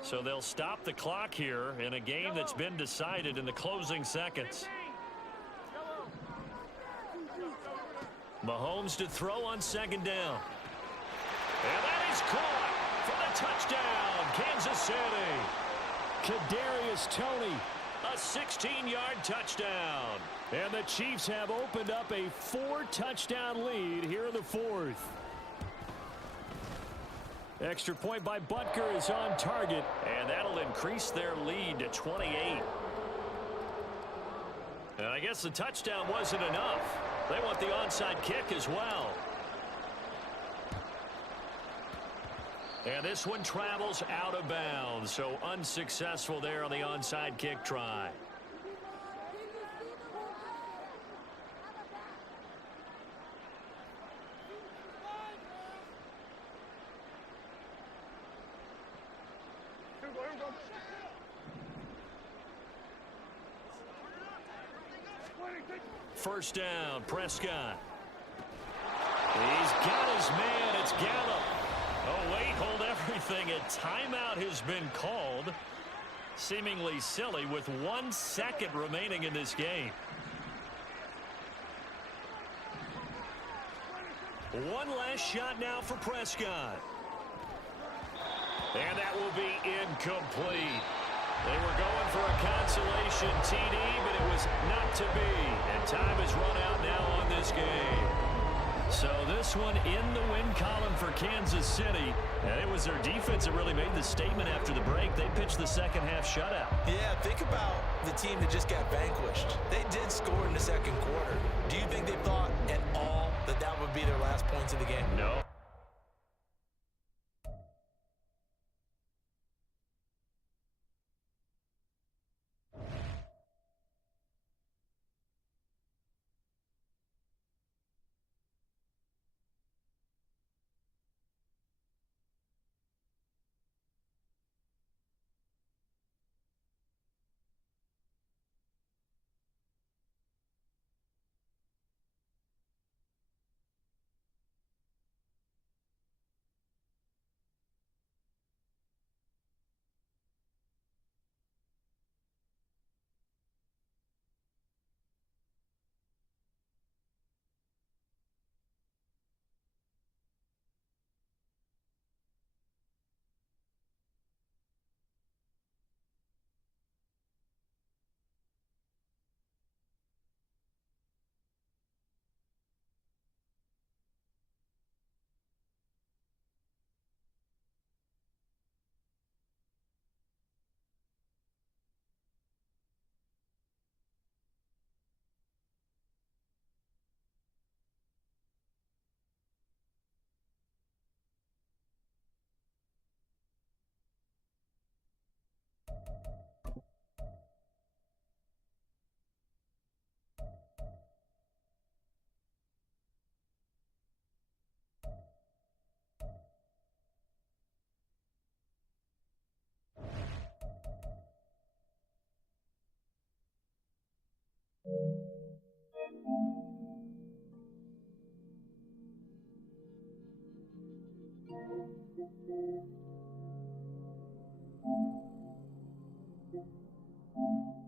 So they'll stop the clock here in a game that's been decided in the closing seconds. Mahomes to throw on 2nd down. And that is caught for the touchdown, Kansas City. Kadarius Toney A 16-yard touchdown. And the Chiefs have opened up a 4-touchdown lead here in the fourth. Extra point by Butker is on target, and that'll increase their lead to 28. And I guess the touchdown wasn't enough. They want the onside kick as well. And this one travels out of bounds, so unsuccessful there on the onside kick try. First down, Prescott. He's got his man. It's Gallup. Oh, wait, hold everything. A timeout has been called. Seemingly silly with 1 second remaining in this game. One last shot now for Prescott. And that will be incomplete. They were going for a consolation TD, but it was not to be. And time has run out now on this game. So this one in the win column for Kansas City. And it was their defense that really made the statement after the break. They pitched the second half shutout. Yeah, think about the team that just got vanquished. They did score in the second quarter. Do you think they thought at all that that would be their last points of the game? No.